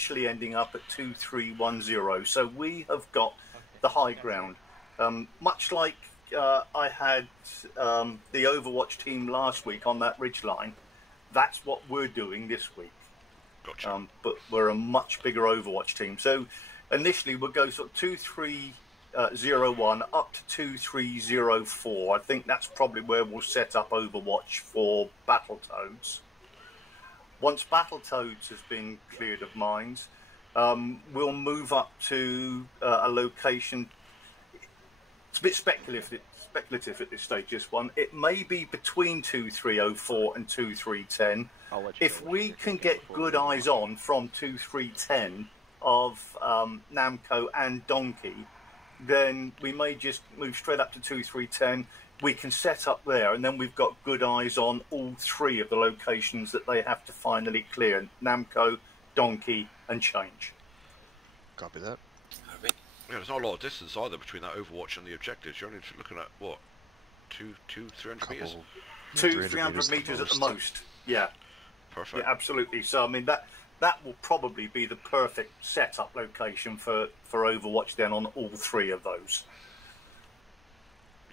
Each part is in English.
eventually ending up at 2310. So we have got the high ground. Much like I had the Overwatch team last week on that ridgeline, that's what we're doing this week. Gotcha. But we're a much bigger Overwatch team. So initially we'll go sort of 2301 up to 2304. I think that's probably where we'll set up Overwatch for Battletoads. Once Battletoads has been cleared of mines, we'll move up to a location. It's a bit speculative at this stage, this one. It may be between 2304 and 2310. If we can get good eyes on from 2310 of Namco and Donkey, then we may just move straight up to 2310. We can set up there, and then we've got good eyes on all three of the locations that they have to finally clear: Namco, Donkey, and Change. Copy that. Yeah, there's not a lot of distance either between that Overwatch and the objectives. You're only looking at what, 300 meters? 300 meters at the most. Yeah. Perfect. Yeah, absolutely. So I mean that will probably be the perfect setup location for Overwatch then on all three of those.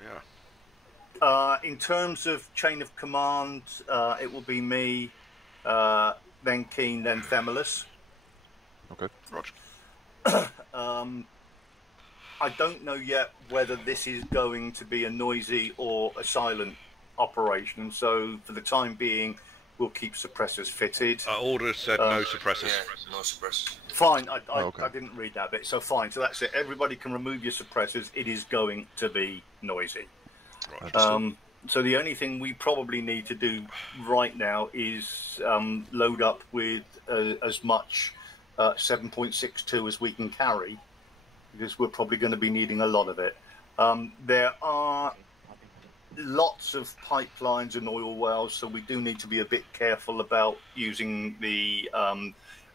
Yeah. In terms of chain of command, it will be me, then Keen, then Themulus. Okay. Roger. I don't know yet whether this is going to be a noisy or a silent operation, so for the time being, we'll keep suppressors fitted. Order said no suppressors. Yeah, no suppressors. Fine, okay. I didn't read that bit, so fine. So that's it. Everybody can remove your suppressors. It is going to be noisy. Right. So the only thing we probably need to do right now is load up with as much 7.62 as we can carry, because we're probably going to be needing a lot of it. There are lots of pipelines and oil wells, so we do need to be a bit careful about using the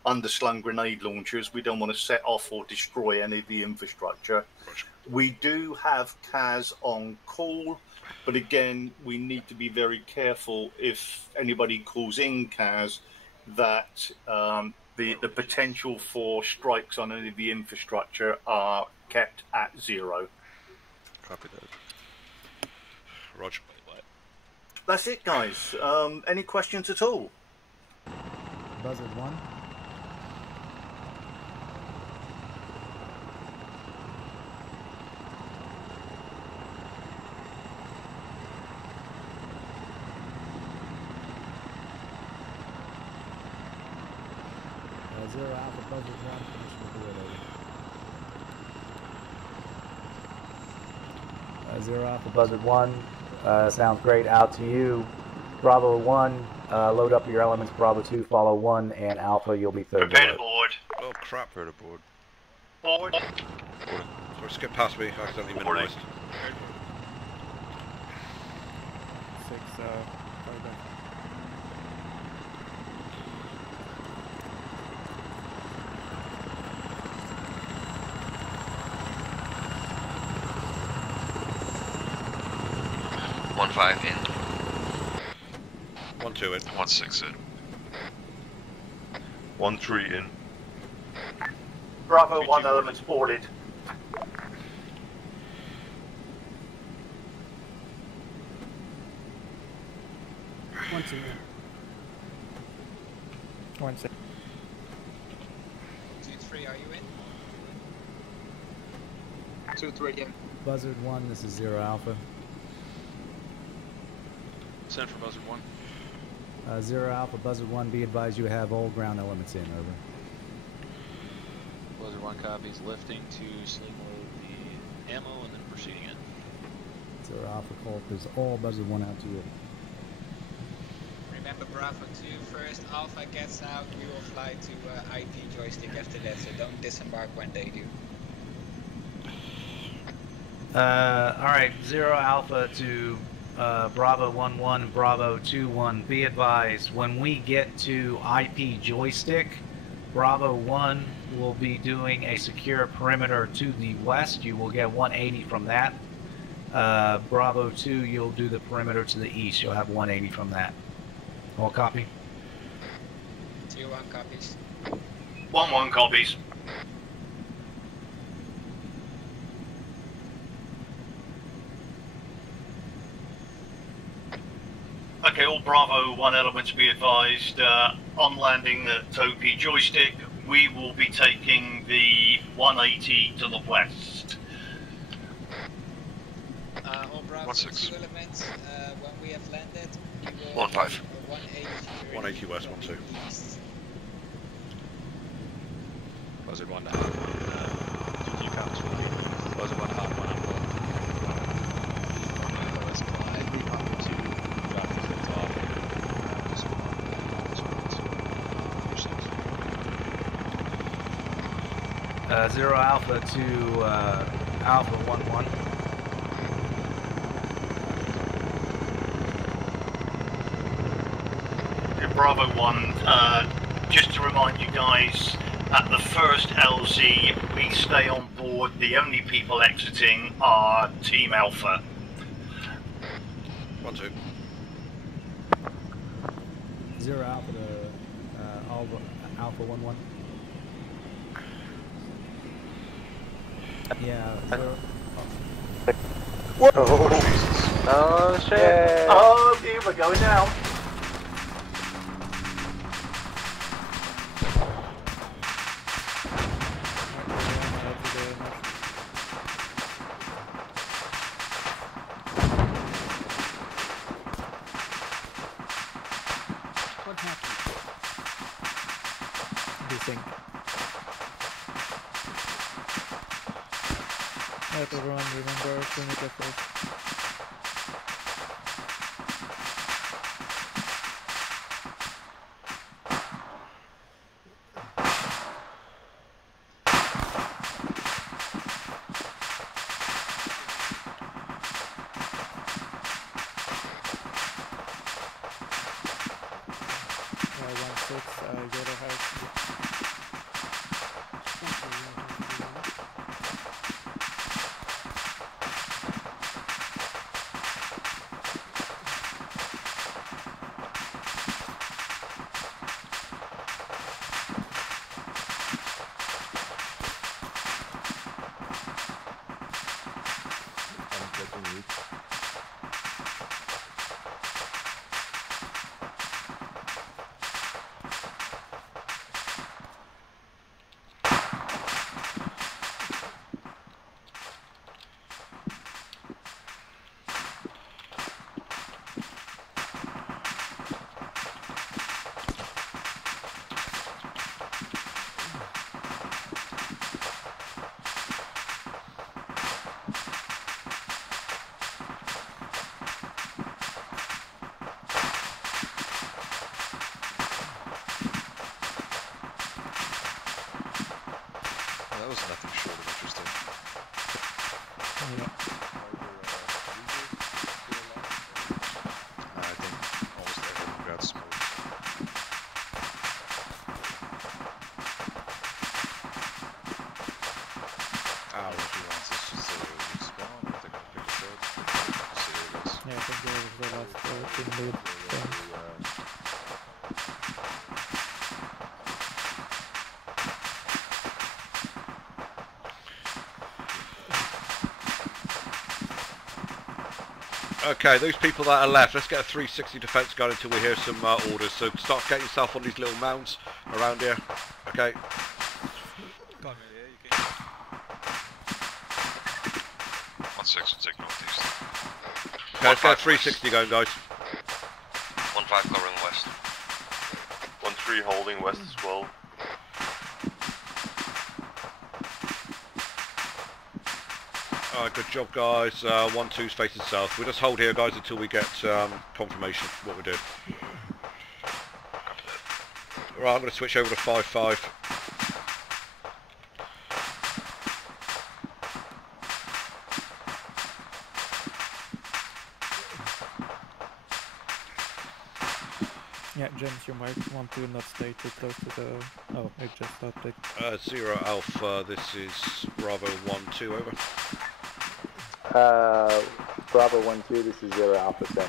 underslung grenade launchers. We don't want to set off or destroy any of the infrastructure. Roger. We do have CAS on call, but again, we need to be very careful if anybody calls in CAS that the potential for strikes on any of the infrastructure are kept at 0. Copy that. Roger. That's it, guys. Any questions at all? Buzzard 1. Zero Alpha Buzzard 1, finish the board over. Zero Alpha Buzzard 1, sounds great, out to you. Bravo 1, load up your elements. Bravo 2, follow 1, and Alpha, you'll be third. Prepare the board. Oh crap. Prepare the board. Board. Sorry, skip past me. I accidentally minimised. 6, further. One 5 in. 1 2 in. 1 6 in. 1 3 in. Bravo 1 elements boarded. One, two. 1 6. 2 3, are you in? 2 3 in. Buzzard 1, this is Zero Alpha. Send for Buzzard 1. Zero Alpha, Buzzard 1, be advised you have all ground elements in, over. Buzzard 1 copies, lifting to sling load the ammo and then proceeding in. Zero Alpha Corp is all Buzzard 1 out to you. Remember Bravo 2, first Alpha gets out, we will fly to IP joystick after that, so don't disembark when they do. Alright, Zero Alpha to Bravo 1-1 and Bravo 2-1. Be advised, when we get to IP joystick, Bravo 1 will be doing a secure perimeter to the west. You will get 180 from that. Bravo 2, you'll do the perimeter to the east. You'll have 180 from that. All copy? 2-1 copies. 1-1 copies. Okay, all Bravo 1 elements be advised, on landing at OP joystick, we will be taking the 180 to the west. All Bravo 2 elements, when we have landed, we will 1-5. 180 west, 1-2. east. Was it 1.5 GG count speaking? Was it 1.5 1 Apple? West Clyde, the Apple 2, drop the lift off, just go on push 6. 0 Alpha to Alpha 1-1. Bravo 1, just to remind you guys, at the first LZ, we stay on board. The only people exiting are Team Alpha. 1-2. 0 Alpha to Alpha 1-1. Yeah. 0. Whoa! Oh shit! Yeah. Oh, here we're going down. What happened? Do you think? Alright everyone, remember to meet first. Okay, those people that are left, let's get a 360 defence going until we hear some orders. So start getting yourself on these little mounds around here. Okay. 1-6 will take northeast. Okay, let's get a 360 going, guys. 1-5 covering west. 1-3 holding west as well. Alright, good job, guys. 1-2's facing south. We'll just hold here, guys, until we get confirmation of what we're doing. Right, I'm going to switch over to 5-5. Yeah, James, you might want to not stay too close to the... Oh, it just stopped. 0 Alpha, this is Bravo 1-2, over. Bravo 1-2, this is 0 Alpha 10.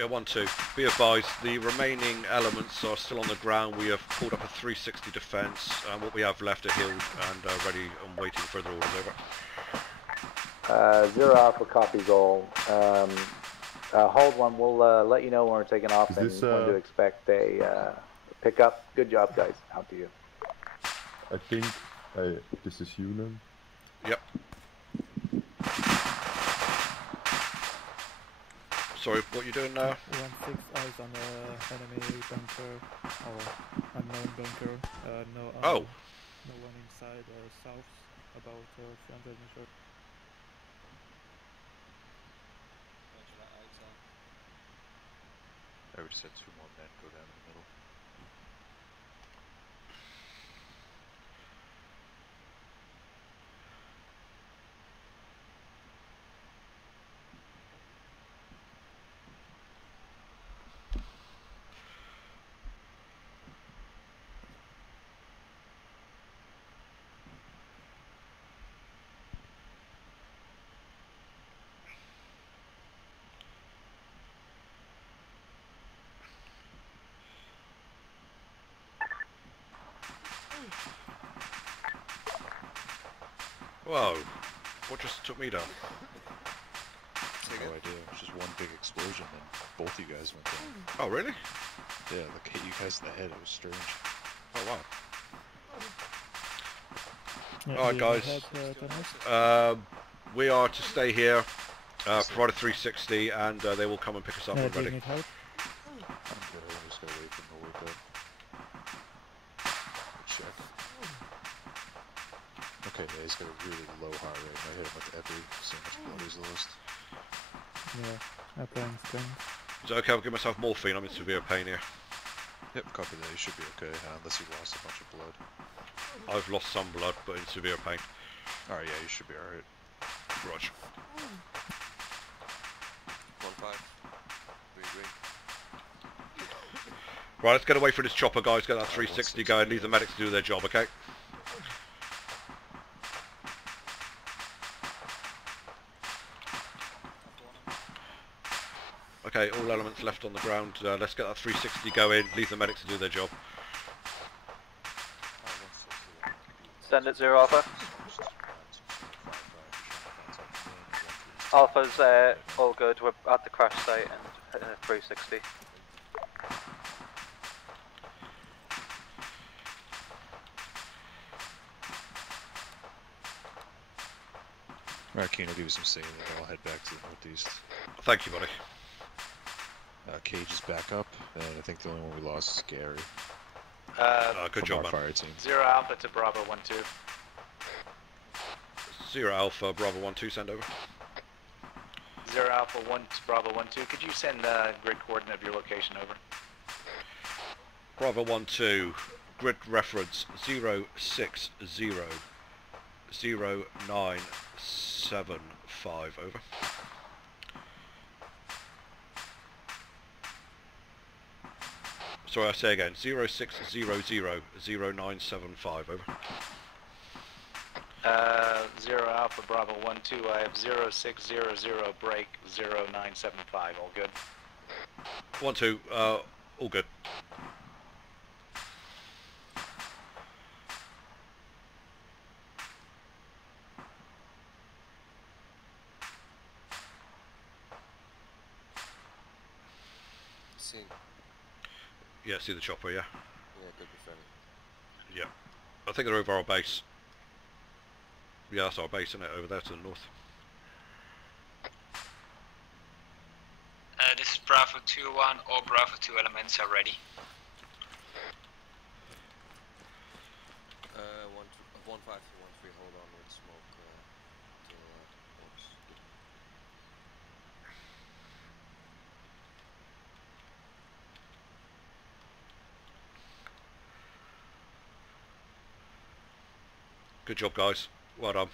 Yeah, 1-2. Be advised, the remaining elements are still on the ground. We have pulled up a 360 defence, and what we have left are healed and ready and waiting for further orders. Over. 0 Alpha copies all. Hold one. We'll let you know when we're taking off and when to expect a pickup. Good job, guys. Out to you. I think this is Yunan. Yep. Sorry, what are you doing now? 1-6 eyes on enemy bunker or unknown bunker. No one inside south, about 300 meters. I would said 2 more men go down in the middle. Whoa, what just took me down? No idea, it was just one big explosion and both you guys went down. Oh really? Yeah, like hit you guys in the head, it was strange. Oh wow. Yeah, Alright guys, we are to stay here, provide a 360 and they will come and pick us up when do you ready. need help? I'm good, I'm just gonna wait for the word up. Check. Okay, yeah, he's got a really low heart rate. I hit him with every so much blood he's lost. Yeah, applying strength. Is it okay? I'll give myself morphine, I'm in severe pain here. Yep, copy that, he should be okay, unless you lost a bunch of blood. I've lost some blood, but in severe pain. Alright, yeah, you should be alright. Roger. 1-5. Green. Right, let's get away from this chopper, guys. Get that 360 going. Leave the medics to do their job, okay? Okay, all elements left on the ground. Let's get that 360 going. Leave the medics to do their job. Send it 0 Alpha. Alpha's all good. We're at the crash site and 360. Alright, Keen, I'll give you some sailing and I'll head back to the northeast. Thank you, buddy. Cage is back up, and I think the only one we lost is Gary. Good job, man. Fire team. 0 Alpha to Bravo 1-2. 0 Alpha, Bravo 1-2, send over. 0 Alpha 1 to Bravo 1-2. Could you send the grid coordinate of your location over? Bravo 1-2, grid reference 060 0975, over. Sorry, I say again, 0600 0975, over. 0 Alpha Bravo 1-2, I have 0600 break 0975, all good? 1-2, all good. Seen. Yeah, see the chopper, yeah? Yeah, good defending. Yeah. I think they're over our base. Yeah, that's our base, isn't it? Over there to the north. This is Bravo 2-1, all Bravo 2 elements are ready. 1-5 to 1-3, hold on with smoke till works. Good job, guys. Well done.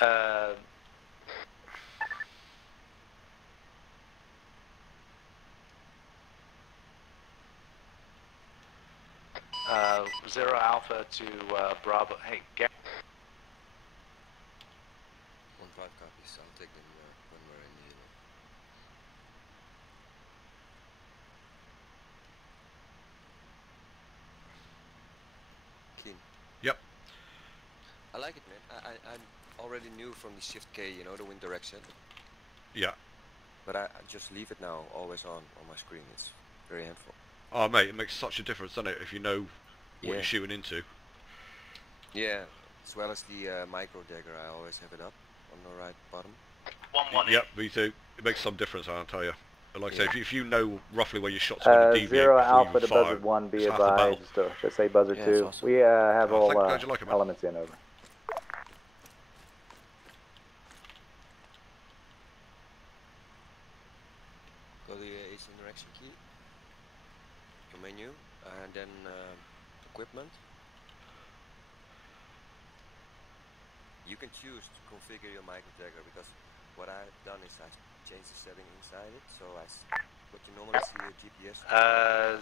Uh, 0 Alpha to Bravo. Hey, copies. I'll take them when we're in the Keen. Yep. I like it, man. I'm already new from the Shift K, you know, the wind direction. Yeah. But I just leave it now, always on my screen. It's very helpful. Oh, mate, it makes such a difference, doesn't it, if you know what you're shooting into. Yeah, as well as the micro dagger, I always have it up on the right bottom. 1-1. Yep, me too. It makes some difference, I'll tell you. But like I say, if you know roughly where your shot's going to deviate 0 before Alpha you to fire, Buzzard 1, be it's half the battle. advised. Just say Buzzard 2. Awesome. We have all glad you like it, man. elements in over. Go to the H interaction key, your menu, and then equipment. You can choose to configure your micro dagger, because what I've done is I changed the setting inside it, so what you normally see a GPS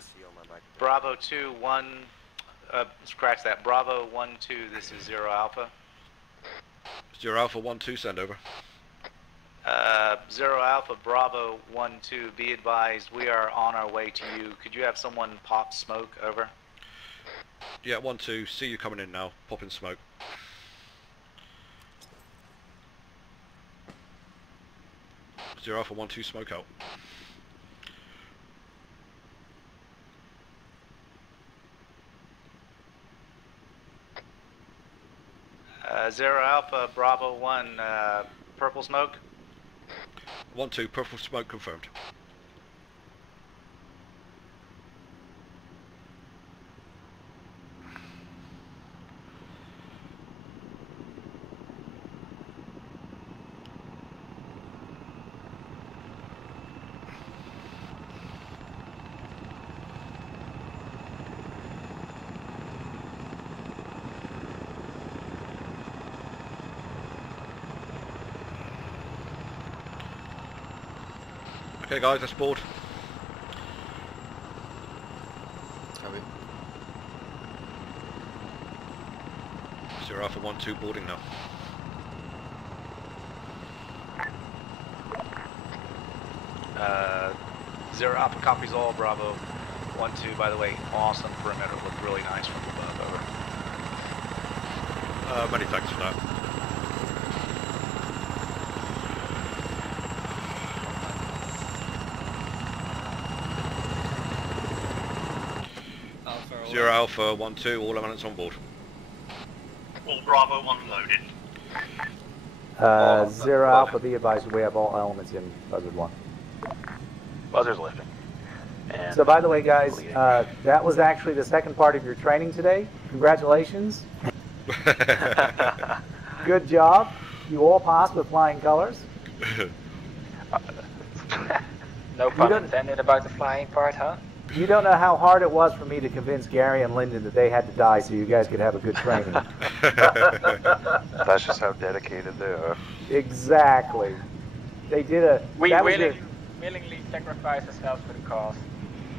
see on my micro dagger. Bravo 2 1 scratch that. Bravo 1 2, this is 0 Alpha. 0 Alpha 1 2, send over. 0 Alpha Bravo 1 2, be advised, we are on our way to you. Could you have someone pop smoke? Over. Yeah, 1 2, see you coming in now. Pop in smoke. Zero Alpha 1 2, smoke out. Zero Alpha Bravo 1, purple smoke. 1 2, purple smoke confirmed. Okay guys, let's board. Copy. 0 Alpha 1 2, boarding now. Uh, 0 Alpha copies all. Bravo 1 2, by the way, awesome perimeter, looked really nice from above. Over. Many thanks for that. Alpha 0 Alpha 1 2, all elements on board. All Bravo 1 loaded. 0 Alpha, be advised, we have all elements in Buzzard 1. Buzzard's lifting. And So by the way, guys, that was actually the second part of your training today. Congratulations. Good job. You all passed with flying colors. No pun intended about the flying part, huh? You don't know how hard it was for me to convince Gary and Lyndon that they had to die so you guys could have a good training. that's just how dedicated they are. Exactly. They did a... We that was willingly sacrifice ourselves for the cause.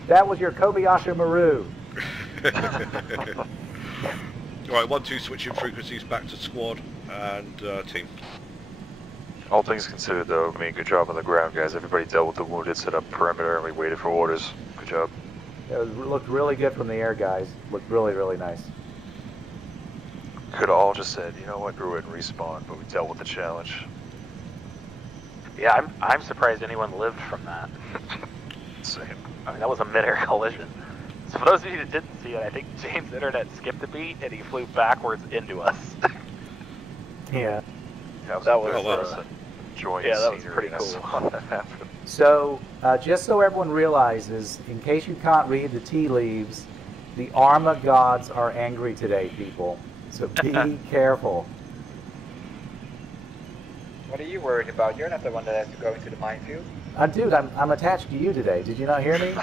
That was your Kobayashi Maru. Alright, 1 2, switching frequencies back to squad and team. All things considered, though, I mean, good job on the ground, guys. Everybody dealt with the wounded, set up perimeter, and we waited for orders. Good job. It looked really good from the air, guys. Looked really, really nice. Could have all just said, you know what, screw it and respawn, but we dealt with the challenge. Yeah, I'm surprised anyone lived from that. Same. I mean, that was a mid-air collision. So for those of you that didn't see it, I think James' internet skipped a beat and he flew backwards into us. Yeah. That was joint yeah, that was scenery pretty and I cool. saw that happen. So, just so everyone realizes, in case you can't read the tea leaves, the Arma gods are angry today, people. So be careful. What are you worried about? You're not the one that has to go into the minefield. Dude, I'm attached to you today. Did you not hear me?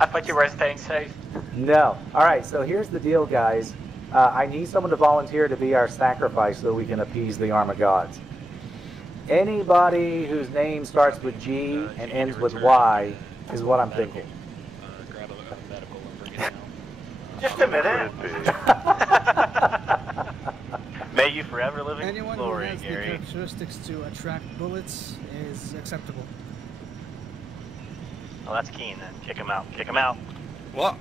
I thought you were staying safe. No. All right, so here's the deal, guys. I need someone to volunteer to be our sacrifice so we can appease the Arma gods. Anybody whose name starts with G and ends with Y is what I'm thinking. Grab a medical and bring it down. Just a minute. May you forever live in Anyone who glory, has the Gary. characteristics to attract bullets is acceptable. Oh, that's Keen then. Kick him out. Kick him out. What?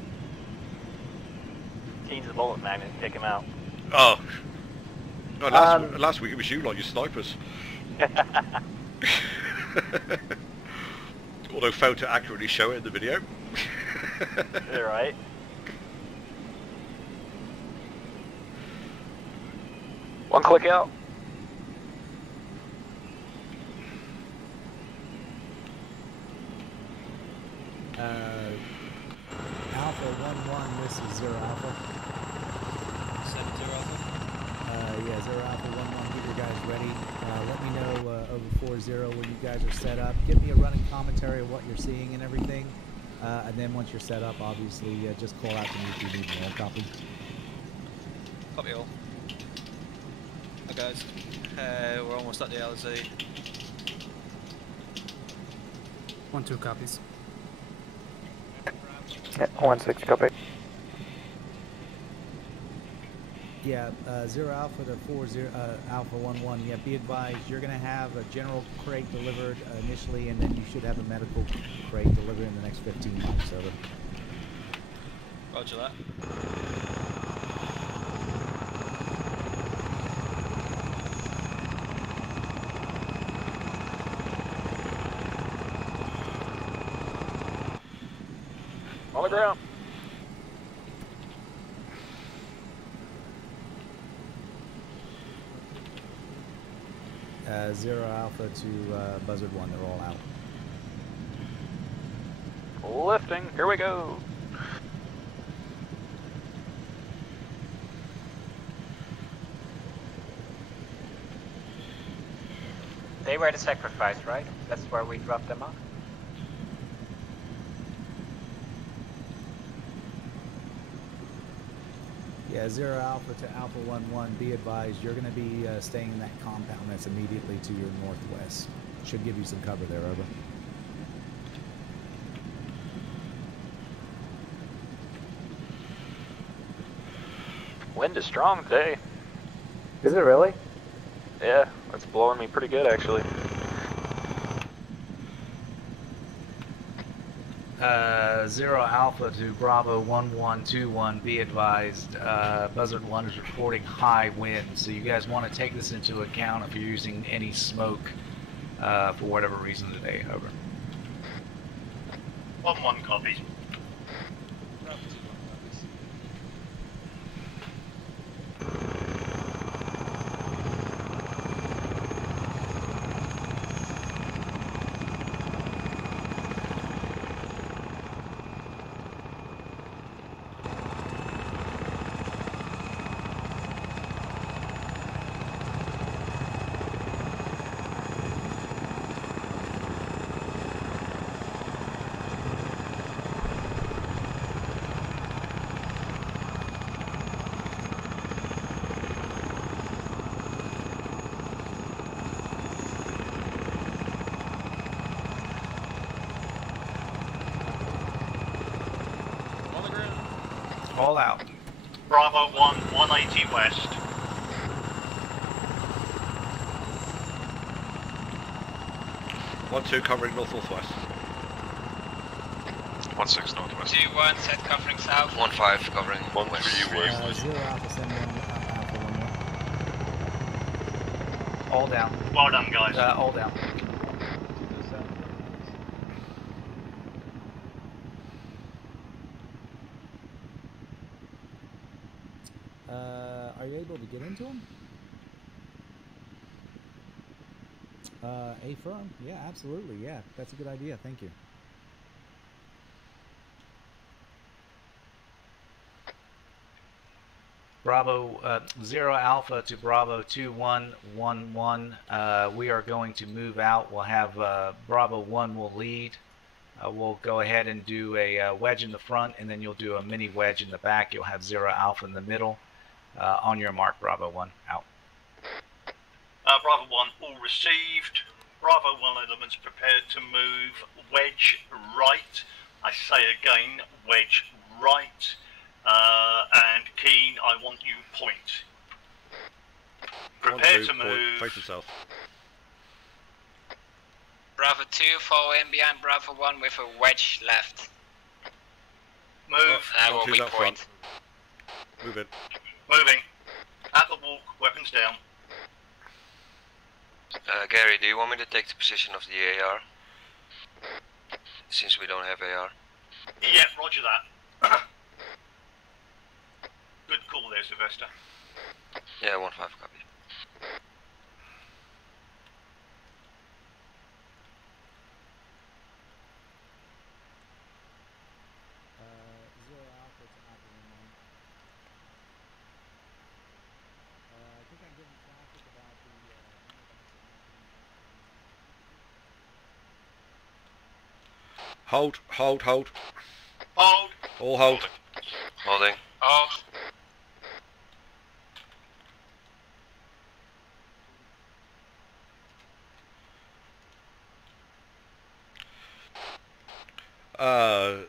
Keen's the bullet magnet. Kick him out. Oh. No, last week it was you, like your snipers. Although failed to accurately show it in the video. You're right. One click out. Alpha 1-1, this is 0 Alpha. 7-0 Alpha? Yeah, 0 Alpha 1-1, get your guys ready. Let me know over 4-0 when you guys are set up. Give me a running commentary of what you're seeing and everything. And then once you're set up, obviously, just call out to me if you need more. Copy. Copy all. Hi guys, we're almost at the LZ. 1-2 copies. Yeah, 1-6, copy. Yeah, 0 Alpha to 4-0 Alpha 1-1. Yeah, be advised, you're going to have a general crate delivered initially, and then you should have a medical crate delivered in the next 15 minutes. Over. Roger that. On the ground. Uh, 0 Alpha to Buzzard 1, they're all out. Lifting. Here we go. They were the sacrifice, right? That's where we dropped them off. Yeah, 0 Alpha to Alpha 1-1, be advised, you're going to be staying in that compound that's immediately to your northwest. Should give you some cover there, over. Wind is strong today. Is it really? Yeah, it's blowing me pretty good actually. 0 Alpha to Bravo 1121, be advised, Buzzard 1 is reporting high wind, so you guys want to take this into account if you're using any smoke for whatever reason today, over. 1-1 copies. All out. Bravo 1, 180 west. One, 2 covering north-northwest. 1-6 northwest. 2-1 set covering south. 1-5 covering 1-3 west. 0 Alpha, send 1 Alpha 1-1. All down. Well done, guys. All down. Are you able to get into him? A firm? Yeah, absolutely. Yeah, that's a good idea. Thank you. Bravo 0 Alpha to Bravo 2111. We are going to move out. We'll have Bravo 1 will lead. We'll go ahead and do a wedge in the front, and then you'll do a mini wedge in the back. You'll have 0 Alpha in the middle. On your mark, Bravo 1, out. Bravo 1, all received. Bravo 1 elements prepared to move wedge right. I say again, wedge right. And Keen, I want you point. Prepare 1-2, to point, move. facing south. Bravo 2, fall in behind Bravo 1 with a wedge left. Move. And I will 1-2's weak out point. front. Move in. Moving. At the walk, weapons down. Gary, do you want me to take the position of the AR? Since we don't have AR. Yeah, roger that. Good call there, Sylvester. Yeah, 1-5 copy. Hold, hold, hold. Hold. All hold. Holding. Hold.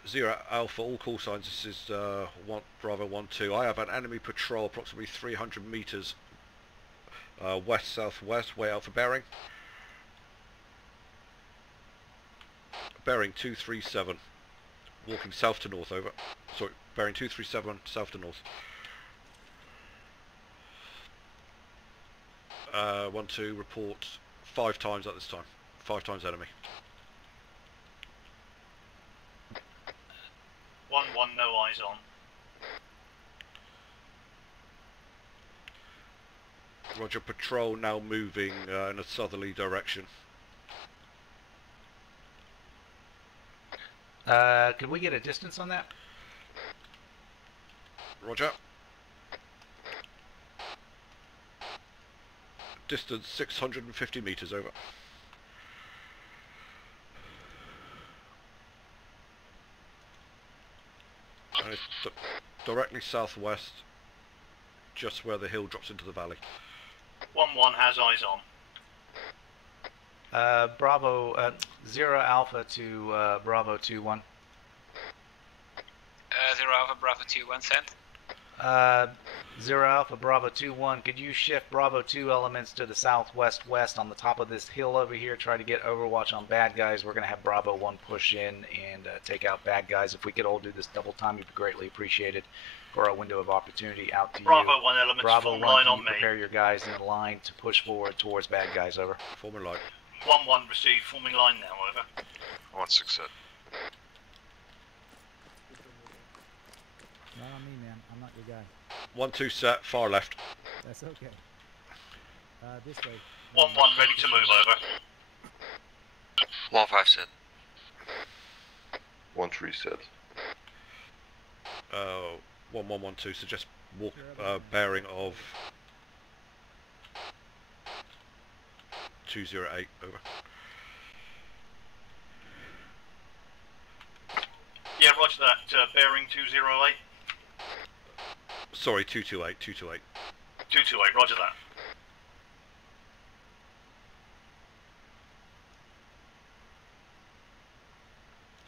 Zero Alpha, all call signs, this is Bravo 1-2. I have an enemy patrol approximately 300 meters west-southwest, way Alpha bearing. Bearing 237, walking south to north, over. Sorry, bearing 237, south to north. 1-2, report 5 times at this time. 5 times enemy. 1-1, no eyes on. Roger, patrol now moving in a southerly direction. Could we get a distance on that? Roger. Distance 650 meters, over. And it's directly southwest, just where the hill drops into the valley. 1-1 has eyes on. Bravo, 0 Alpha to Bravo 2-1. 0 Alpha, Bravo 2-1 sent. 0 Alpha, Bravo 2-1, could you shift Bravo 2 elements to the southwest-west on the top of this hill over here, try to get overwatch on bad guys. We're going to have Bravo 1 push in and take out bad guys. If we could all do this double time, it'd be greatly appreciated. For our window of opportunity out to Bravo you. 1 elements, Bravo form 1, line can on you me. prepare your guys in a line to push forward towards bad guys, over. Form a line. 1-1 received, forming line now, over. 1-6 set. Not on me, man. I'm not your guy. 1-2 set, far left. That's okay. This way. 1-1 ready to move, over. 1-5 set. 1-3 set. 1-1-1-2, suggest walk bearing of 208, over. Yeah, roger that. Bearing 208. Sorry, 228, 228. 228, roger that.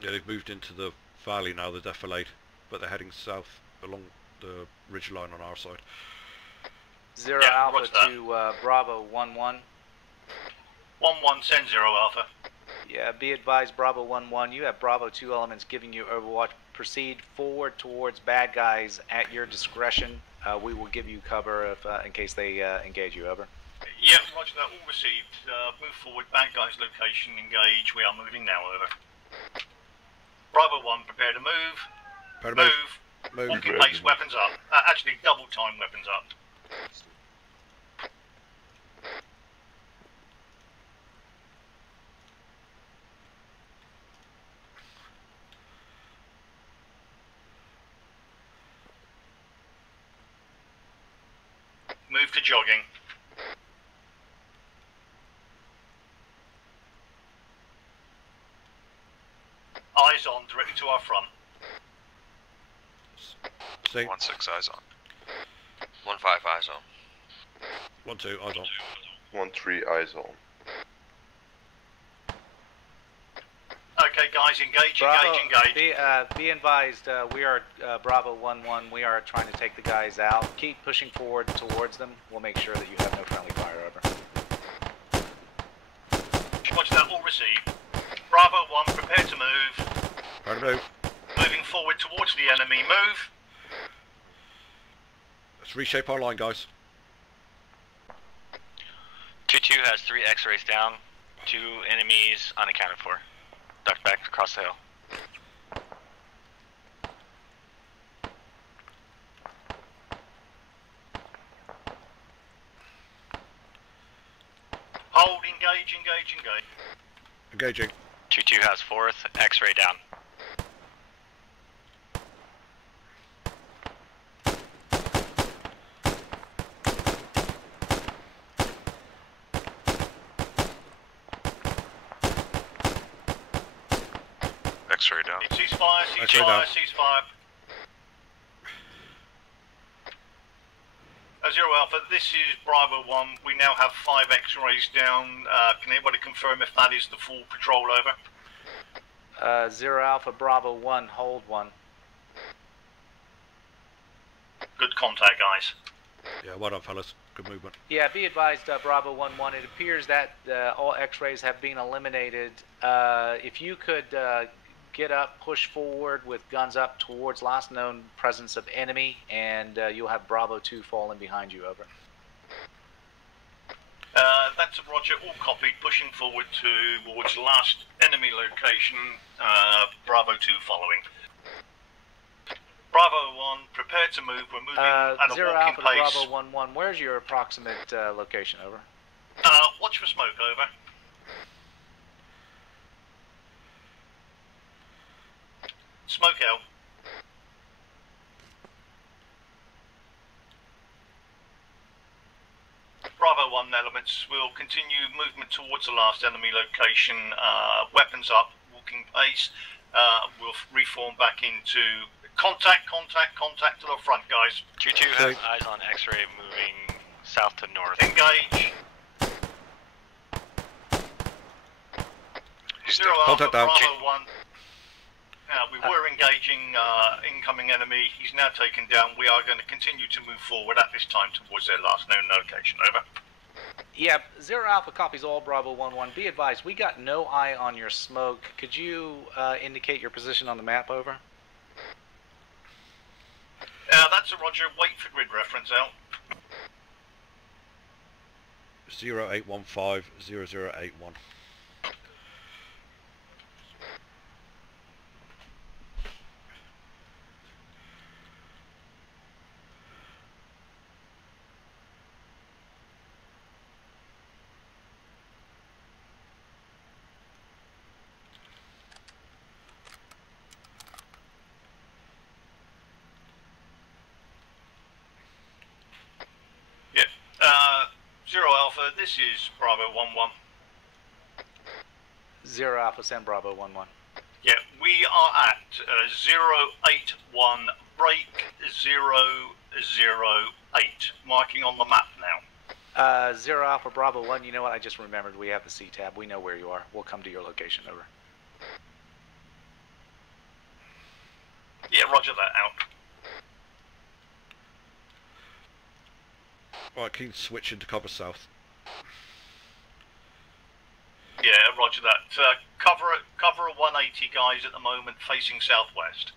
Yeah, they've moved into the valley now, the defilade, but they're heading south along the ridge line on our side. 0 Yeah, Alpha roger that. to Bravo 1-1. 1-1, send 0 Alpha. Yeah, be advised, Bravo 1-1, you have Bravo 2 elements giving you overwatch. Proceed forward towards bad guys at your discretion. We will give you cover if, in case they engage you, over. Yeah, roger that, all received. Move forward, bad guys location, engage. We are moving now, over. Bravo 1, prepare to move. Prepare to move. Walking pace, weapons up. Actually, double time, weapons up. Move to jogging. Eyes on, directly to our front. See. 1-6 eyes on. 1-5 eyes on. 1-2 eyes on. 1-3 eyes on. Okay, guys, engage, Bravo, engage. be advised, we are Bravo 1-1. We are trying to take the guys out. Keep pushing forward towards them. We'll make sure that you have no friendly fire. received. Bravo 1, prepare to move. Prepare to move. Moving forward towards the enemy. Move. Let's reshape our line, guys. 2-2 has 3 X-rays down. 2 enemies unaccounted for. Duck back across the hill. Hold, engage, engage, engage. Engaging. 2-2 has 4th, X-ray down. X-ray down. Ceasefire, ceasefire, ceasefire. 0 Alpha, this is Bravo 1. We now have 5 X-rays down. Can anybody confirm if that is the full patrol, over? 0 Alpha, Bravo 1, hold 1. Good contact, guys. Yeah, well done, fellas. Good movement. Yeah, be advised, Bravo 1-1. It appears that all X-rays have been eliminated. If you could get up, push forward with guns up towards last known presence of enemy, and you'll have Bravo 2 falling behind you, over. That's a roger, all copied, pushing forward towards last enemy location, Bravo 2 following. Bravo 1, prepare to move, we're moving at a 0 walking Alpha pace. to Bravo 1-1, where's your approximate location, over? Watch for smoke, over. Smoke out. Bravo 1 elements will continue movement towards the last enemy location, weapons up, walking pace. We'll reform back into contact to the front, guys. 2-2 has eyes on X-ray moving south to north. Engage. 0 Alpha, Contact down. Bravo 1. We were engaging incoming enemy. He's now taken down. We are going to continue to move forward at this time towards their last known location. Over. Yeah, 0 Alpha copies all, Bravo 1-1. Be advised, we got no eye on your smoke. Could you indicate your position on the map, over? That's a roger. Wait for grid reference out. 0815 0081. Yeah. 0 Alpha, this is Bravo 1-1. 0 Alpha, send Bravo 1-1. Yeah, we are at 081 break 008. Marking on the map now. 0 Alpha, Bravo 1, you know what, I just remembered we have the C-tab. We know where you are. We'll come to your location, over. Yeah, roger that, out. Right, keen switch into cover south. Yeah, roger that. Cover a 180, guys, at the moment, facing southwest.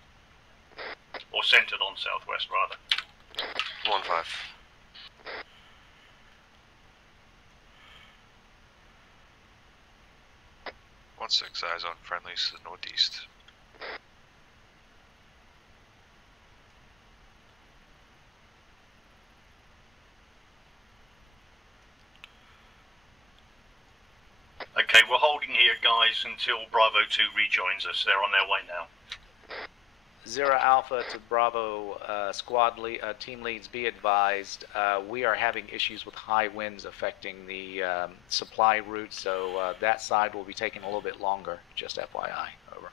Or centered on southwest, rather. 1-5. One 6 eyes on friendlies to the northeast. Okay, we're holding here, guys, until Bravo 2 rejoins us. They're on their way now. 0 Alpha to Bravo team leads, be advised, we are having issues with high winds affecting the supply route, so that side will be taking a little bit longer, just FYI, over.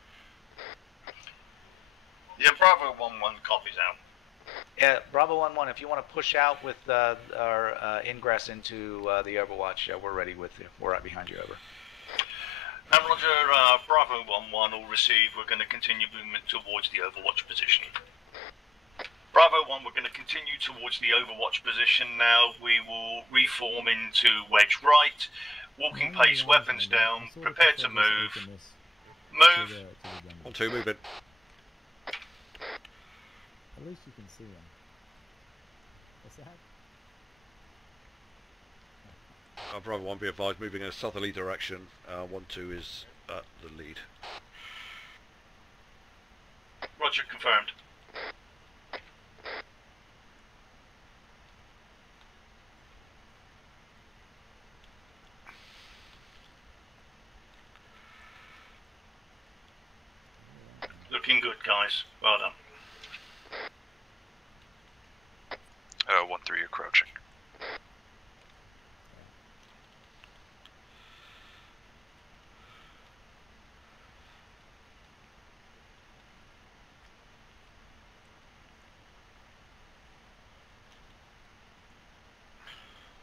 Yeah, Bravo 1-1 copies out. Yeah, Bravo 1-1, if you want to push out with our ingress into the Overwatch, we're ready with you. We're right behind you, over. And roger, Bravo 1-1 all received. We're going to continue movement towards the Overwatch position. Bravo 1, we're going to continue towards the Overwatch position now. We will reform into wedge right. walking pace, weapons down, prepared to move. Move. 1-2, move it. At least you can see them. What's that? Bravo 1, be advised, moving in a southerly direction. 1-2 is at the lead. Roger, confirmed. Looking good, guys. Well done. 1-3, you're crouching.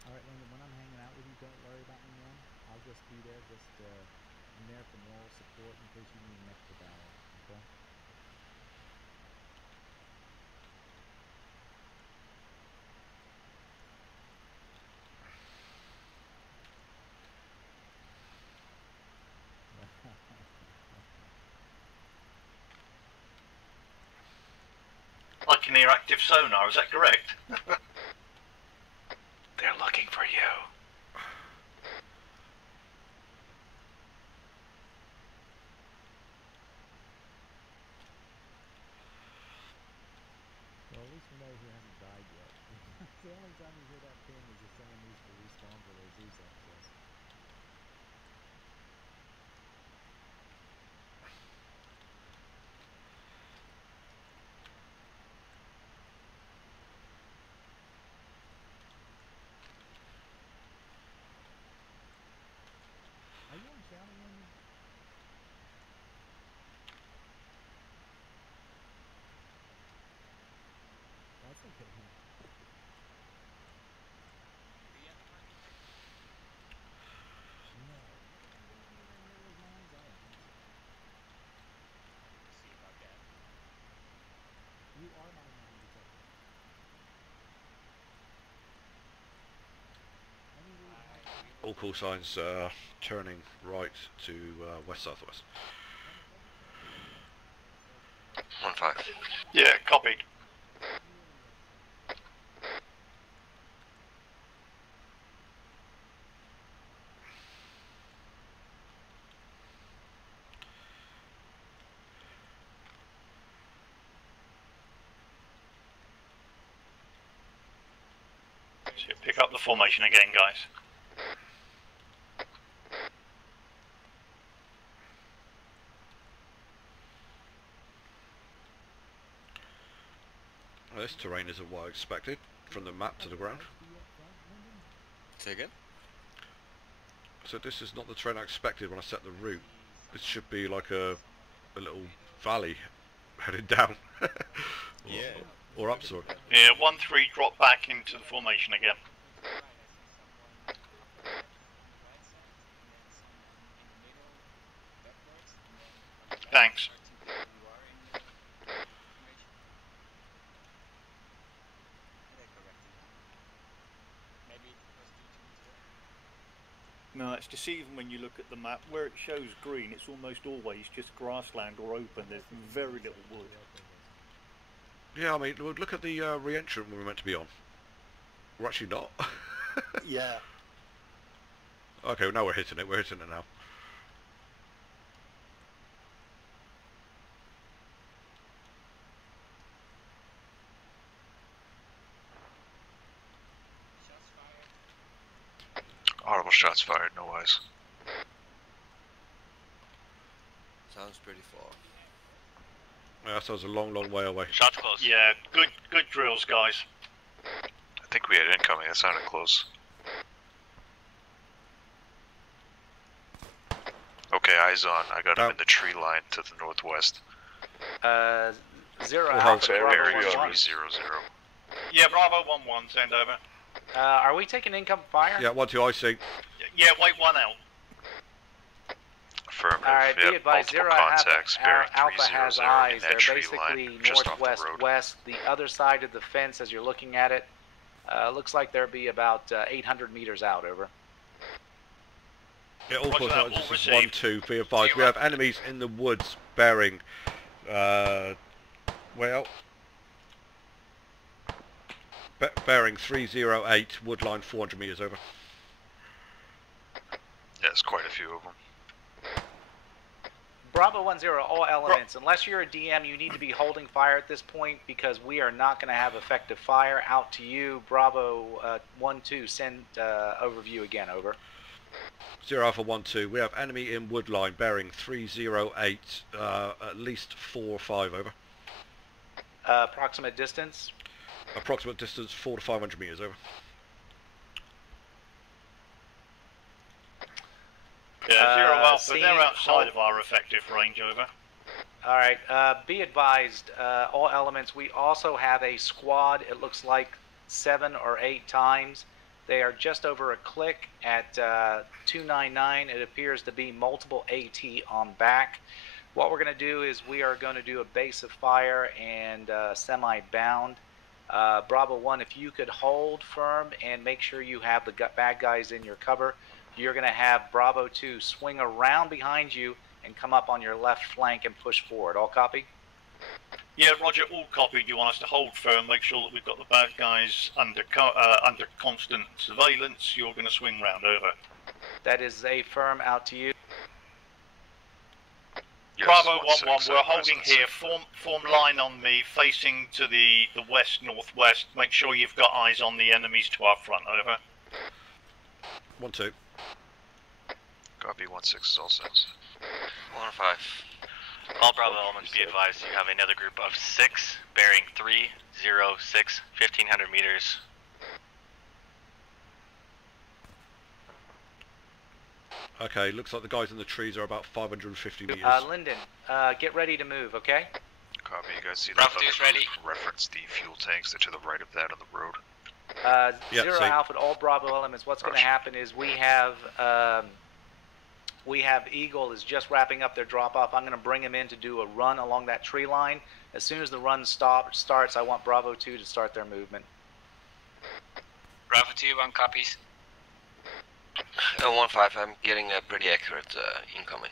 Alright, Landon, when I'm hanging out with you, don't worry about me, man. I'll just be there, I'm there for moral support in case you need an extra battle, okay? I can hear active sonar, is that correct? They're looking for you. Well, at least we know who hasn't died yet. The only time you hear that ping is if someone needs to respawn for their Zeus access. Are you on county, Landon? That's okay, man. No. You are my man detective. All call signs turning right to west-southwest. 1-5. Yeah, copied. So pick up the formation again, guys. This terrain isn't what I expected from the map to the ground. Say again? So this is not the terrain I expected when I set the route. This should be like a little valley heading down. or up, sort of. Yeah, 1-3, drop back into the formation again. Thanks. No, it's deceiving when you look at the map. Where it shows green, it's almost always just grassland or open. There's very little wood. Yeah, I mean, look at the re-entrant we were meant to be on. We're actually not. Yeah. Okay, well, now we're hitting it. We're hitting it now. Audible shots fired, no eyes. Sounds pretty far. Yeah, so it's a long, long way away. Shots close. Yeah, good drills, guys. I think we had incoming, that sounded close. Okay, eyes on. I got him in the tree line to the northwest. 0 Well, Alpha, Barry Bravo 1-1. 300. Yeah, Bravo 1-1, send over. Are we taking income fire? Yeah, 1-2, I see. Yeah, wait one out. Affirmative. Alright, be Yep, advised, multiple 0 contacts, bearing Alpha 300 has in eyes. that They're tree basically line, just off the road. northwest-west, the other side of the fence as you're looking at it. Looks like there'll be about 800 meters out, over. Yeah, all calls out. This is 1-2. Be advised, we have enemies in the woods bearing, bearing 308, wood line 400 meters over. Yeah, there's quite a few of them. Bravo 10, all elements. Unless you're a DM, you need to be holding fire at this point because we are not going to have effective fire. Out to you, Bravo 1-2. Send overview again. Over. 0 Alpha 1-2. We have enemy in wood line bearing 308. At least 4 or 5 over. Approximate distance. Approximate distance 400 to 500 meters over. Yeah, 0 Alpha, they're outside of our effective range, over. Alright, be advised, all elements, we also have a squad, it looks like 7 or 8 times. They are just over a click at 299. It appears to be multiple AT on back. What we're going to do is we are going to do a base of fire and semi-bound. Bravo 1, if you could hold firm and make sure you have the bad guys in your cover. You're going to have Bravo 2 swing around behind you and come up on your left flank and push forward. All copy? Yeah, Roger, all copied. You want us to hold firm, make sure that we've got the bad guys under constant surveillance. You're going to swing round, over. That is a firm. Out to you. Yes, Bravo 1-1, we're holding here. Form line on me, facing to the west-northwest. Make sure you've got eyes on the enemies to our front, over. 1-2. Copy, 1-6 is all set. 1-5. All Bravo elements, be advised, you have another group of 6 bearing 306, 1500 meters. Okay, looks like the guys in the trees are about 550 meters. Lyndon, get ready to move, okay? Copy, you guys see Bravo that? 2's ready. Reference the fuel tanks. They're to the right of that on the road. 0 Alpha, all Bravo elements. What's going to happen is we have Eagle is just wrapping up their drop off. I'm going to bring him in to do a run along that tree line. As soon as the run starts, I want Bravo 2 to start their movement. Bravo 2, 1 copies. 1-5, I'm getting a pretty accurate incoming.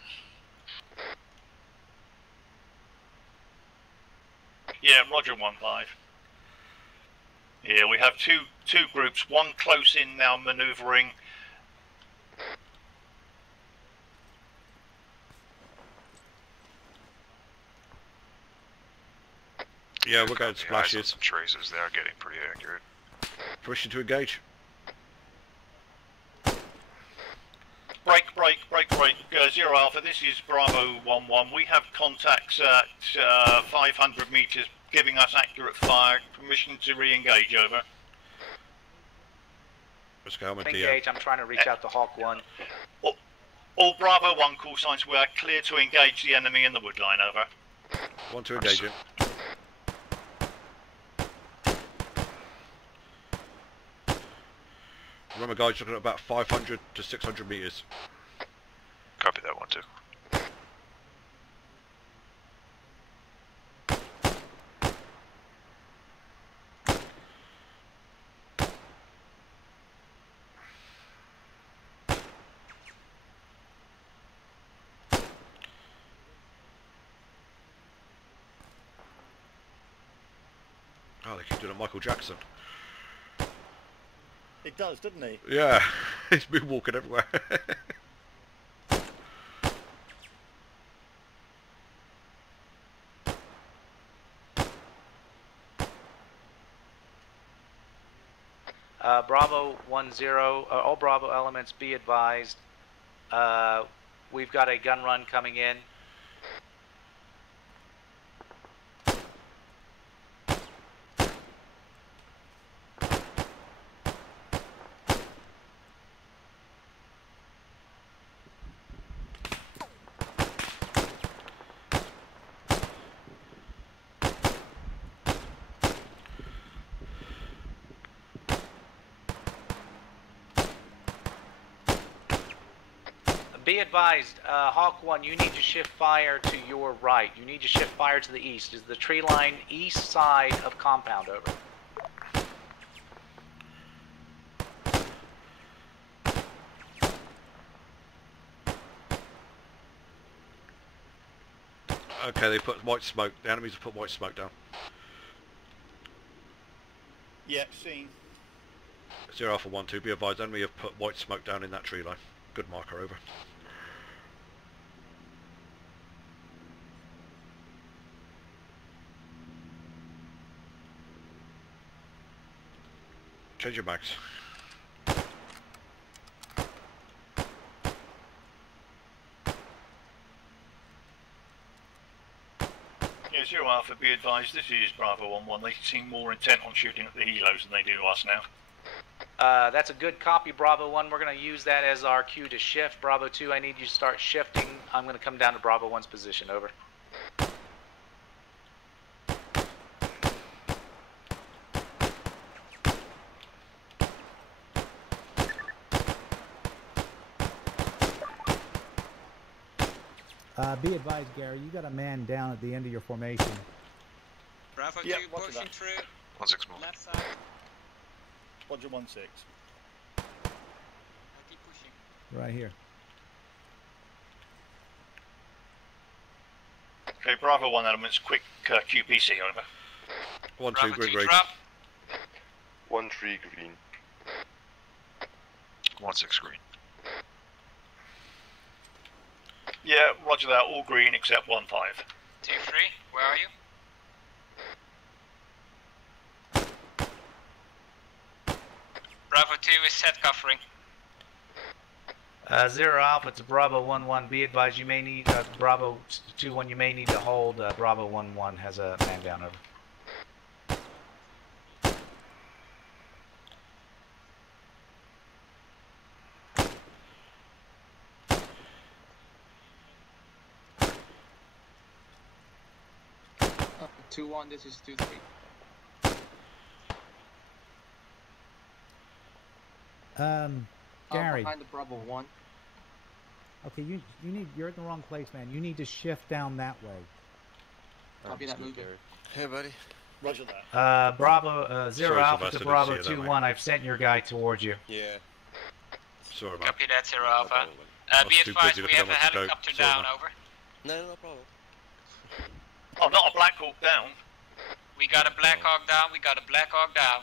Yeah, Roger 1-5. Yeah, we have two groups, one close in now manoeuvring. Yeah, we're going to splashes. Some tracers, they are getting pretty accurate. Permission to engage. Break. 0 Alpha, this is Bravo 1-1. We have contacts at 500 meters giving us accurate fire. Permission to re-engage, over. Let's go, engage, I'm trying to reach out to Hawk 1. All Bravo 1 call signs, we are clear to engage the enemy in the wood line, over. 1 to engage him. Remember guys, looking at about 500 to 600 meters. Copy that 1-2. Oh, they keep doing a Michael Jackson. It does, doesn't he? Yeah, he's been walking everywhere. Bravo 10, all Bravo elements, be advised. We've got a gun run coming in. Be advised, Hawk 1, you need to shift fire to your right. You need to shift fire to the east. Is the tree line east side of compound, over? Okay, they put white smoke. The enemies have put white smoke down. Yeah, seen. 0 Alpha 1 2. Be advised, enemy have put white smoke down in that tree line. Good marker, over. Change your mags. Yeah, 0 Alpha, be advised, this is Bravo 1-1. They seem more intent on shooting at the helos than they do us now. That's a good copy, Bravo 1. We're going to use that as our cue to shift. Bravo 2, I need you to start shifting. I'm going to come down to Bravo 1's position, over. Be advised, Gary, you got a man down at the end of your formation. Bravo 2 pushing through. 1-6 more. Left side. Roger 1-6. I'll keep pushing. Right here. Okay, Bravo 1 elements, quick QPC, over. 1-2, green green. 1-3 green. 1-6 green. Yeah, roger that, all green except 1-5. 2-3, where are you? Bravo 2 is set covering. 0 Alpha to Bravo 1-1. Be advised, you may need Bravo 2-1. You may need to hold. Bravo 1-1 has a man down, over. Oh, 2-1, this is 2-3. Gary. Behind the Bravo 1. Okay, you're in the wrong place, man. You need to shift down that way. Copy that movement. Hey, buddy. Roger that. Bravo 0 Sorry, Alpha Sylvester, to didn't Bravo see you that 2-1. I've sent your guy towards you. Yeah. Sorry, man. Copy that, 0 Alpha. was Be too advised, busy we looking have at a my scope. helicopter Sorry, down, man. over. No problem. Oh, not a Black Hawk down. We got a Black Hawk down, we got a Black Hawk down.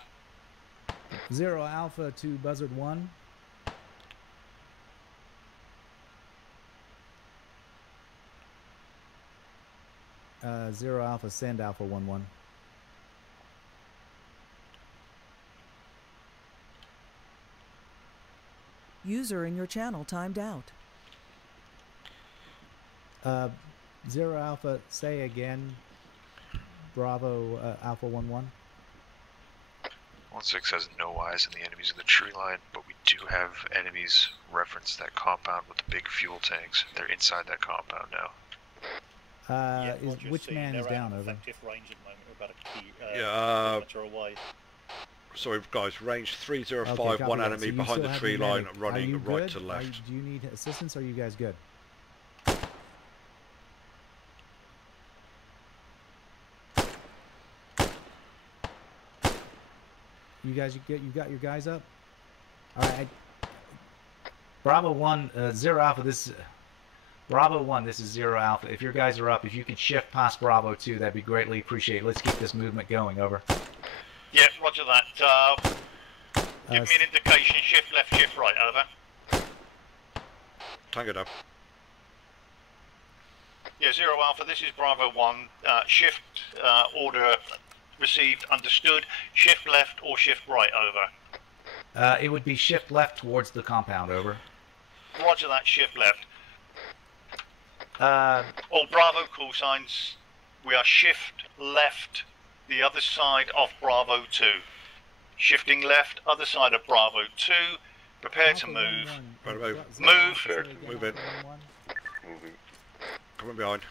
0 Alpha to Buzzard 1. Uh, 0 Alpha, send Alpha 1-1. User in your channel timed out. 0 Alpha, say again. Bravo Alpha 1-1. 1-6 has no eyes on the enemies in the tree line, but we do have enemies reference that compound with the big fuel tanks. They're inside that compound now. Which man is down, over? Range at the moment. We're about a key, Yeah, kilometre away. sorry guys, range 305, Okay, one that. enemy So you behind still the have tree your line medic. Are running you right good? to left. Do you need assistance, or are you guys good? You got your guys up? Alright. Bravo 1, 0 Alpha, this is... Bravo 1, this is 0 Alpha. If your guys are up, if you can shift past Bravo 2, that'd be greatly appreciated. Let's keep this movement going, over. Yeah, roger that. Give me an indication, shift left, shift right, over. Tango down. Yeah, 0 Alpha, this is Bravo 1. Shift order received, understood. Shift left or shift right, over. It would be shift left towards the compound, over. Roger that, shift left. All Bravo call signs, we are shift left, the other side of Bravo 2. Shifting left, other side of Bravo 2, prepare to move. Right, move. Move. Move in. Come in behind.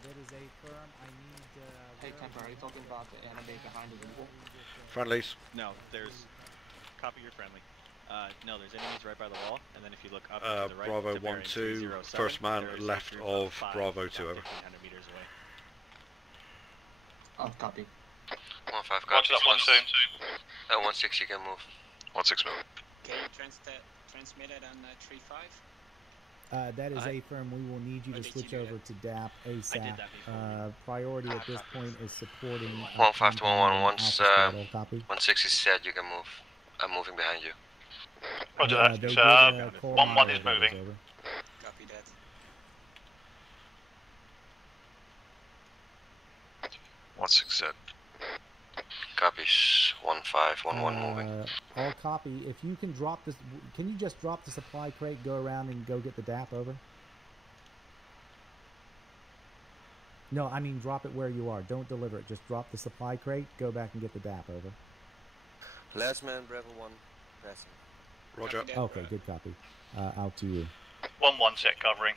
That is a firm. I need. Hey, Temper, are you talking about the enemy behind the wall? Friendlies. No, there's. Copy your friendly. No, there's enemies right by the wall, and then if you look up to the right, Bravo to bearing 1-2, 307, first man there is a left group of 5 Bravo 2, about over. 1,500 meters away. Oh, copy. 1-5 Roger that, 1-2. 1-6, you can move. 1-6 move. Can you transmit it on 3-5? That is A firm. We will need you to switch over to DAP ASAP. Priority at this point is supporting. 1-5 to 1-1. Once copy. 1-6 is set, you can move. I'm moving behind you. Roger that. 1-1 is moving. Copy that. 1-6 set. Copies. 1-5, 1-1 moving. All copy. If you can drop this, can you just drop the supply crate, go around and go get the DAP over? No, I mean drop it where you are. Don't deliver it. Just drop the supply crate, go back and get the DAP over. Last man, Bravo 1, passing. Roger. Okay, good copy. Out to you. 1-1 set covering.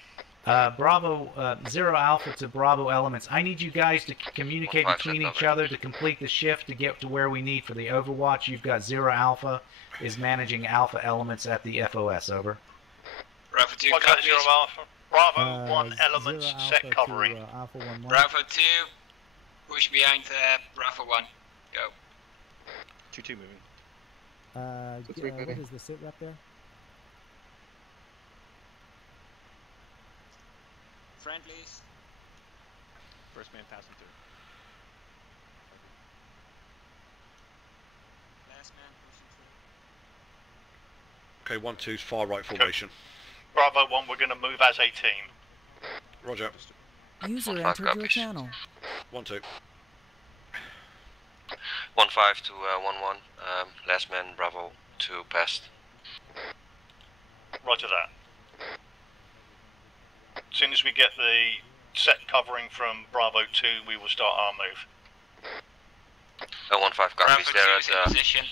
Bravo 0 Alpha to Bravo Elements. I need you guys to communicate between each other to complete the shift to get to where we need for the Overwatch. You've got 0 Alpha is managing Alpha Elements at the FOS. Over. Bravo 2 Roger, copies. 0 Alpha. Bravo 1 Elements set covering. Alpha 1-1. Bravo 2, push behind Bravo 1. Go. 2-2 moving. What is the sit rep there? Friendlies. First man passing through. Last man pushing through. Okay, 1-2's far right formation. Bravo 1, we're going to move as a team. Roger. User entered your channel. 1-2. 1-5 to 1-1. Last man, Bravo 2, passed. Roger that. As soon as we get the set covering from Bravo 2, we will start our move. 1-5 copies Bravo there 2 is in at position.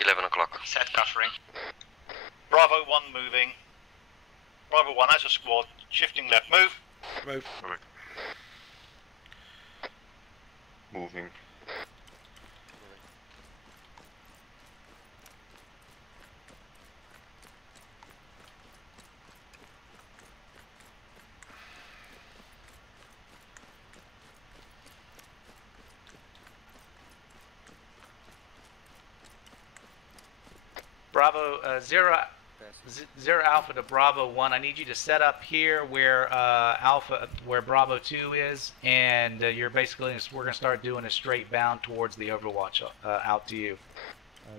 11 o'clock. Set covering. Bravo 1 moving. Bravo 1 as a squad, shifting left. Move. Move. Moving. Bravo 0 Alpha to Bravo 1. I need you to set up here where where Bravo 2 is, and you're basically we're gonna start doing a straight bound towards the Overwatch. Out to you.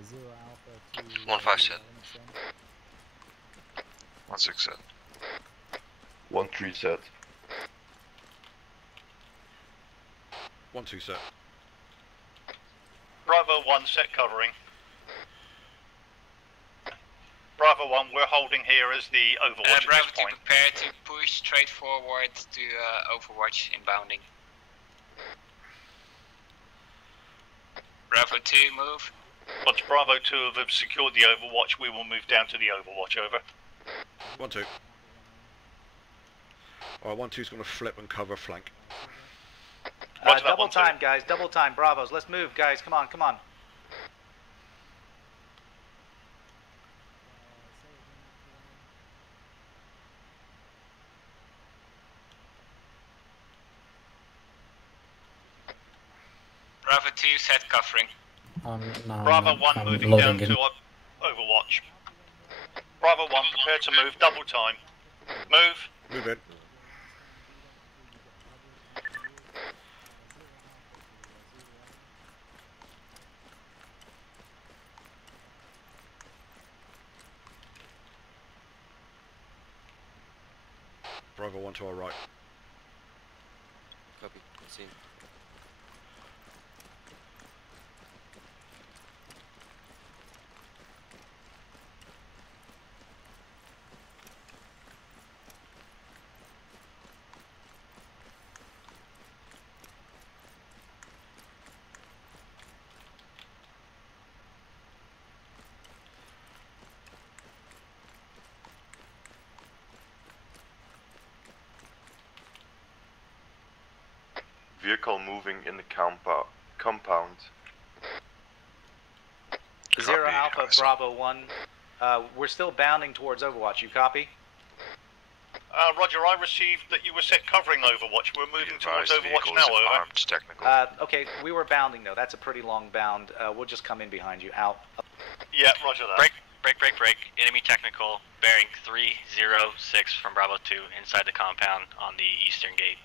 0 Alpha to 1-5 set. 1-6 set. 1-3 set. 1-2 set. Bravo 1 set covering. Bravo 1, we're holding here as the Overwatch Bravo at 2 this point. prepare to push straight forward to Overwatch inbounding. Bravo 2, move. Once Bravo 2 have secured the Overwatch, we will move down to the Overwatch. Over. 1-2. Alright, 1-2's going to flip and cover flank. Double time, guys. Double time. Bravos. Let's move, guys. Come on, come on. Bravo 2, set covering. Bravo 1 moving down to Overwatch. Bravo 1, prepare to move, double time. Move. Move in. Bravo 1 to our right. Copy, seen. Vehicle moving in the compound. 0 Alpha, Bravo 1. We're still bounding towards Overwatch. You copy? Roger, I received that you were set covering Overwatch. We're moving towards Overwatch now, over. Armed, technical. Okay, we were bounding though. That's a pretty long bound. We'll just come in behind you. Out. Yeah, Roger that. Break. Enemy technical, bearing 306 from Bravo 2, inside the compound on the eastern gate.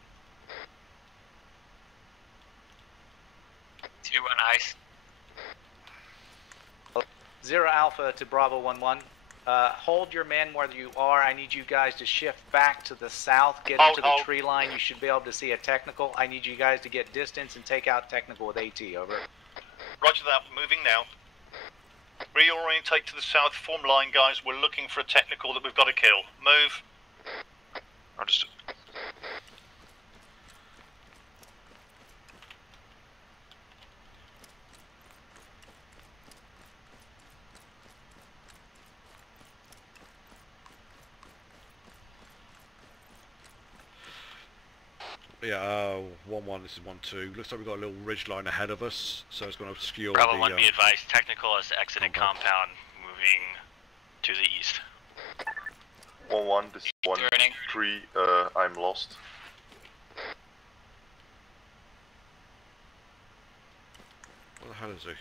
2-1 ice. 0 Alpha to Bravo 1-1. Hold your men where you are. I need you guys to shift back to the south, get into the tree line. You should be able to see a technical. I need you guys to get distance and take out technical with AT, over. Roger that, moving now. Reorientate to the south, form line, guys. We're looking for a technical that we've got to kill. Move. Understood. Yeah, 1-1, this is 1-2. Looks like we've got a little ridge line ahead of us, so it's going to obscure Bravo the... 1, be advised, technical has exited compound, moving to the east. 1-1, this is 1-3, I'm lost. What the hell is he?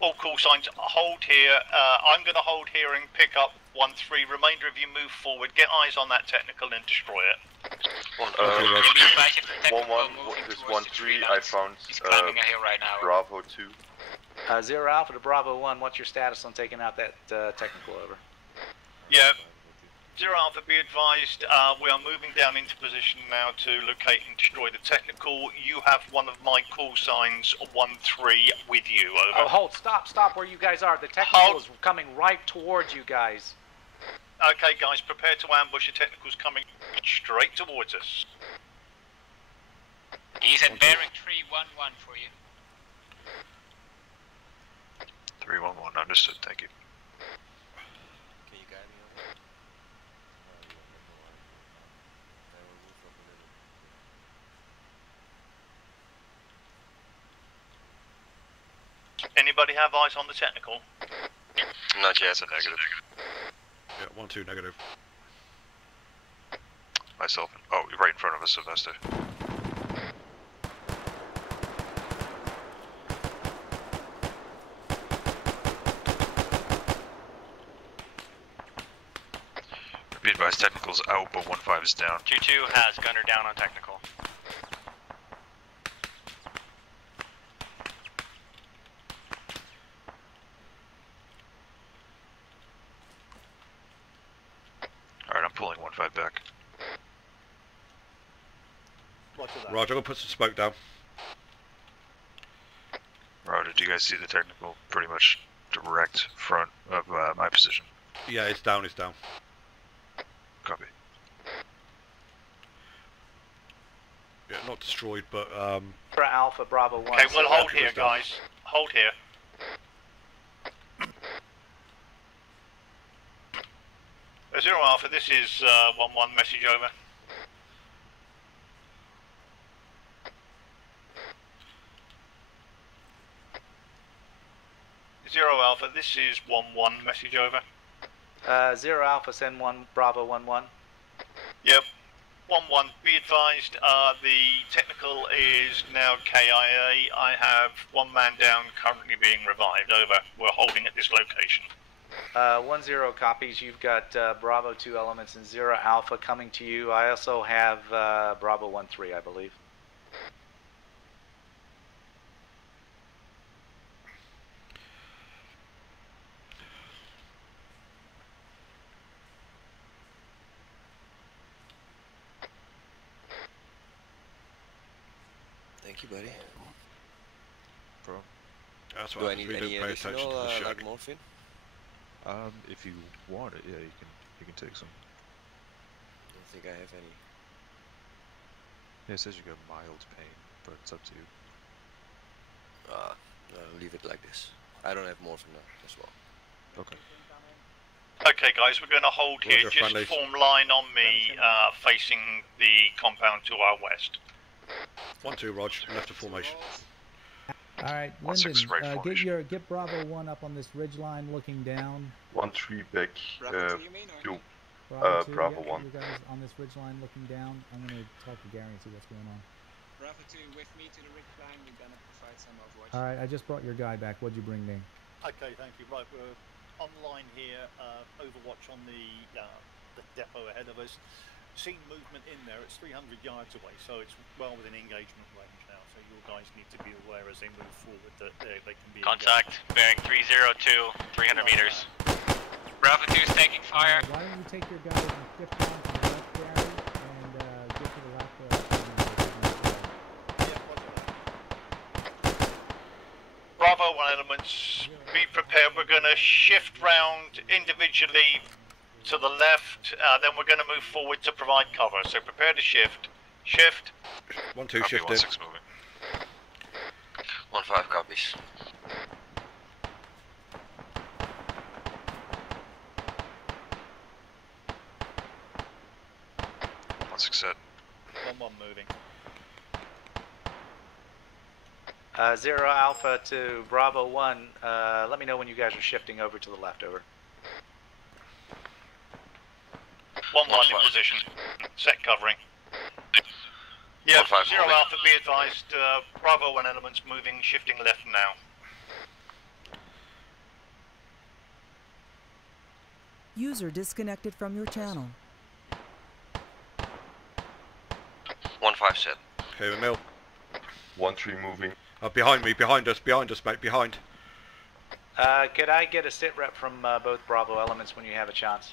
All call signs, hold here. I'm going to hold here and pick up 1-3. Remainder of you move forward. Get eyes on that technical and destroy it. 1-1, this 1-3, I found climbing a hill right now. Bravo 2. 0 Alpha to Bravo 1, what's your status on taking out that technical, over? Yeah, 0 Alpha, be advised, we are moving down into position now to locate and destroy the technical. You have one of my call signs, 1-3, with you, over. Oh, hold, stop where you guys are. The technical is coming right towards you guys. Okay, guys, prepare to ambush. The technical's coming straight towards us. He's at bearing 3-1-1 for you. 3-1-1, understood, thank you. Can you guide me on that? Anybody have eyes on the technical? Not yet, it's a negative. Yeah, 1-2, negative. Myself, oh, you're right in front of us, Sylvester. Be advised, technical's out, but 1-5 is down. 2-2 has gunner down on technical. Alright, I'm pulling 1-5 back. Roger, I'm going to put some smoke down. Roger, do you guys see the technical pretty much direct front of my position? Yeah, it's down, Copy. Yeah, not destroyed, but Alpha, Bravo 1. Okay, we'll hold here, guys. Hold here. 0 Alpha, this is 1-1, message over. Zero Alpha, this is 1-1, message over. 0 Alpha, send 1, Bravo 1-1. Yep, 1-1, be advised, the technical is now KIA. I have one man down, currently being revived, over. We're holding at this location. 1-0 copies, you've got Bravo 2 elements and 0 Alpha coming to you. I also have Bravo 1-3, I believe. Thank you, buddy. Bro. That's Do I need any additional like morphine? If you want it, yeah, you can take some. I don't think I have any. Yeah, it says you got mild pain, but it's up to you. I'll leave it like this. I don't have morphine now as well. Okay. Okay, guys, we're going to hold here. Roger, Just friendlies. form line on me, facing the compound to our west. 1-2, Rog, left of formation. All right, 1-6, right Lyndon, formation. get Bravo 1 up on this ridge line looking down. 1-3 back. Bravo 2, you mean, or? You. Bravo 1. You guys on this ridge line looking down. I'm going to talk to Gary and see what's going on. Bravo 2, with me to the ridge line. We're gonna provide some overwatch. All right, I just brought your guy back. What'd you bring me? Okay, thank you. Right, we're online here. Overwatch on the depot ahead of us. Seen movement in there. It's 300 yards away, so it's well within engagement range now. So your guys need to be aware as they move forward that they can be Contact, bearing 302, 300 meters. Bravo 2 is taking fire. Why don't you take your guys and dip down to the left, Gary, and get to the left. Bravo 1 elements, be prepared. We're going to shift round individually to the left, then we're going to move forward to provide cover. So prepare to shift. Shift. 1-2 shifted. 1-6 moving. 1-5 copies. Set. 1-1 moving. 0 Alpha to Bravo 1. Let me know when you guys are shifting over to the left. Over. 1-1 in position. Set covering. Yeah, 0 Alpha, be advised. Bravo 1 elements moving, shifting left now. User disconnected from your channel. 1-5 set. Okay, the mill. 1-3 moving. Behind me, behind us, mate, behind. Could I get a sit rep from both Bravo elements when you have a chance?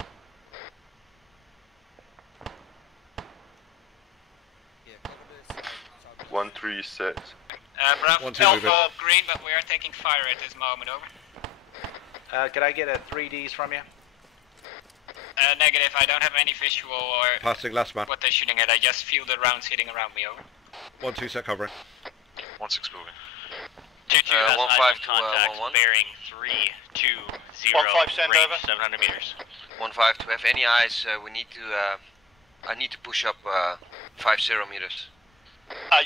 1-3 set. Bravo Alpha green, but we are taking fire at this moment, over. Could I get a 3Ds from you? Negative, I don't have any visual or passing last man. What they're shooting at. I just feel the rounds hitting around me, over. 1-2 set covering. 1-6 moving. 2-2 has eyes on contact, bearing 320, 1-5 send range, over. 700 meters. 1-5 to have any eyes, we need to, I need to push up 50 meters.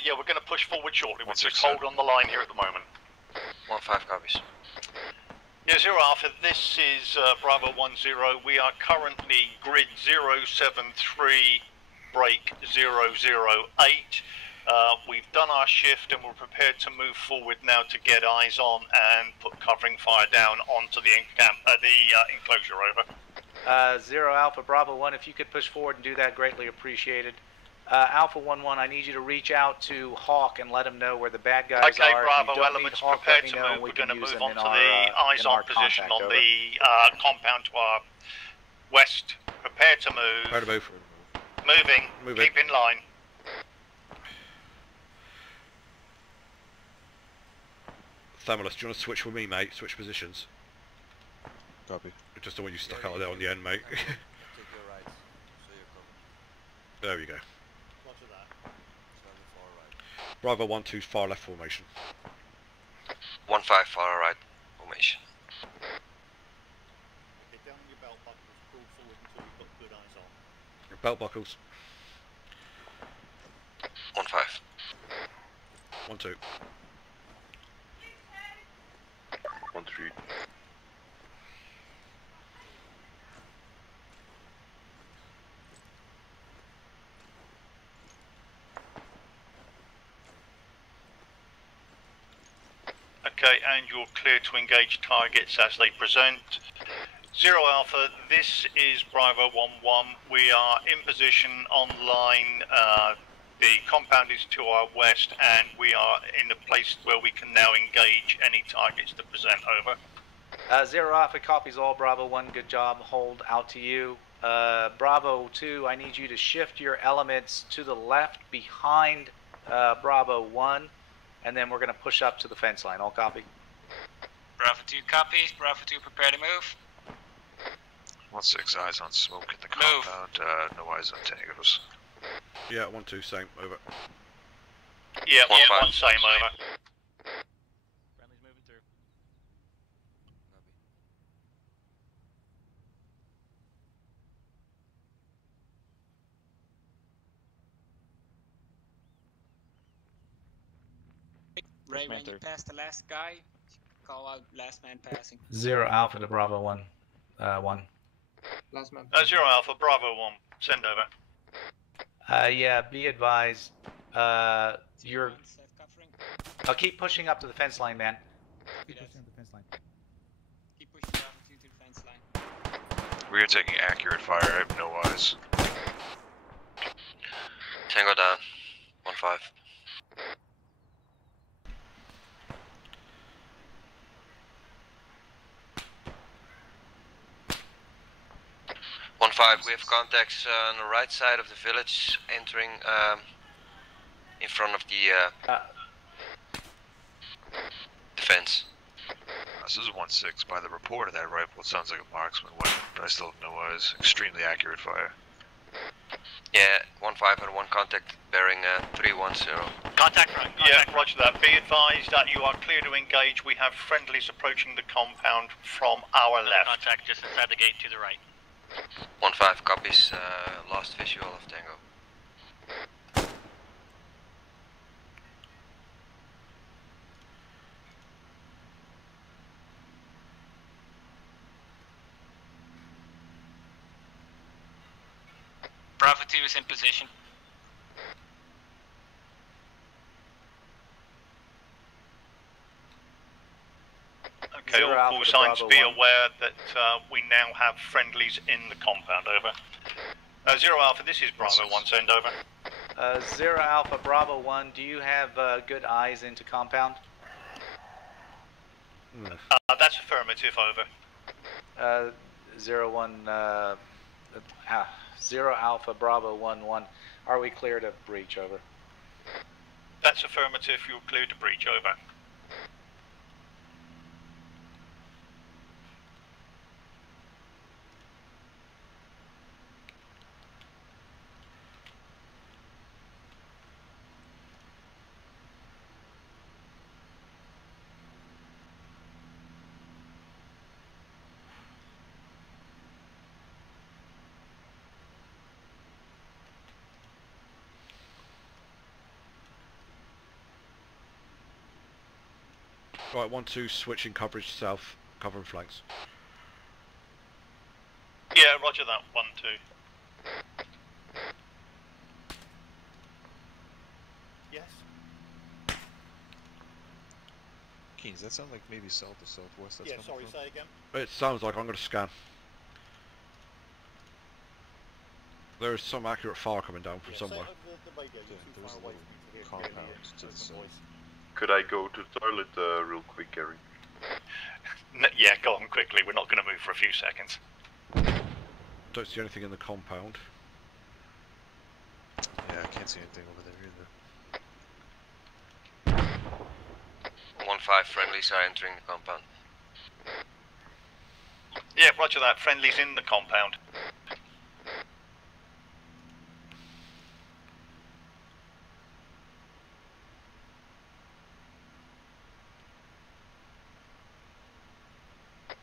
Yeah, we're going to push forward shortly. We'll just hold on the line here at the moment. 1-5 copies. Yeah, 0 Alpha, this is Bravo 1-0. We are currently grid 073, break 008. We've done our shift and we're prepared to move forward now to get eyes on and put covering fire down onto the enclosure, over. 0 Alpha, Bravo 1, if you could push forward and do that, greatly appreciated. Alpha 1-1, I need you to reach out to Hawk and let him know where the bad guys okay, are. Bravo elements Hawk, prepared to move. We're going to move on to the eyes-on position on the compound to our west. Prepare to move. Prepare to move. Moving. Keep in line. Thermalus, do you want to switch with me, mate? Switch positions. Copy. I just don't want you stuck out there on the end, mate. Take your right, so you're covered. There we go. Roger that. So on the far right. Bravo 1-2 far left formation. 1-5 far right formation. Get down on your belt buckles, crawl forward until you've got good eyes on. Your belt buckles. 1-5. 1-2. 1-3. Okay, and you're clear to engage targets as they present. 0 Alpha, this is Bravo 1-1. We are in position on line. The compound is to our west, and we are in a place where we can now engage any targets that present, over. 0 Alpha copies all. Bravo 1, good job. Hold out to you. Bravo 2, I need you to shift your elements to the left behind Bravo 1, and then we're going to push up to the fence line. All copy. Bravo 2 copies. Bravo 2 prepare to move. 1-6 eyes on smoke in the compound. No eyes on tangos. Yeah, 1-2 same. Over. Yeah, 1-1 same. Over. Friendly's moving through. Ray, when you pass the last guy, call out last man passing. 0 Alpha to Bravo 1. 1. Zero Alpha, Bravo 1, send over. Yeah, be advised. You're... I'll keep pushing up to the fence line, man. Keep pushing up the fence line. Keep pushing Bravo 2 to the fence line. We are taking accurate fire, I have no eyes. Tango down. 1-5. We have contacts on the right side of the village, entering in front of the fence. This is 1-6. By the report of that rifle, it sounds like a marksman weapon, but I still have no eyes. Extremely accurate fire. Yeah, 1-5 and 1 contact bearing 310. Contact front. Yeah, roger that. Be advised that you are clear to engage. We have friendlies approaching the compound from our left. Contact just inside the gate to the right. 1-5 copies, lost visual of Tango. Bravo 2 is in position. Okay, all call signs be aware that we now have friendlies in the compound, over. Zero Alpha, this is Bravo 1, send over. Zero Alpha, Bravo 1, do you have good eyes into compound? That's affirmative, over. 0 Alpha, Bravo 1-1, are we clear to breach, over? That's affirmative, you're clear to breach, over. Right, 1-2, switching coverage south, covering flanks. Yeah, roger that, 1-2. Yes. Keynes, that sounds like maybe south or southwest. That's Sorry, from. say again. It sounds like I'm going to scan. There is some accurate fire coming down from somewhere. There's a little compound to the south. Could I go to the toilet real quick, Gary? Yeah, go on quickly. We're not going to move for a few seconds. Don't see anything in the compound. Yeah, I can't see anything over there either. 1-5 friendlies are entering the compound. Yeah, roger that. Friendlies in the compound.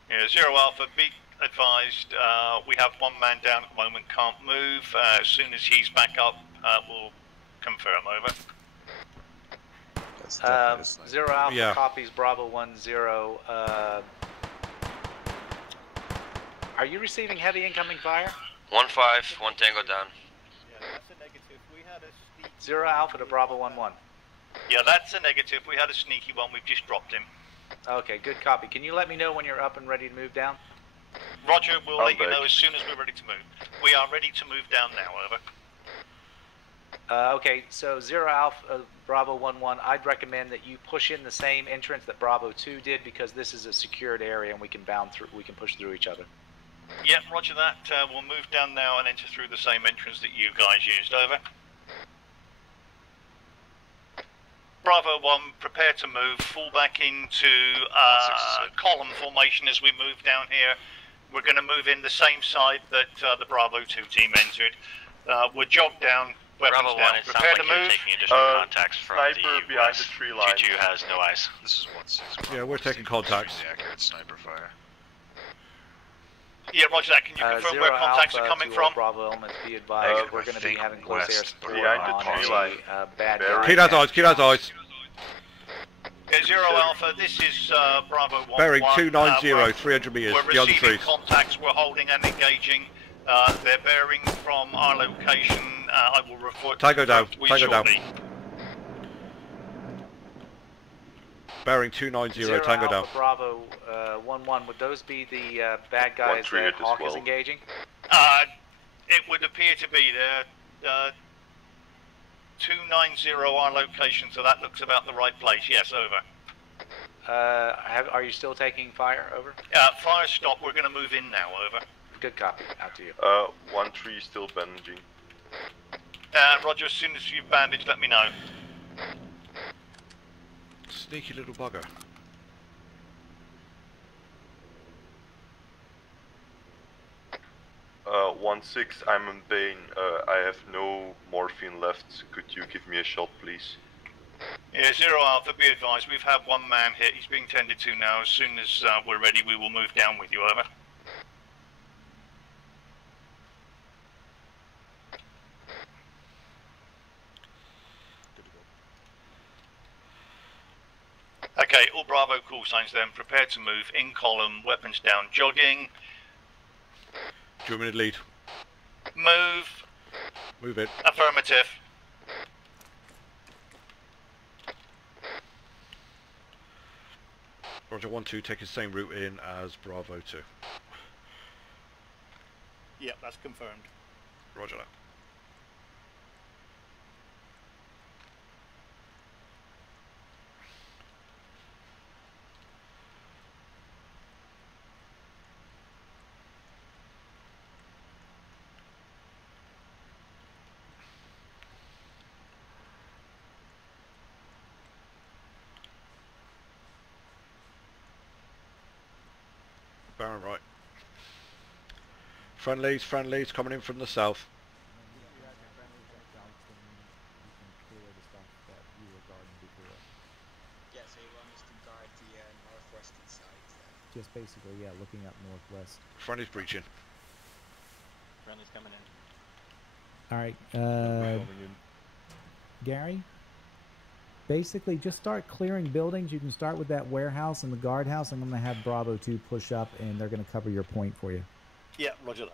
Yeah, Zero Alpha, be advised, we have one man down at the moment, can't move. As soon as he's back up, we'll confirm, over. 0 Alpha copies Bravo 1-0. Are you receiving heavy incoming fire? 1-5, 1 Tango down. Yeah, that's a negative. We had a sneaky 0 Alpha to Bravo 1-1. Yeah, that's a negative. We had a sneaky one. We've just dropped him. Okay, good copy. Can you let me know when you're up and ready to move down? Roger, we'll let you know as soon as we're ready to move. We are ready to move down now, over. Okay, so 0 Alpha, Bravo 1-1, I'd recommend that you push in the same entrance that Bravo 2 did because this is a secured area and we can push through each other. Yeah, roger that. We'll move down now and enter through the same entrance that you guys used, over. Bravo 1, prepare to move. Fall back into column formation as we move down here. We're going to move in the same side that the Bravo 2 team entered. We're jogged down, weapons Bravo down. 1, it sounds Prepare like to you're move. taking additional contacts from sniper the behind west. the tree line. G2 has no eyes. This is 1-6. Yeah, we're taking contacts. Accurate sniper fire. Yeah, roger that. Can you confirm where contacts are coming from? Bravo elements, be advised, we're going to be having close air support behind the on tree line. bad Keep those eyes, keep those eyes. Zero Alpha, this is Bravo 1. Bearing 290, 300 metres, we're beyond the receiving trees. contacts, we're holding and engaging. They're bearing from our location. I will report Tango down, to you Tango down. shortly. Bearing 290, Zero Tango Alpha down. Bravo 1-1. Would those be the bad guys that Hawk is engaging? It would appear to be there. 290 our location, so that looks about the right place. Yes, over. Are you still taking fire? Over. Fire stop. We're going to move in now. Over. Good copy. Out to you. 1-3 still bandaging. Roger. As soon as you've bandaged, let me know. Sneaky little bugger. Uh, 1-6, I'm in pain. I have no morphine left. Could you give me a shot, please? Yeah, Zero Alpha, be advised, we've had one man hit. He's being tended to now. As soon as we're ready, we will move down with you, over. Okay, all Bravo call signs then. Prepare to move. In column, weapons down, jogging. Do you want me to lead? Move. Move it. Affirmative. Roger, 1-2, take the same route in as Bravo 2. Yep, that's confirmed. Roger that. Baron right. Friendlies coming in from the south. Yeah, so you want us to guard the northwestern side. Just basically, yeah, looking up northwest. Friendlies breaching. Friendly's coming in. Alright, Gary? Basically, just start clearing buildings. You can start with that warehouse and the guardhouse. I'm going to have Bravo 2 push up, and they're going to cover your point for you. Yeah, roger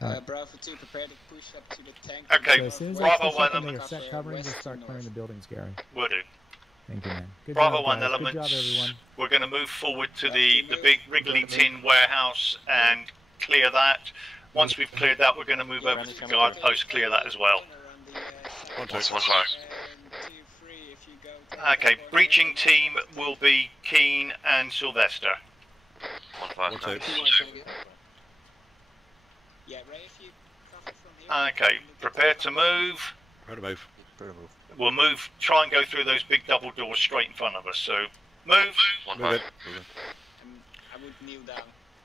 that. Bravo 2, prepare to push up to the tank. Okay, So as soon as Bravo I push 1 up and they are elements. set covering, just start clearing the buildings, Gary. Will do. Thank you, man. Good Bravo job, 1 guys. elements. Good job, everyone. We're going to move forward to the big Wrigley Tin warehouse and clear that. Once we've cleared that, we're going to move over to the guard post, clear that as well. 1-2. Okay, breaching team will be Keane and Sylvester. 1-5. Yeah, Ray, if you cover from here. Okay, prepare to move. Prepare to move. We'll move, try and go through those big double doors straight in front of us, so move. 1-5. Move it. I would kneel down,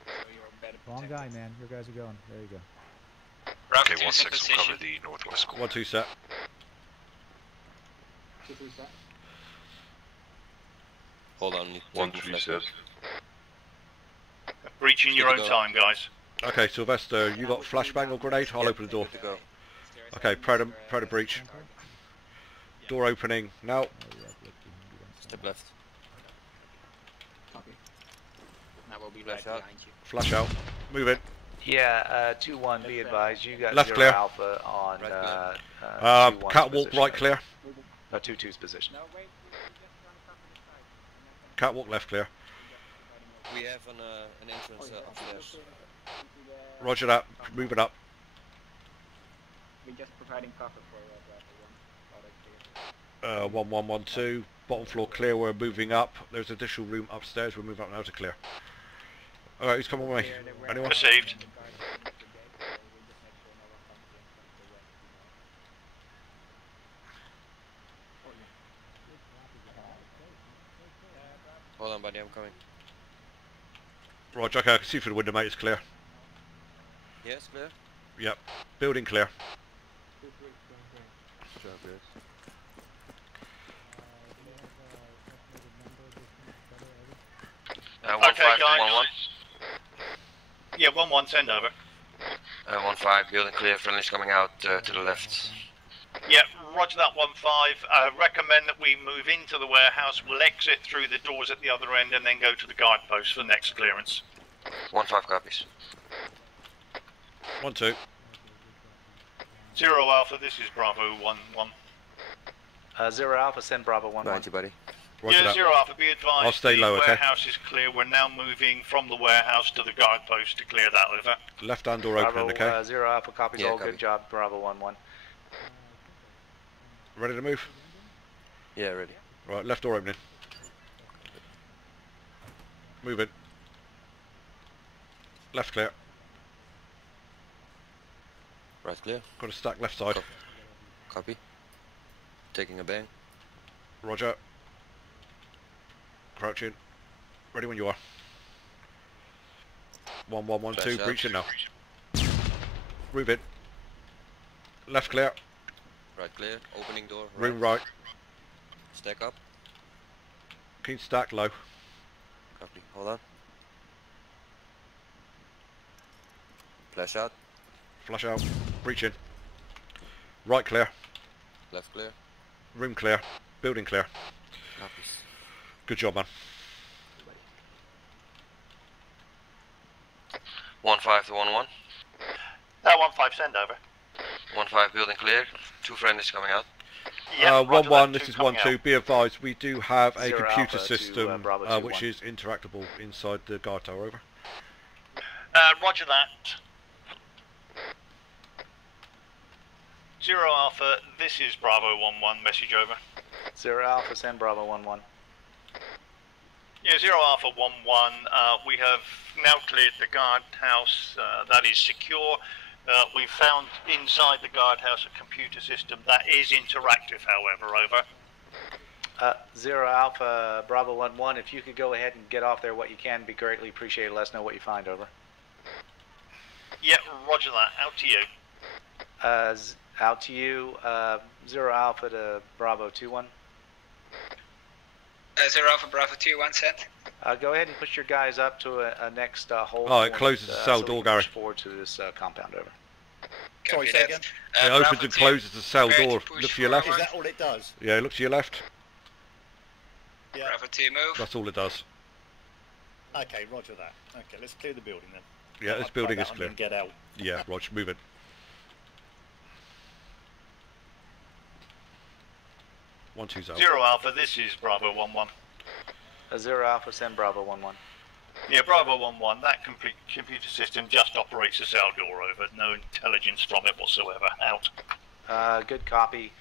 so you're better protected. Wrong guy, man. Your guys are going. There you go. Okay, Rocket 1-6 in will position. cover the northwest corner. 1-2 set. Hold on. 1-3 set. Breaching your own time, guys. Okay, Sylvester, you got flashbang or grenade? I'll open the door. Good to go. Okay, prepare to breach. Door opening now. Step left. Now we'll be Flash right out. behind you. Flash out. Move in. Yeah, 2-1, be advised, you got Left 0 clear. Alpha on Right 2-1's Catwalk position. right clear. No, 2-2's position. No, wait, we just trying to cover the side. Catwalk left clear. We have an entrance upstairs. Roger that. Move it up. We're just providing cover for Bravo 1. 1-1-1-2. Bottom floor clear. We're moving up. There's additional room upstairs. We'll move up now to clear. Alright, who's coming with me? Anyone? Received. Hold on, buddy, I'm coming. Roger, okay, I can see through the window, mate. It's clear. Yes, clear? Yep. Building clear. Good job, guys. Okay, guys. Yeah, 1-1, send over. 1-5, building clear, friendly's coming out to the left. Yeah, Roger that, 1-5. Recommend that we move into the warehouse. We'll exit through the doors at the other end and then go to the guard post for next clearance. 1-5 copies. 1-2. 0 Alpha, this is Bravo 1-1. 0 Alpha, send Bravo 1-1. 90, buddy. Roger Yeah, that. 0 Alpha, be advised. I'll stay low, the okay? warehouse is clear. We're now moving from the warehouse to the guard post to clear that, over. Left hand door opening, okay? 0 Alpha, copies Yeah, all. copy. Good job, Bravo 1-1. Ready to move? Yeah, ready. Right, left door opening. Moving. Left clear. Right clear. Got a stack left side. Copy. Taking a bang. Roger. Crouching. Ready when you are. 1-1-1-2. Flash out. Breaching now. Moving. Left clear. Right clear. Opening door. Room right. Stack up. Keen stack low. Copy. Hold on. Flash out. Flush out. Breaching. Right clear. Left clear. Room clear. Building clear. Copies. Good job, man. 1-5 to 1-1. 1-5, send over. 1-5 building clear. 2 friendlies coming out. Yeah, 1-1, this is 1-2. Be advised, we do have a 0 computer Alpha to, system Bravo2-1. is interactable inside the guard tower, over. Roger that. 0 Alpha, this is Bravo 1-1, message over. 0 Alpha, send Bravo 1-1. Yeah, 0 Alpha 1-1, we have now cleared the guardhouse, that is secure. We found inside the guardhouse a computer system that is interactive, however, over. 0 Alpha, Bravo 1-1, if you could go ahead and get off there what you can, be greatly appreciated. Let us know what you find, over. Yeah, roger that, out to you. Out to you, 0 Alpha to Bravo 2-1. 0 Alpha Bravo 2-1 sent. Go ahead and push your guys up to a next hold. Oh, it point, closes the cell so door, we can Gary. push forward to this compound, over. Sorry, say again? It opens and closes the cell door. Look to your left. Is that all it does? Yeah, look to your left. Yeah. Bravo 2 move. That's all it does. Okay, roger that. Okay, let's clear the building then. Yeah, this building is and clear. then get out. Yeah, Roger, move it. One, 2, 0. 0 Alpha, this is Bravo 1-1. 0 Alpha, send Bravo 1-1. Yeah, Bravo 1-1, that computer system just operates the cell door, over. No intelligence from it whatsoever. Out. Good copy.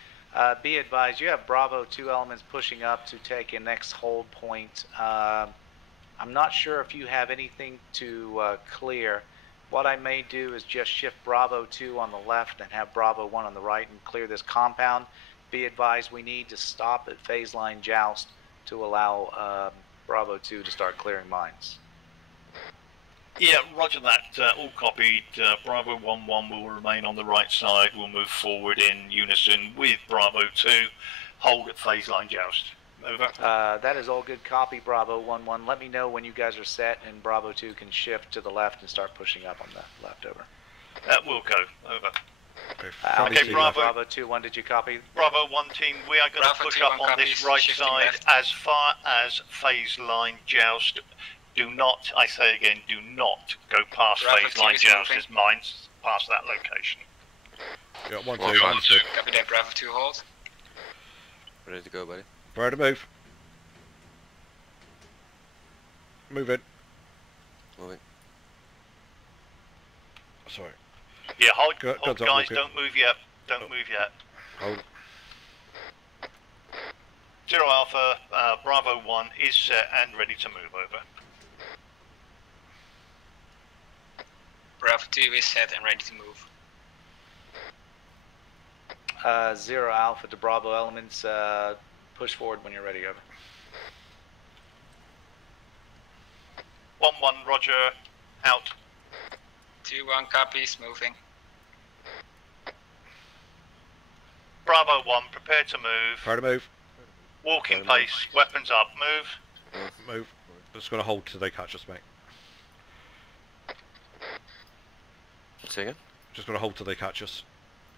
Be advised, you have Bravo 2 elements pushing up to take a next hold point. I'm not sure if you have anything to clear. What I may do is just shift Bravo 2 on the left and have Bravo 1 on the right and clear this compound. Be advised, we need to stop at phase line joust to allow Bravo 2 to start clearing mines. Yeah, roger that. All copied. Bravo 1-1 will remain on the right side. We'll move forward in unison with Bravo 2. Hold at phase line joust. Over. That is all good copy, Bravo 1-1. Let me know when you guys are set and Bravo 2 can shift to the left and start pushing up on the left, over. That will go. Over. Okay, Bravo 2-1, did you copy? Bravo 1 team, we are going to push up on this right side as far as phase line joust. Do not, I say again, do not go past phase line joust as mines past that location. Yeah, 1, 2, understood. Copy that, Bravo 2 hold. Ready to go, buddy. Ready to move. Move it. Moving. Sorry. Yeah, hold Guns up, guys, walking. don't move yet. Don't move yet. Hold. 0 Alpha, Bravo 1 is set and ready to move, over. Bravo 2 is set and ready to move. 0 Alpha to Bravo elements, push forward when you're ready, over. 1-1, roger, out. 2-1 copies, moving. Bravo 1, prepare to move. Prepare to move. Walking pace, weapons up, move. Move. Just going to hold till they catch us, mate. Say again? Just going to hold till they catch us.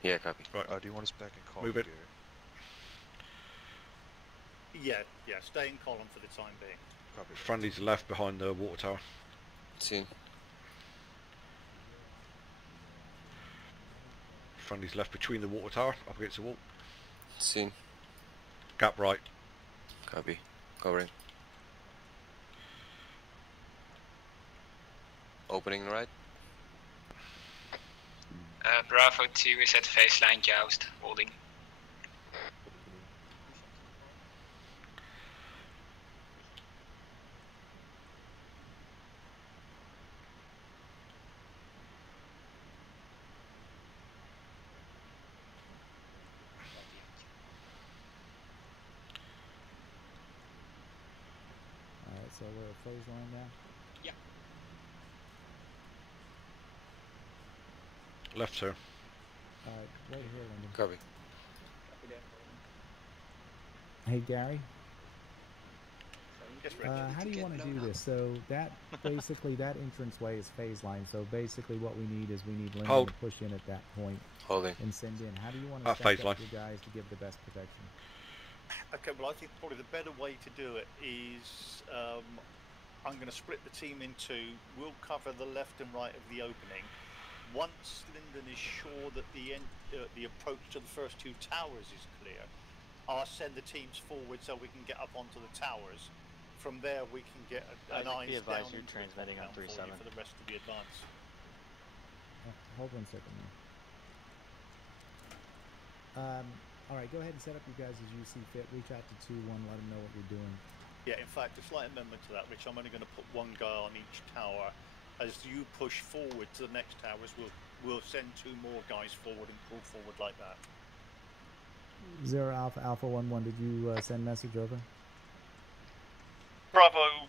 Yeah, copy. Right. Do you want us back in call? Move it. Yeah, stay in column for the time being. Friendly's left behind the water tower. Seen. Friendly's left between the water tower, up against the wall. Seen. Gap right. Copy. Covering. Opening right. Bravo 2 is at phase line joust, holding. Alright, so we're at phase line now? Yeah. Left, sir. Alright, right here, Lyndon. Copy. Hey, Gary? How do you want to do this? So that basically that entranceway is phase line. So basically, what we need is Lyndon to push in at that point and send in. How do you want to stack up your guys to give the best protection? Okay, well, I think probably the better way to do it is I'm going to split the team in two. We'll cover the left and right of the opening. Once Lyndon is sure that the approach to the first two towers is clear, I'll send the teams forward so we can get up onto the towers. From there, we can get an eyes be advised down you're transmitting on 3-7 for the rest of the advance. Hold 1 second now. Alright, go ahead and set up you guys as you see fit. Reach out to 2-1, let them know what you're doing. Yeah, in fact, a slight amendment to that, Rich. I'm only going to put one guy on each tower. As you push forward to the next towers, we'll send 2 more guys forward and pull forward like that. 0 Alpha, Alpha 1-1, did you send message over? Bravo.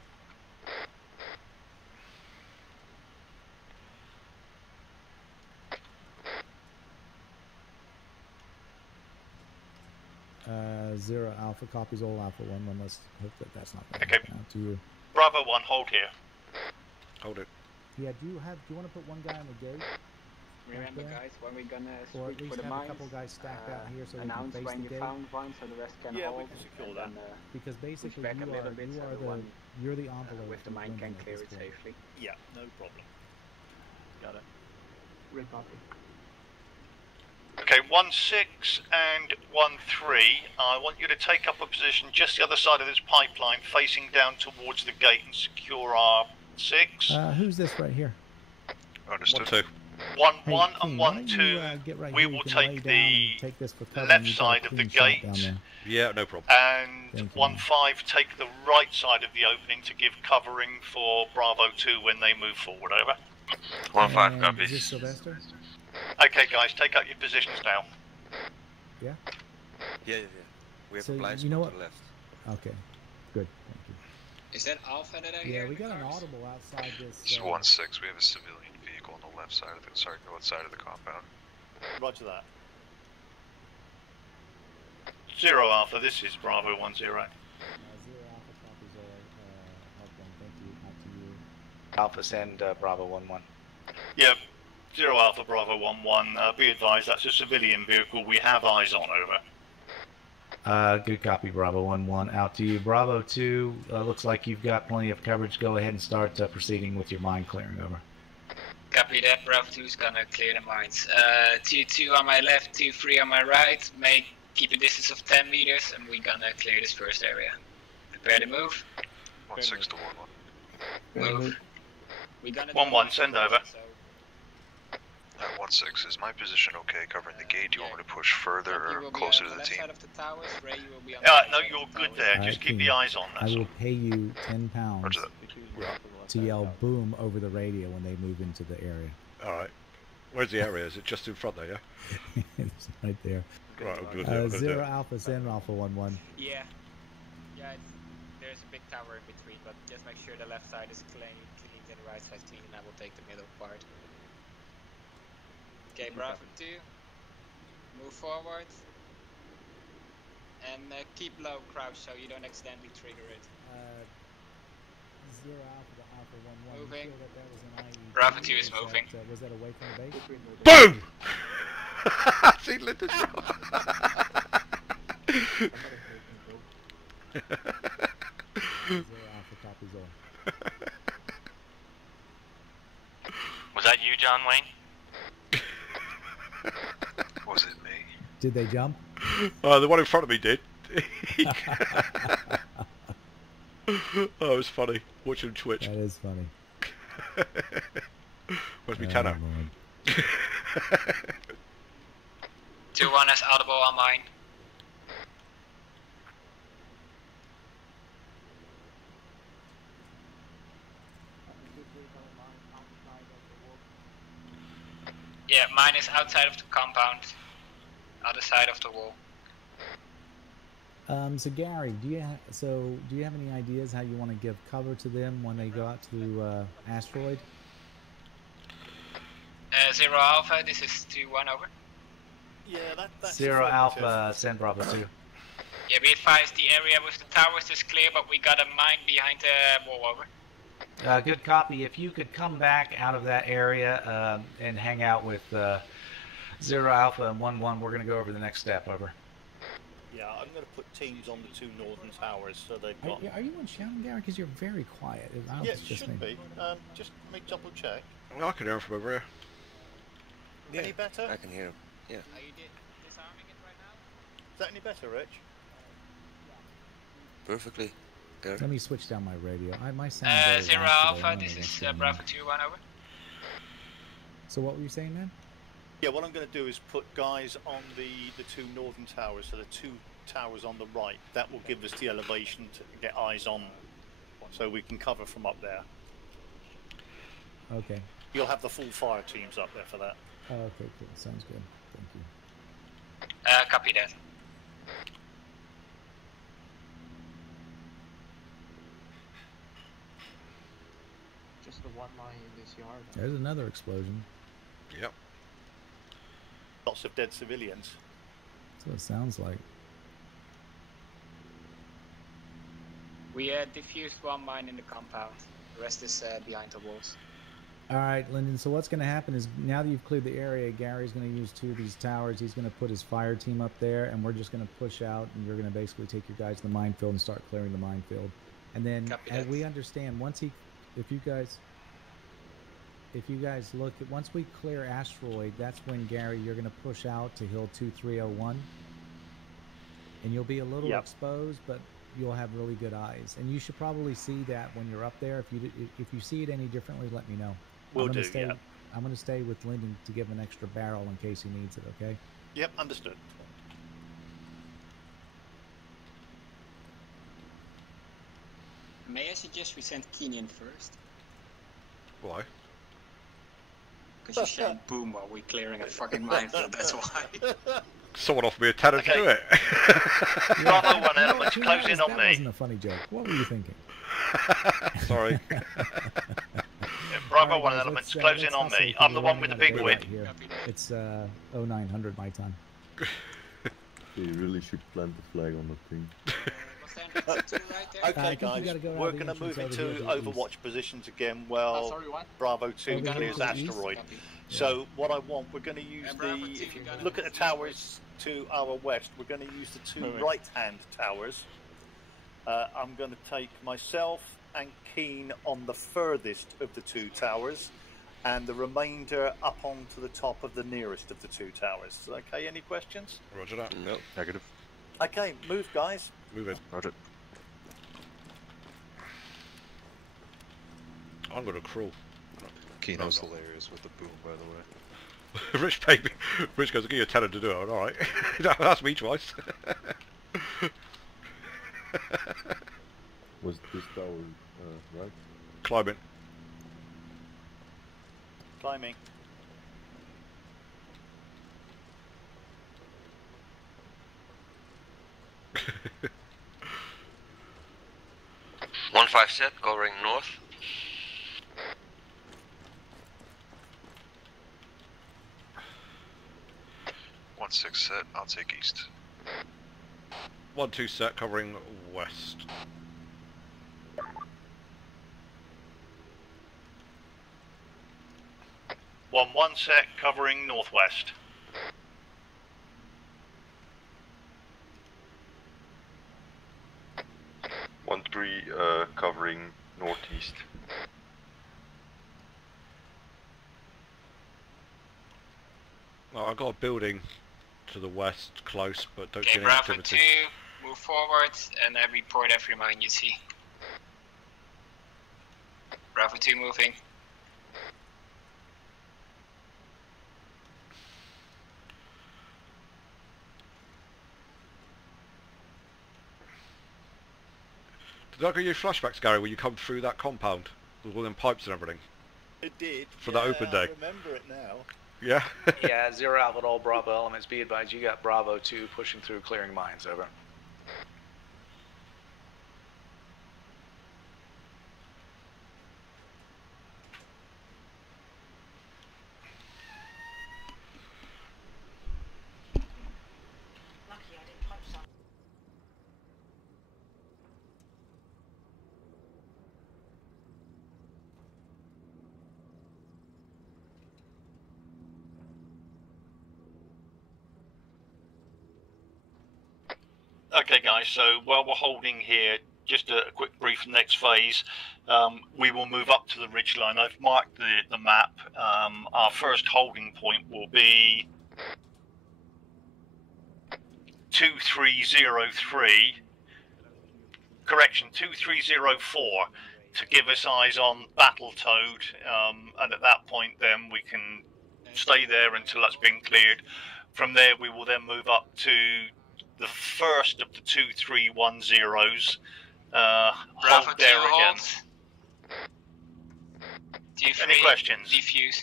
Zero Alpha copies all Alpha 1-1. Let's hope that that's not going okay. out to you. Bravo 1, hold here. Hold it. Yeah, do you want to put one guy on the gate? Remember, guys, when we're gonna or at switch least for the have mines, a couple guys stacked out here so we can announce face when the you gate. found one, so the rest can hold. We can secure that. Because basically back a little bit, so you're the envelope with the mine can clear it safely. Yeah, no problem. Got it. Rip copy. Okay, 1-6 and 1-3. I want you to take up a position just the other side of this pipeline, facing down towards the gate and secure R6. Who's this right here? Understood. 1-2. 1-1 and 1-2. Right we will take the left side of the gate. Yeah, no problem. And 1-5 take the right side of the opening to give covering for Bravo 2 when they move forward. Over. 1-5 copies. Is this Sylvester? Okay, guys, take up your positions now. Yeah? Yeah. We have so a blind you know spot what? to the left. Okay, good. Thank you. Is that Alpha that I hear? Yeah, we got an audible outside this. This is 1-6. We have a civilian vehicle on the left side of the north side of the compound. Roger that. 0 Alpha, this is Bravo 1-0. 0 Alpha copies all right. Thank you. Out to you. Alpha send Bravo 1-1. Yeah, 0 Alpha Bravo 1-1. Be advised, that's a civilian vehicle. We have eyes on. Over. Good copy, Bravo 1-1. Out to you. Bravo 2, looks like you've got plenty of coverage. Go ahead and start proceeding with your mine clearing. Over. Copy that. Bravo 2 is gonna clear the mines. 2-2 on my left, 2-3 on my right. Keep a distance of 10 meters, and we're gonna clear this first area. Prepare to move. 1-6 to 1-1. Move. We're gonna 1-1, send over. 1-6, is my position okay covering the gate? Do you want me to push further or closer to the team? No, you're good there. Just keep the eyes on. I will pay you £10 to yell boom over the radio when they move into the area. Alright. Where's the area? Is it just in front there, yeah? It's right there. Right, I'm good. 0 Alpha, send Alpha 1-1. Yeah. Yeah, there's a big tower in between, but just make sure the left side is clean and the right side is clean, and I will take the middle part. Okay, Bravo 2, move forward, and keep low crouch so you don't accidentally trigger it. 0 Alpha to Alpha 1-1. Moving. That was an IE. Bravo 2 is moving. Was that away from the base? Boom! See Lyndon's Alpha copies all. Was that you, John Wayne? Was it me? Did they jump? The one in front of me did. Oh, it was funny. Watching him twitch. That is funny. Where's me Tanner? 2-1 is audible on mine. Yeah, mine is outside of the compound, other side of the wall. So Gary, do you have any ideas how you want to give cover to them when they go out to asteroid? 0 Alpha, this is 2-1 over. Yeah, that's 0 Alpha, send Bravo 2. Yeah, be advised the area with the towers is clear, but we got a mine behind the wall over. Good copy. If you could come back out of that area and hang out with 0 Alpha and 1-1, we're going to go over the next step. Over. Yeah, I'm going to put teams on the 2 northern towers so they've got... Are you on shouting, Gary? Because you're very quiet. Yeah, it should be. Just let me double check. I can hear him from over here. Yeah, any better? I can hear him. Yeah. Are you disarming it right now? Is that any better, Rich? Perfectly. Gary. Let me switch down my radio. My sound. 0 Alpha, this is Bravo 2-1 over. So what were you saying, man? Yeah, what I'm going to do is put guys on the 2 northern towers, so the 2 towers on the right. That will give us the elevation to get eyes on, so we can cover from up there. Okay. You'll have the full fire teams up there for that. Oh, okay, cool. Sounds good. Thank you. Copy that. Just the one line in this yard. There's another explosion. Yep. Lots of dead civilians. That's what it sounds like. We defused one mine in the compound. The rest is behind the walls. All right, Lyndon, so what's going to happen is now that you've cleared the area, Gary's going to use 2 of these towers. He's going to put his fire team up there, and we're just going to push out, and you're going to basically take your guys to the minefield and start clearing the minefield. And then, as we understand, once if you guys look at, once we clear asteroid, that's when, Gary, you're going to push out to Hill 2301, and you'll be a little exposed, but you'll have really good eyes. And you should probably see that when you're up there. If you see it any differently, let me know. Will I'm do, stay, yeah. I'm going to stay with Lyndon to give an extra barrel in case he needs it, okay? Yep, understood. May I suggest we send Kenyan first? Why? Because you said boom while we're clearing a fucking minefield, that's why. Someone offered me a tenner to do it. Bravo 1 elements, close in on That me. wasn't a funny joke. What were you thinking? Sorry. Bravo 1 elements, close in on me. I'm the one with the big whip. It's 0900 my time. You really should plant the flag on the thing. Okay, guys, we're going to move into Overwatch positions again while Bravo 2 clears asteroid. So what I want, we're going to use if you look at the towers to our west, we're going to use the 2 right-hand towers. I'm going to take myself and Keen on the furthest of the 2 towers, and the remainder up onto the top of the nearest of the 2 towers. Okay, any questions? Roger that. No. Negative. Okay, move, guys. Move in. Roger. I'm going to crawl. Keno's hilarious with the boom, by the way. Rich paid me. Rich goes, I'll give you a tenner to do it. Alright. That's me twice. Was this tower right? Climbing. Climbing. One 5 set, covering north. 1-6 set, I'll take east. 1-2 set, covering west. 1-1 set, covering northwest. southeast. Well, I've got a building to the west, close, but don't see Okay, any Bravo activity. 2, move forward, and report every mine you see. Bravo 2 moving. Did I give you flashbacks, Gary, when you come through that compound with all them pipes and everything? It did. For that open day. I remember it now. Yeah? Yeah, 0 Alpha to all Bravo elements. Be advised, you got Bravo 2 pushing through, clearing mines. Over. Okay, guys, so while we're holding here, just a quick brief next phase. We will move up to the ridgeline. I've marked the map. Our first holding point will be 2303. Correction, 2304, to give us eyes on Battletoad, and at that point then we can stay there until that's been cleared. From there we will then move up to the first of the 2310s. Hold there again. Any questions? Defuse.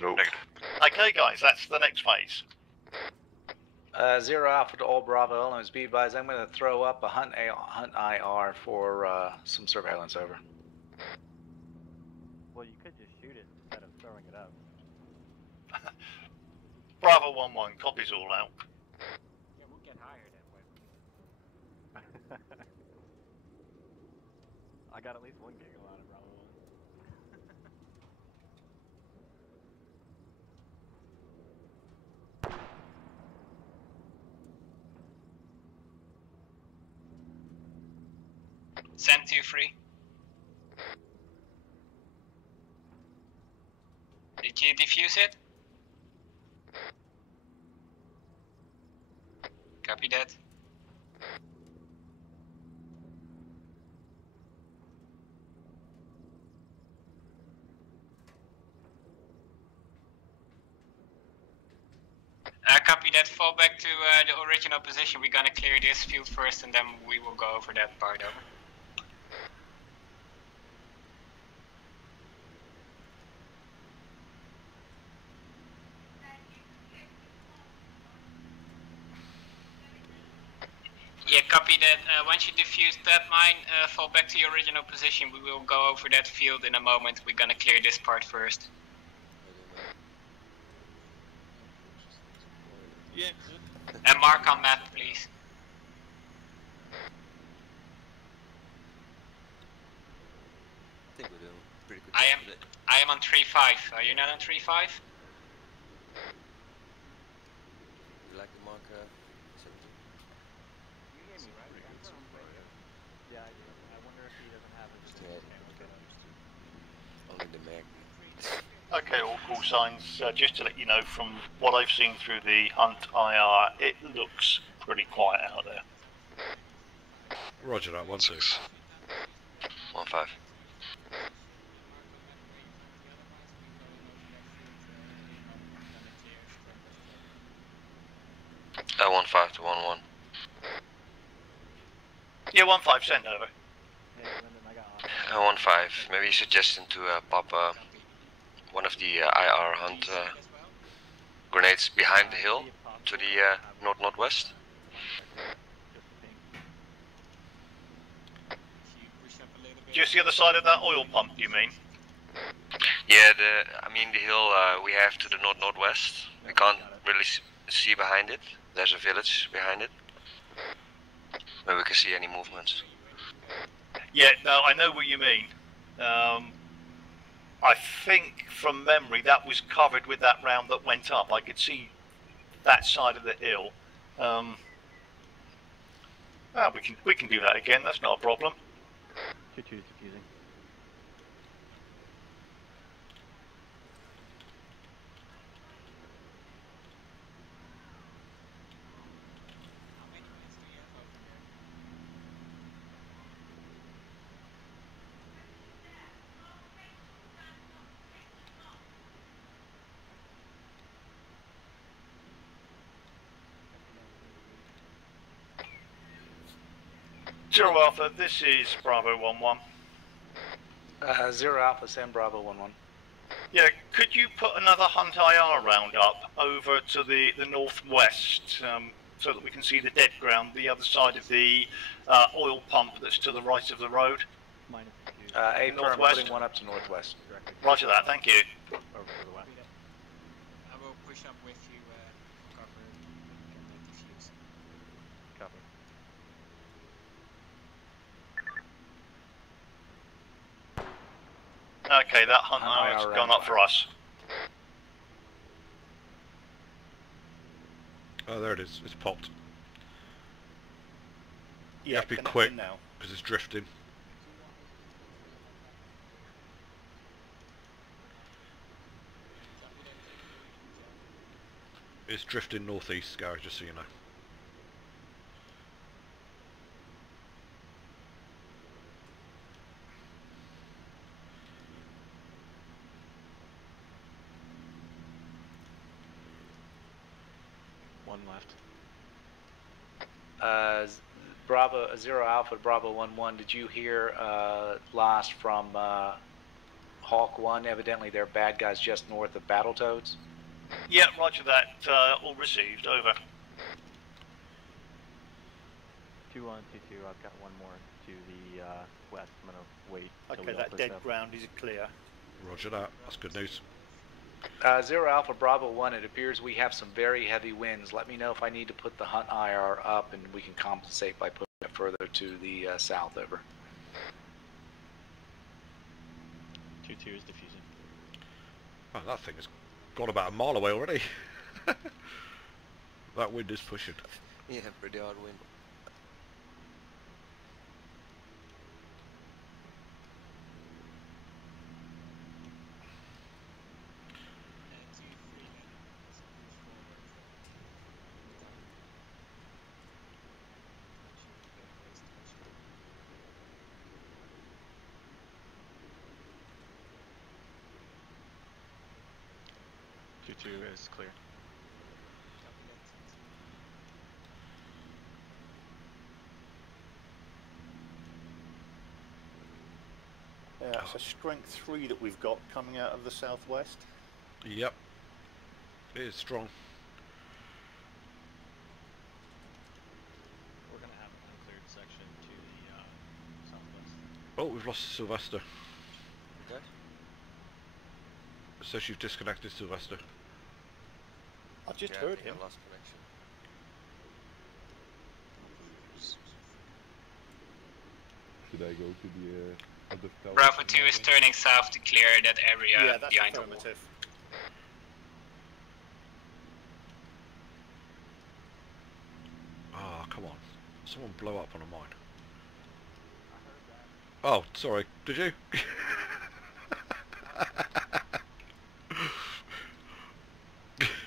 Nope. Okay, guys, that's the next phase. 0 Alpha to all Bravo elements. Be advised, I'm going to throw up a hunt IR for some surveillance. Over. Well, you could just shoot it instead of throwing it up. Bravo 1-1, copies all out. Yeah, we'll get higher that way. I got at least 1 giggle out of Bravo 1. Send 2-3. Did you defuse it? Copy that. Copy that. Fall back to the original position. We're gonna clear this field first, and then we will go over that part. Over. Yeah, copy that. Once you defuse that mine, fall back to your original position. We will go over that field in a moment. We're gonna clear this part first. Yeah. And mark on map, please. I think we're doing pretty good. I am on 3-5. Are you not on 3-5? You like the marker? You gave me right? Yeah, I do. I wonder if he doesn't have it. Only the mag. Okay, all call signs. Just to let you know, from what I've seen through the Hunt IR, it looks pretty quiet out there. Roger that, 1-6. 1-5. I 1-5 to 1-1. Yeah, 1-5, send over. 1-5. Maybe a suggestion to pop one of the IR Hunt grenades behind the hill to the north-northwest. Just the other side of that oil pump, you mean? Yeah, I mean the hill we have to the north-northwest. We can't really see behind it. There's a village behind it. Where we can see any movements. Yeah, no, I know what you mean. I think from memory that was covered with that round that went up. I could see that side of the hill. We can do that again. That's not a problem. 2-2 is diffusing. Zero Alpha, this is Bravo 1-1. 0 Alpha, send Bravo 1-1. Yeah, could you put another Hunt IR round up over to the northwest so that we can see the dead ground, the other side of the oil pump that's to the right of the road? A firm, putting one up to northwest. Roger that, thank you. Over to the west. I will push up with you, cover and defuse. Copy. Okay, that Hunt IR's gone up for us. Oh, there it is. It's popped. Yeah, you have to be quick because it's drifting. It's drifting northeast, Gary, just so you know. One left. Bravo 0 Alpha, Bravo 1-1. Did you hear last from Hawk 1? Evidently, they're bad guys just north of Battletoads. Yeah, roger that. All received. Over. 2-1, 2-2. I've got one more to the west. I'm gonna wait. Okay, that dead ground is clear. Roger that. That's good news. 0 Alpha, Bravo 1. It appears we have some very heavy winds. Let me know if I need to put the Hunt IR up, and we can compensate by putting it further to the south. Over. 2-2 is diffusing. Oh, that thing has gone about a mile away already. That wind is pushing. Yeah, pretty hard wind. Is clear. Yeah, it's a strength 3 that we've got coming out of the southwest. Yep. It is strong. We're going to have an uncleared section to the southwest. Oh, we've lost Sylvester. Okay. It says you've disconnected Sylvester. I just heard him. I lost connection. Should I go to the other tower? Bravo 2 is turning south to clear that area behind the wall. Ah, come on. Someone blow up on a mine. Oh, sorry. Did you?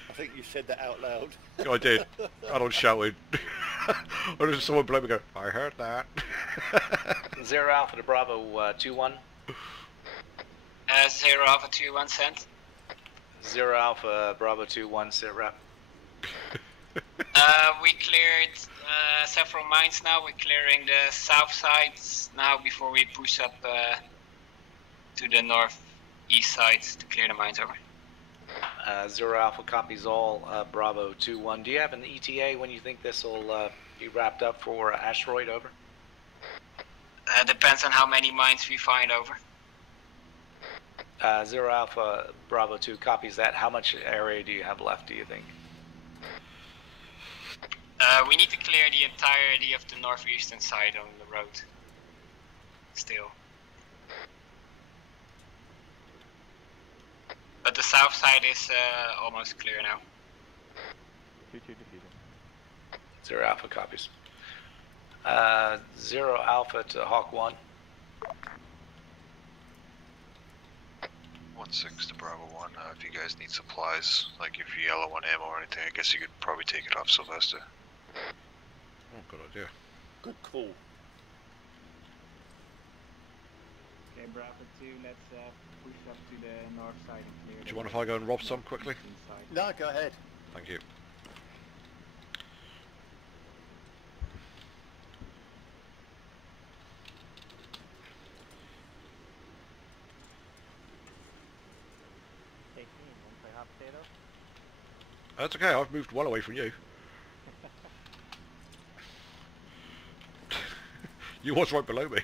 I think you said that out loud. I did. I don't shout. Or does someone blow me and go, I heard that. 0 Alpha to Bravo 2-1. 0 Alpha 2-1 sent. 0 Alpha Bravo 2-1 sit rep. We cleared several mines now. We're clearing the south sides now before we push up to the northeast sides to clear the mines over. 0 Alpha copies all. Bravo 2-1. Do you have an ETA when you think this will be wrapped up for asteroid? Over. Depends on how many mines we find. Over. 0 Alpha Bravo 2 copies that. How much area do you have left, do you think? We need to clear the entirety of the northeastern side on the road. Still. But the south side is almost clear now. 2-2 defeated. 0 Alpha copies. 0 Alpha to Hawk 1. 1-6 to Bravo 1. If you guys need supplies, like if you yellow on ammo or anything, I guess you could probably take it off Sylvester. Oh, good idea. Good call. Okay, Bravo 2, let's push up to the north side and clear. Do you want if I go and rob some quickly? No, go ahead. Thank you. potato. That's okay, I've moved well away from you. You was right below me.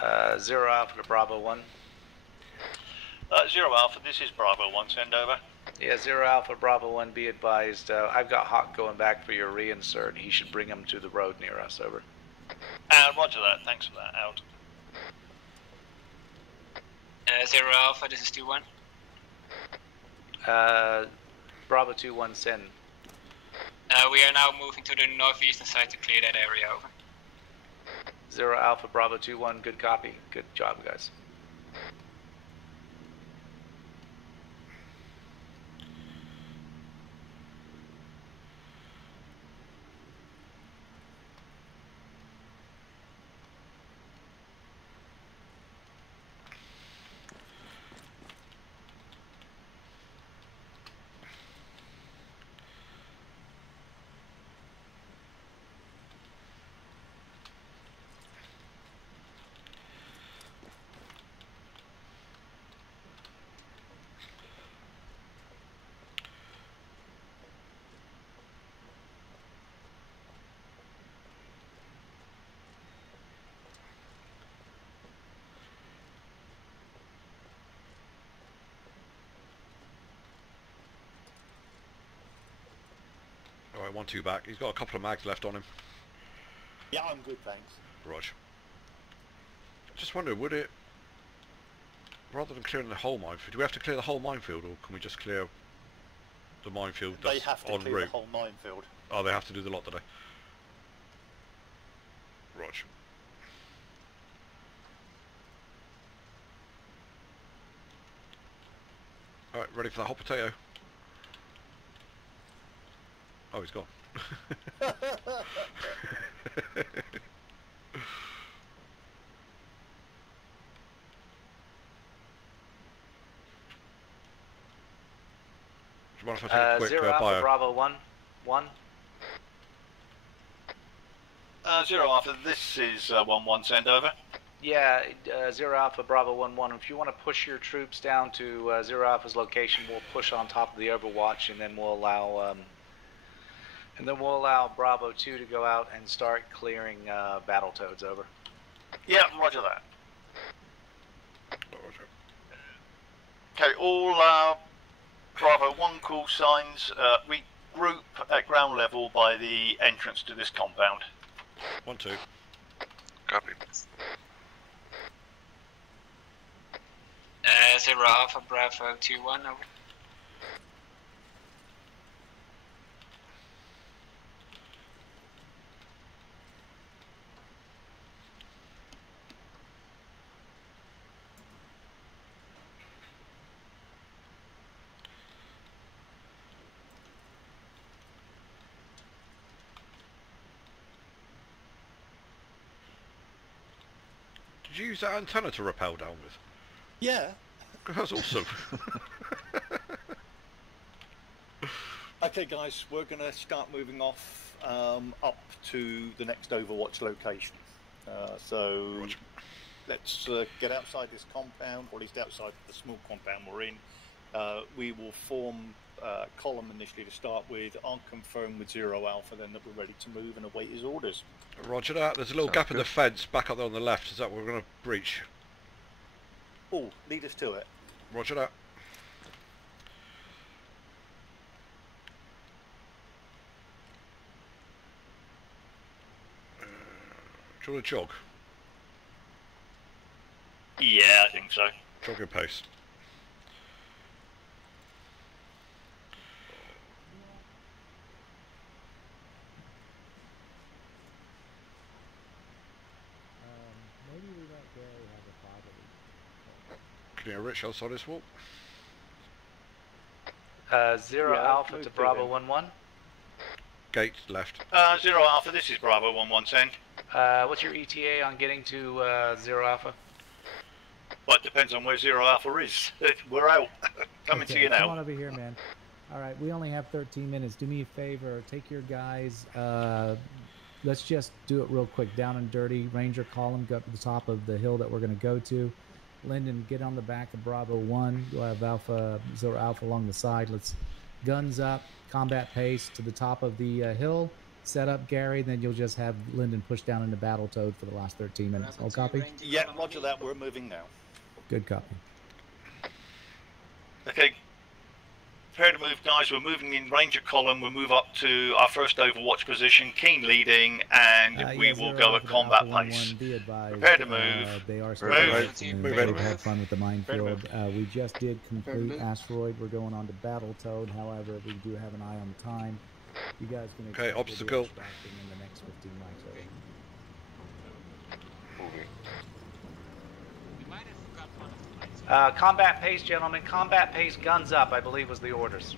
Yeah. 0 Alpha to Bravo 1. 0 Alpha, this is Bravo 1, send over. Yeah, 0 Alpha, Bravo 1, be advised. I've got Hawk going back for your reinsert. He should bring him to the road near us, over. Roger that, thanks for that, out. 0 Alpha, this is 2-1. Bravo 2-1, send. We are now moving to the northeastern side to clear that area, over. 0 Alpha, Bravo 2-1, good copy. Good job, guys. Alright, 1-2 back. He's got a couple of mags left on him. Yeah, I'm good, thanks. Roger. Just wonder, would it, rather than clearing the whole minefield, do we have to clear the whole minefield, or can we just clear the minefield that's They have to en clear route? the whole minefield. Oh, they have to do the lot, do they? Roger. Alright, ready for that hot potato? Oh, he's gone. Do you mind if I take a quick 0 Alpha, bio? Bravo 1. 0 Alpha, this is 1-1, send over. Yeah, 0 Alpha, Bravo 1-1. If you want to push your troops down to 0 Alpha's location, we'll push on top of the Overwatch, and then we'll allow Bravo 2 to go out and start clearing Battletoads, over. Yeah, roger that. Okay, all Bravo 1 call signs, regroup at ground level by the entrance to this compound. 1-2. Copy. 0 Alpha, Bravo 2-1, over. Did you use that antenna to rappel down with? Yeah. That's awesome. Okay, guys, we're going to start moving off up to the next Overwatch location. So Roger. Let's get outside this compound, or at least outside the small compound we're in. We will form a column initially to start with. I'll confirm with 0 Alpha then that we're ready to move and await his orders. Roger that. There's a little gap in the fence back up there on the left. Is that what we're going to breach? Oh, lead us to it. Roger that. Do you want to jog? Yeah, I think so. Jogging pace. Maybe we let Gary have a property. Can you hear Rich outside this wall? 0 Alpha to Bravo 1-1. Gate left. 0 Alpha, this is Bravo 1-1, send. What's your ETA on getting to 0 Alpha? Well, it depends on where 0 Alpha is. We're out. Coming to you now. Come on over here, man. All right, we only have 13 minutes. Do me a favor. Take your guys let's just do it real quick. Down and dirty. Ranger column, go up to the top of the hill that we're going to go to. Lyndon, get on the back of Bravo 1. We'll have Alpha, 0 Alpha along the side. Let's guns up, combat pace to the top of the hill. Set up Gary, then you'll just have Lyndon push down into Battletoad for the last 13 minutes. All copy? Yeah, roger that. We're moving now. Good copy. Okay. Prepare to move, guys. We're moving in Ranger column. We'll move up to our first overwatch position. Keen leading, and we will go at combat pace. Prepare to move. They are they've had fun with the minefield. We just did complete Asteroid. We're going on to Battletoad. However, we do have an eye on the time. You guys can okay, obstacle. In the next 15 miles. Combat pace, gentlemen. Combat pace, guns up, I believe was the orders.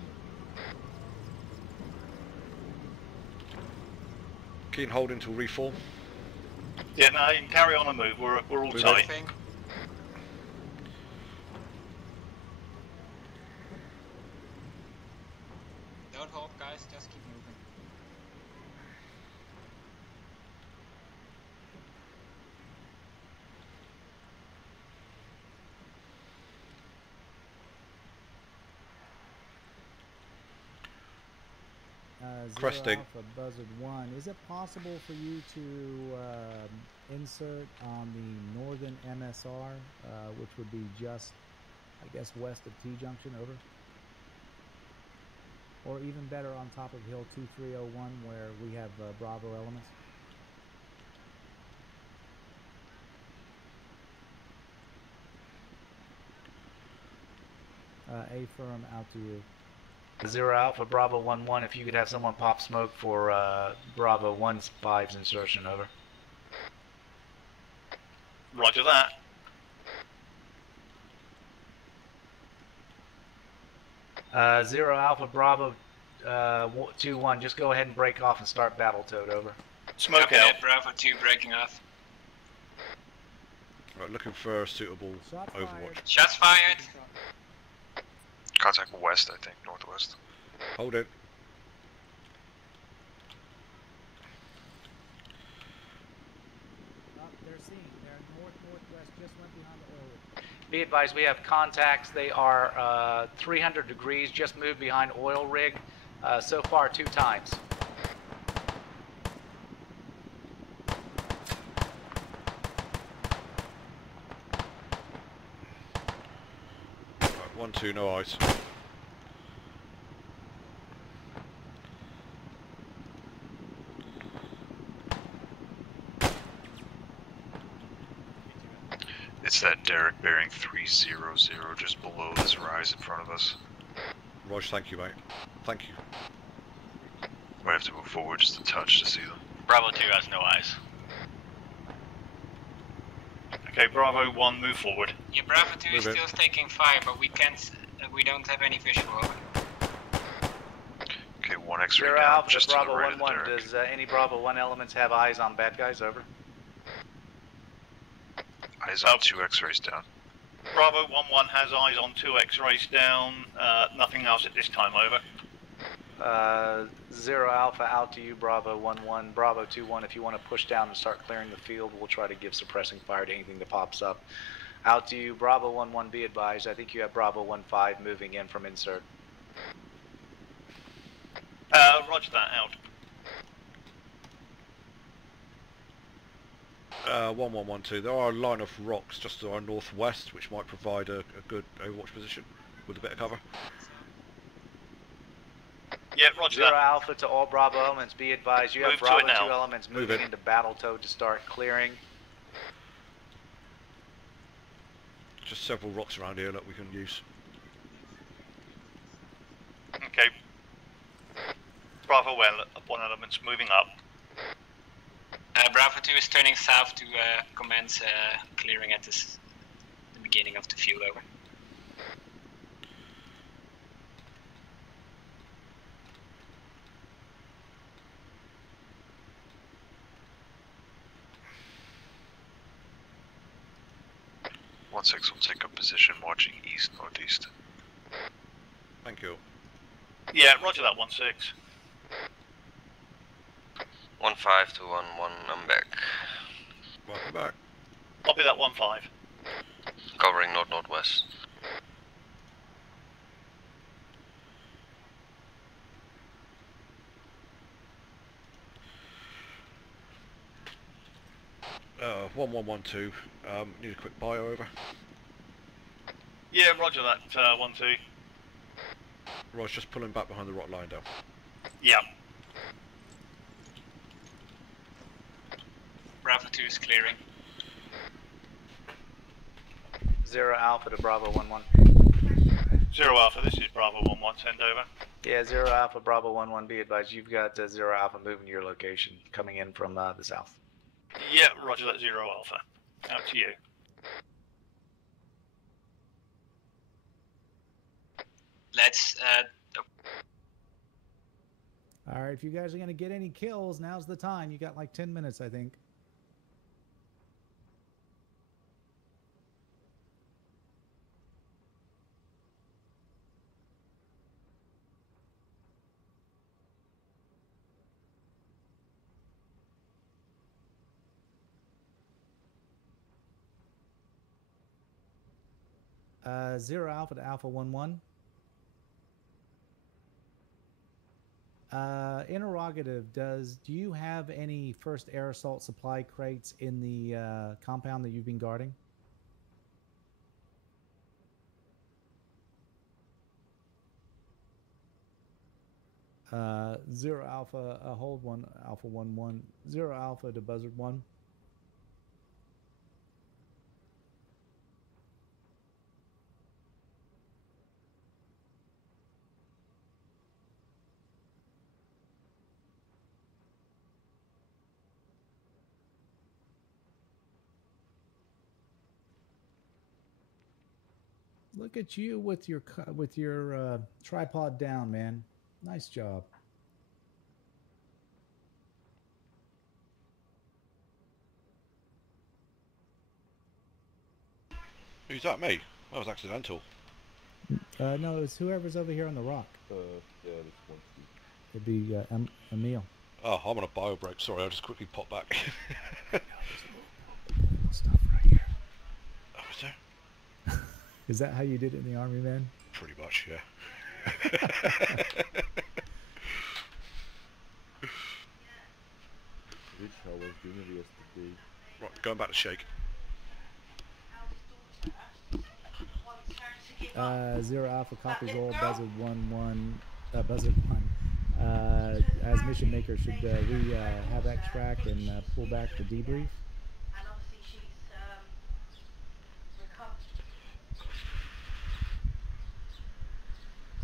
Keen hold until reform. Yeah, no, you can carry on and move. We're all tight. Don't hope, guys. Just keep moving. Cresting. Alpha, Buzzard 1. Is it possible for you to insert on the northern MSR, which would be just, I guess, west of T-Junction, over? Or even better, on top of Hill 2301, where we have Bravo elements? A firm, out to you. 0 Alpha, Bravo 1-1, if you could have someone pop smoke for Bravo 1-5's insertion, over. Roger that. Zero Alpha, Bravo 2-1, just go ahead and break off and start Battletoad, over. Smoke Copy out. that, Bravo 2 breaking off. Right, looking for a suitable overwatch. Shots fired. Contact west, I think, northwest. Hold it. They're seeing. They're northwest, just went behind the oil rig. Be advised, we have contacts. They are 300 degrees, just moved behind oil rig. So far, 2 times. Right, 1-2, no eyes. It's that Derek bearing 300 just below this rise in front of us. Rog, thank you, mate. Thank you. Might have to move forward just a touch to see them. Bravo 2 has no eyes. Okay, Bravo 1, move forward. Yeah, Bravo 2 is still taking fire, but we can't. We don't have any visual. Okay, 1 X-ray 0 down, Alpha, just to the Bravo right of 1-1. Derek. Does any Bravo 1 elements have eyes on bad guys, over? Eyes on 2 X-rays down. Bravo 1-1 has eyes on 2 X-rays down. Nothing else at this time, over. 0 Alpha, out to you, Bravo 1-1. Bravo 2-1, if you want to push down and start clearing the field, we'll try to give suppressing fire to anything that pops up. Out to you, Bravo 1-1, be advised. I think you have Bravo 1-5 moving in from insert. Roger that, out. 1-1-1-2. There are a line of rocks just to our northwest, which might provide a good overwatch position with a bit of cover. Yeah, roger 0 that. Alpha to all Bravo elements, be advised. You have Bravo 2 elements moving into Battletoad to start clearing. Just several rocks around here that we can use. Okay. Bravo 1 elements moving up. Bravo 2 is turning south to commence clearing at the beginning of the field, over. One 6 will take up position watching east-northeast. Thank you. Yeah, roger that, 1-6. 1-5 to 1-1, I'm back. Welcome back. Copy that 1-5. Covering north-northwest. Uh, 1112. Need a quick bio over. Yeah, roger that. 1-2. Right, just pulling back behind the rock line down. Yeah. Bravo 2 is clearing. 0 Alpha to Bravo 1-1. 0 Alpha, this is Bravo 1-1, send over. Yeah, 0 Alpha, Bravo 1-1, be advised, you've got 0 Alpha moving to your location, coming in from the south. Yeah, roger that 0 Alpha. Out to you. Let's, Alright, if you guys are going to get any kills, now's the time. You got like 10 minutes, I think. Zero Alpha to Alpha 1-1. Interrogative, do you have any first air assault supply crates in the compound that you've been guarding? Zero Alpha, hold 1, Alpha 1-1. 0 Alpha to Buzzard 1. Look at you with your tripod down, man. Nice job. Who's that, me? That was accidental. No, it's whoever's over here on the rock. Yeah, this one. It'd be Emil. Oh, I'm on a bio break. Sorry, I'll just quickly pop back. Stuff right here. Oh, is there? Is that how you did it in the army, man? Pretty much, yeah. Rich, how was dinner yesterday? Right, going back to shake. 0 Alpha copies all Buzzard 1-1. Buzzard 1. As mission maker, should we have extract and pull back to debrief?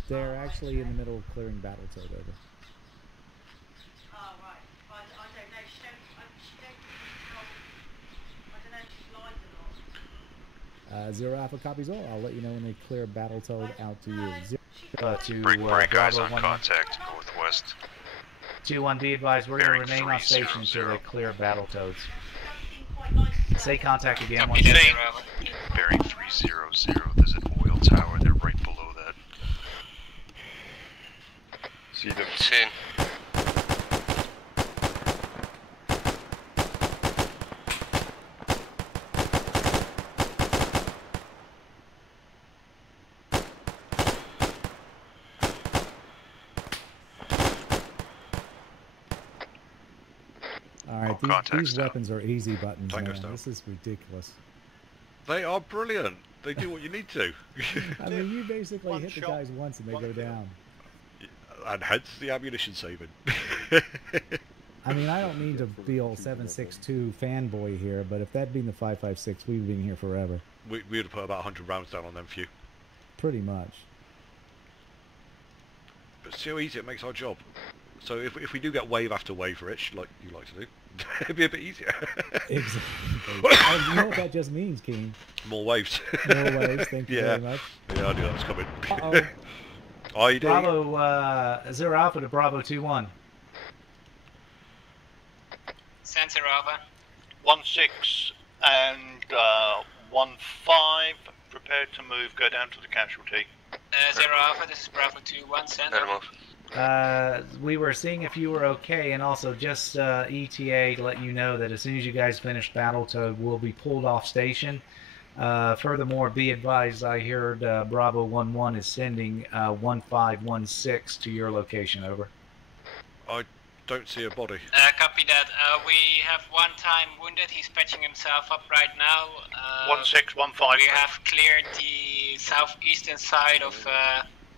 They're actually in the middle of clearing battle toad over. Oh, right. I don't know. She don't I don't know if she's lied or not. 0 Alpha copies all. I'll let you know when they clear battle toad out to you. Bring guys on contact northwest. 2-1, be advised, we're going to remain on station until they clear battle toads. Say contact again. Bearing 300. There's an oil tower. They're right below that. See them. Seen. Alright, these weapons are easy buttons, man. This is ridiculous. They are brilliant. They do what you need to. I mean, you basically hit the guys once and they go down. And hence the ammunition saving. I mean, I don't mean to be old 7.62 fanboy here, but if that'd been the 5.56, we'd been here forever. We would have put about 100 rounds down on them few. Pretty much. But see how easy it makes our job. So if we do get wave after wave, Rich, like you like to do, it'd be a bit easier. Exactly. You know what that just means, Keen? More waves. More waves, thank you very much. Yeah, I knew that was coming. ID. Bravo 0 Alpha to Bravo 2-1. Send 0 Alpha. 1-6 and 1-5. Prepared to move. Go down to the casualty. 0 Alpha. This is Bravo 2-1. Send. Better move. We were seeing if you were okay, and also just ETA to let you know that as soon as you guys finish Battletoad, we'll be pulled off station. Furthermore, be advised, I heard Bravo 1-1 is sending 1516 to your location, over. I don't see a body. Copy that. We have one time wounded. He's patching himself up right now. 1615. We have cleared the southeastern side of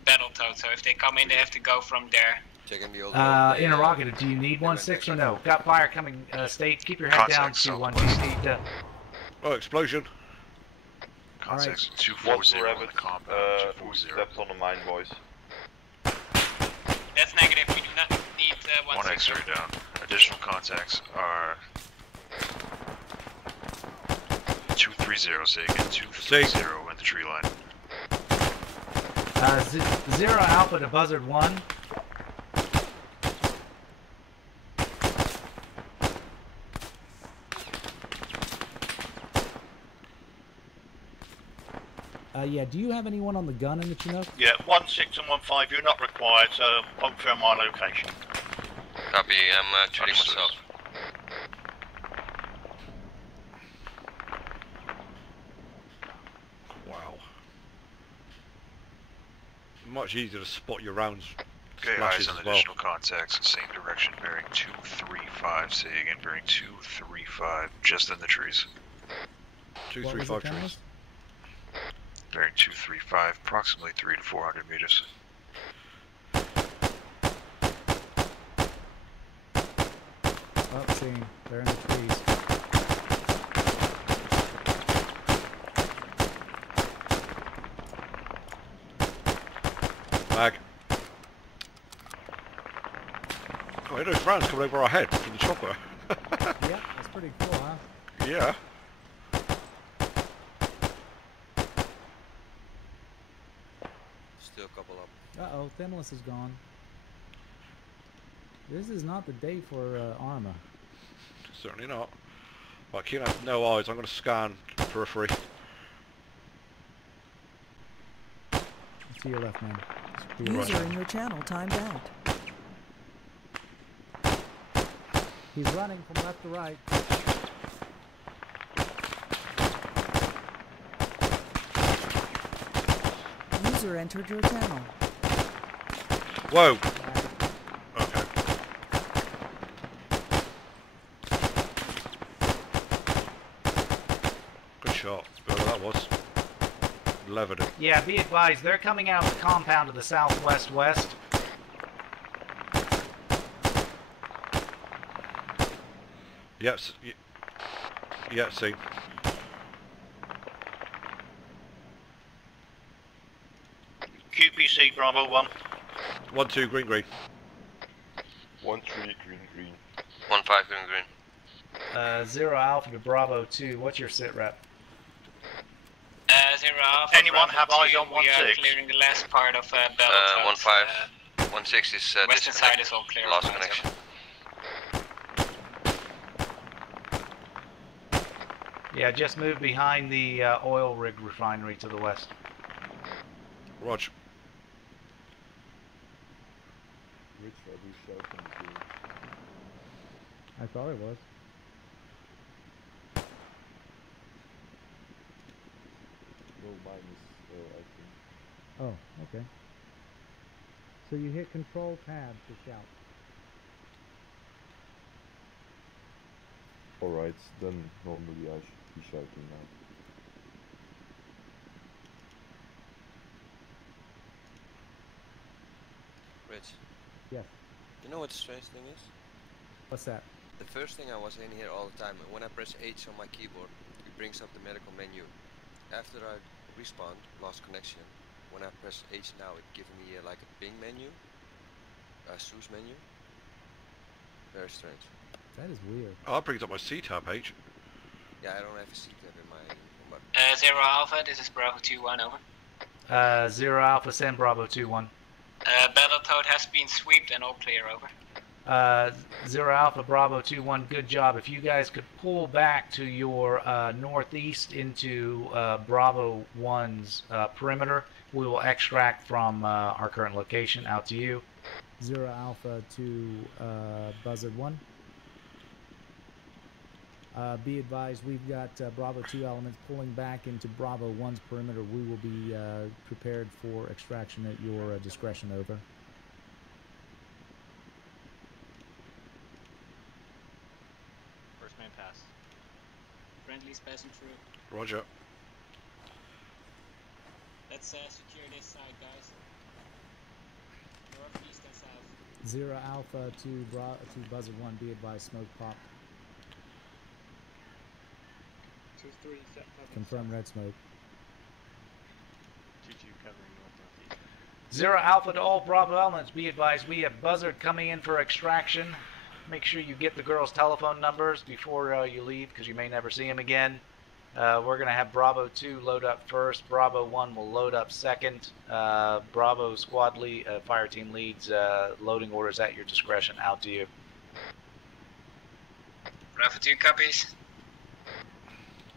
Battletoad, so if they come in, they have to go from there. Checking the old Interrogative, do you need 16 or no? Got fire coming, state. Keep your head down to 1. Do you need Oh, explosion. Contacts 240 on the compound. 240. Steps on the mine, boys. That's negative. We do not need 1 X-ray down. Additional contacts are 230. Say again, 230 in the tree line. 0 Alpha to Buzzard 1. Yeah, do you have anyone on the gun in the Chinook? Yeah, 16 and 15, you're not required, so confirm my location. Copy, I'm treating myself. Wow. Much easier to spot your rounds. Okay, eyes on additional contacts, same direction, bearing 235. Say again, bearing 235, just in the trees. 235 trees. Bearing 235, approximately 300 to 400 meters. Oh, seeing. They're in the trees. Mag. Oh, hey, those rounds coming over our head from the chopper. Yeah, that's pretty cool, huh? Yeah. Still a couple up. Uh-oh, Thinless is gone. This is not the day for Arma. Certainly not. Right, Keen has no eyes. I'm going to scan periphery. To your left, man. User in your channel timed out. He's running from left to right. User entered your channel. Whoa! Okay. Good shot. Whoever that was. Levered it. Yeah, be advised, they're coming out of the compound to the southwest-west. Yes. Yeah, see. QPC Bravo 1. 1-2, green, green. 1-3, green, green. 1-5, green, green. 0 Alpha to Bravo 2. What's your sit rep? 0 Alpha. Anyone have eyes on 1-6? We are clearing the last part of Battletoad. 1-5. 1-6 is western side is all clear. Lost connection. Yeah, just move behind the oil rig refinery to the west. Roger. Which are we shouting to? I thought it was. No, mine is, I think. Oh, okay. So you hit Control Tab to shout. Alright, then normally I should be shouting now. Rich. Yes. You know what the strange thing is? What's that? The first thing I was in here all the time, when I press H on my keyboard, it brings up the medical menu. After I respawned, lost connection, when I press H now, it gives me like a Bing menu, a SUS menu. Very strange. That is weird. Oh, that brings up my C-tab, H. Yeah, I don't have a C-tab in my... 0 Alpha, this is Bravo 2-1, over. 0 Alpha, send Bravo 2-1. Battletoad has been swept and all clear, over. 0 Alpha, Bravo 2-1, good job. If you guys could pull back to your northeast into Bravo 1's perimeter, we will extract from our current location out to you. 0 Alpha to Buzzard 1. Be advised, we've got Bravo 2 elements pulling back into Bravo 1's perimeter. We will be prepared for extraction at your discretion. Over. First man pass. Friendly's passing through. Roger. Let's secure this side, guys. North, east, and south. 0 Alpha to Buzzard 1. Be advised, smoke pop. 2-3, Confirm red smoke. 2-2 covering north-northeast. 0 Alpha to all Bravo elements. Be advised, we have Buzzard coming in for extraction. Make sure you get the girls' telephone numbers before you leave, because you may never see them again. We're going to have Bravo 2 load up first. Bravo 1 will load up second. Bravo squad lead, fire team leads loading orders at your discretion. Out to you. Bravo 2 copies.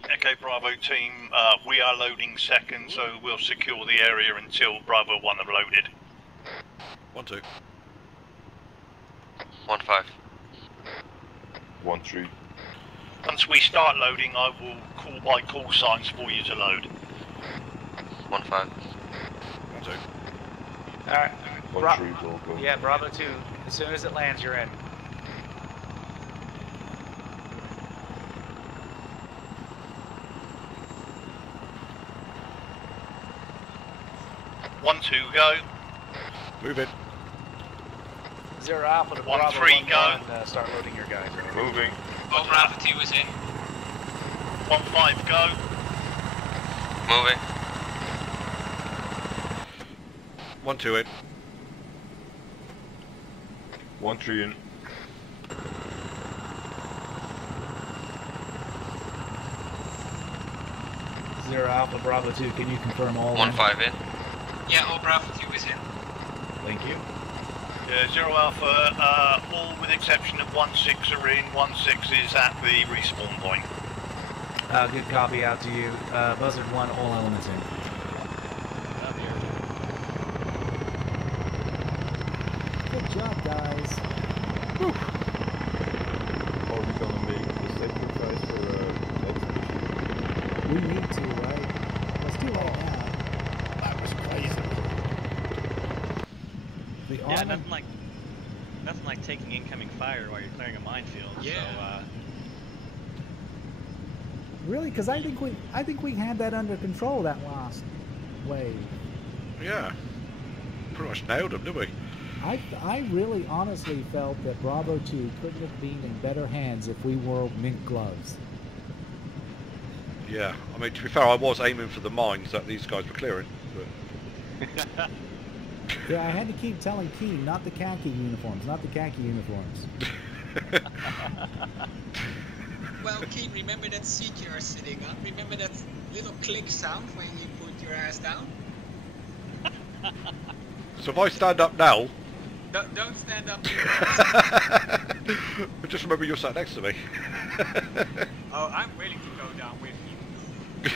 Okay, Bravo team, we are loading second, so we'll secure the area until Bravo 1 are loaded. 1-2. 1-5. 1-3. Once we start loading, I will call by call signs for you to load. 1-5. 1-2. Alright. 1-3 will go. Yeah, Bravo 2. As soon as it lands, you're in. One, two, go. Move it. 0 Alpha to 1, Bravo 3, 1, go. and start loading your guys. Moving. Oh, Bravo 2 is in. 1, 5, go. Moving. 1-2 in. 1-3 in. 0 Alpha Bravo 2, can you confirm all? 1-5 in. Yeah, all Bravo 2 is in. Thank you. Yeah, 0 Alpha, all with exception of 1-6 are in. 1-6 is at the respawn point. Good copy out to you. Buzzard 1, all elements in. Good job, guys. Are we gonna make the sacrifice for next mission? We need to, right? Let's do it now. That was crazy. The Yeah, armor... nothing like taking incoming fire while you're clearing a minefield. Yeah. So, Really? Because I think we had that under control that last wave. Yeah. Pretty much nailed them, didn't we? I really honestly felt that Bravo 2 couldn't have been in better hands if we wore mink gloves. Yeah. I mean, to be fair, I was aiming for the mines that these guys were clearing. But... Yeah, I had to keep telling Keen, not the khaki uniforms, not the khaki uniforms. Well, Keen, remember that seat you are sitting on? Remember that little click sound when you put your ass down? So if I stand up now... Don't stand up. Just remember you're sat next to me. Oh, I'm willing to go down with you.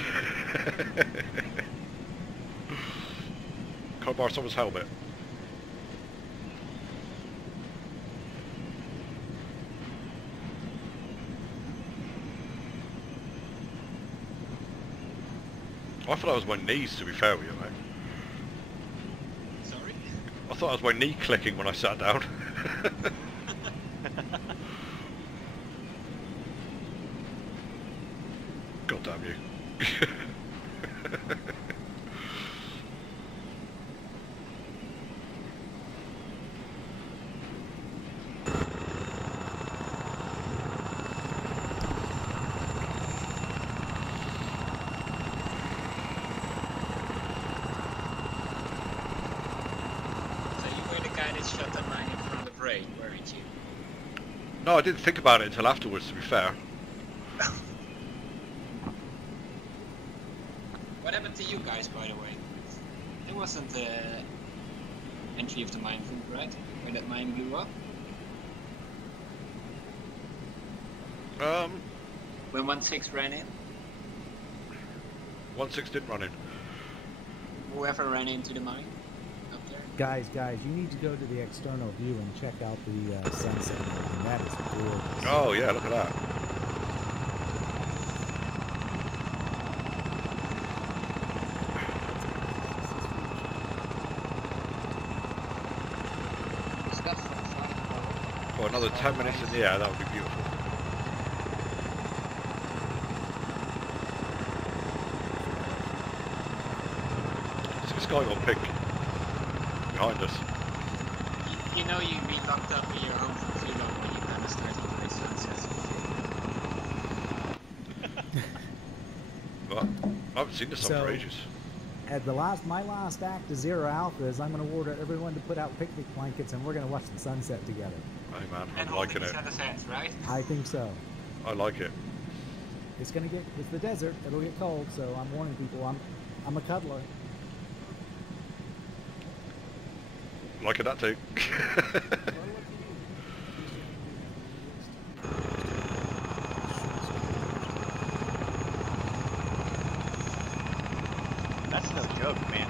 Can I borrow someone's helmet? I thought that was my knees, to be fair with you, mate. Sorry? I thought it was my knee clicking when I sat down. God damn you. Shot that mine in front of Ray, weren't you? No, I didn't think about it until afterwards, to be fair. What happened to you guys, by the way? There wasn't entry of the minefield, right? Where that mine blew up? When 1-6 ran in? 1-6 didn't run in. Whoever ran into the mine up there? Guys, you need to go to the external view and check out the sunset. And that is gorgeous. Oh yeah, look at that. For another 10 minutes in the air, that would be beautiful. See the sky gone pink behind us. You know you've been locked up in your home for too long when you kind of start to play sunsets. Well, I haven't seen the sun for ages. At my last act of Zero Alpha is I'm going to order everyone to put out picnic blankets and we're going to watch the sunset together. Hey man, I'm liking it. Hands, right? I think so. I like it. It's the desert. It'll get cold, so I'm warning people. I'm a cuddler. Liking that too. That's no joke, man.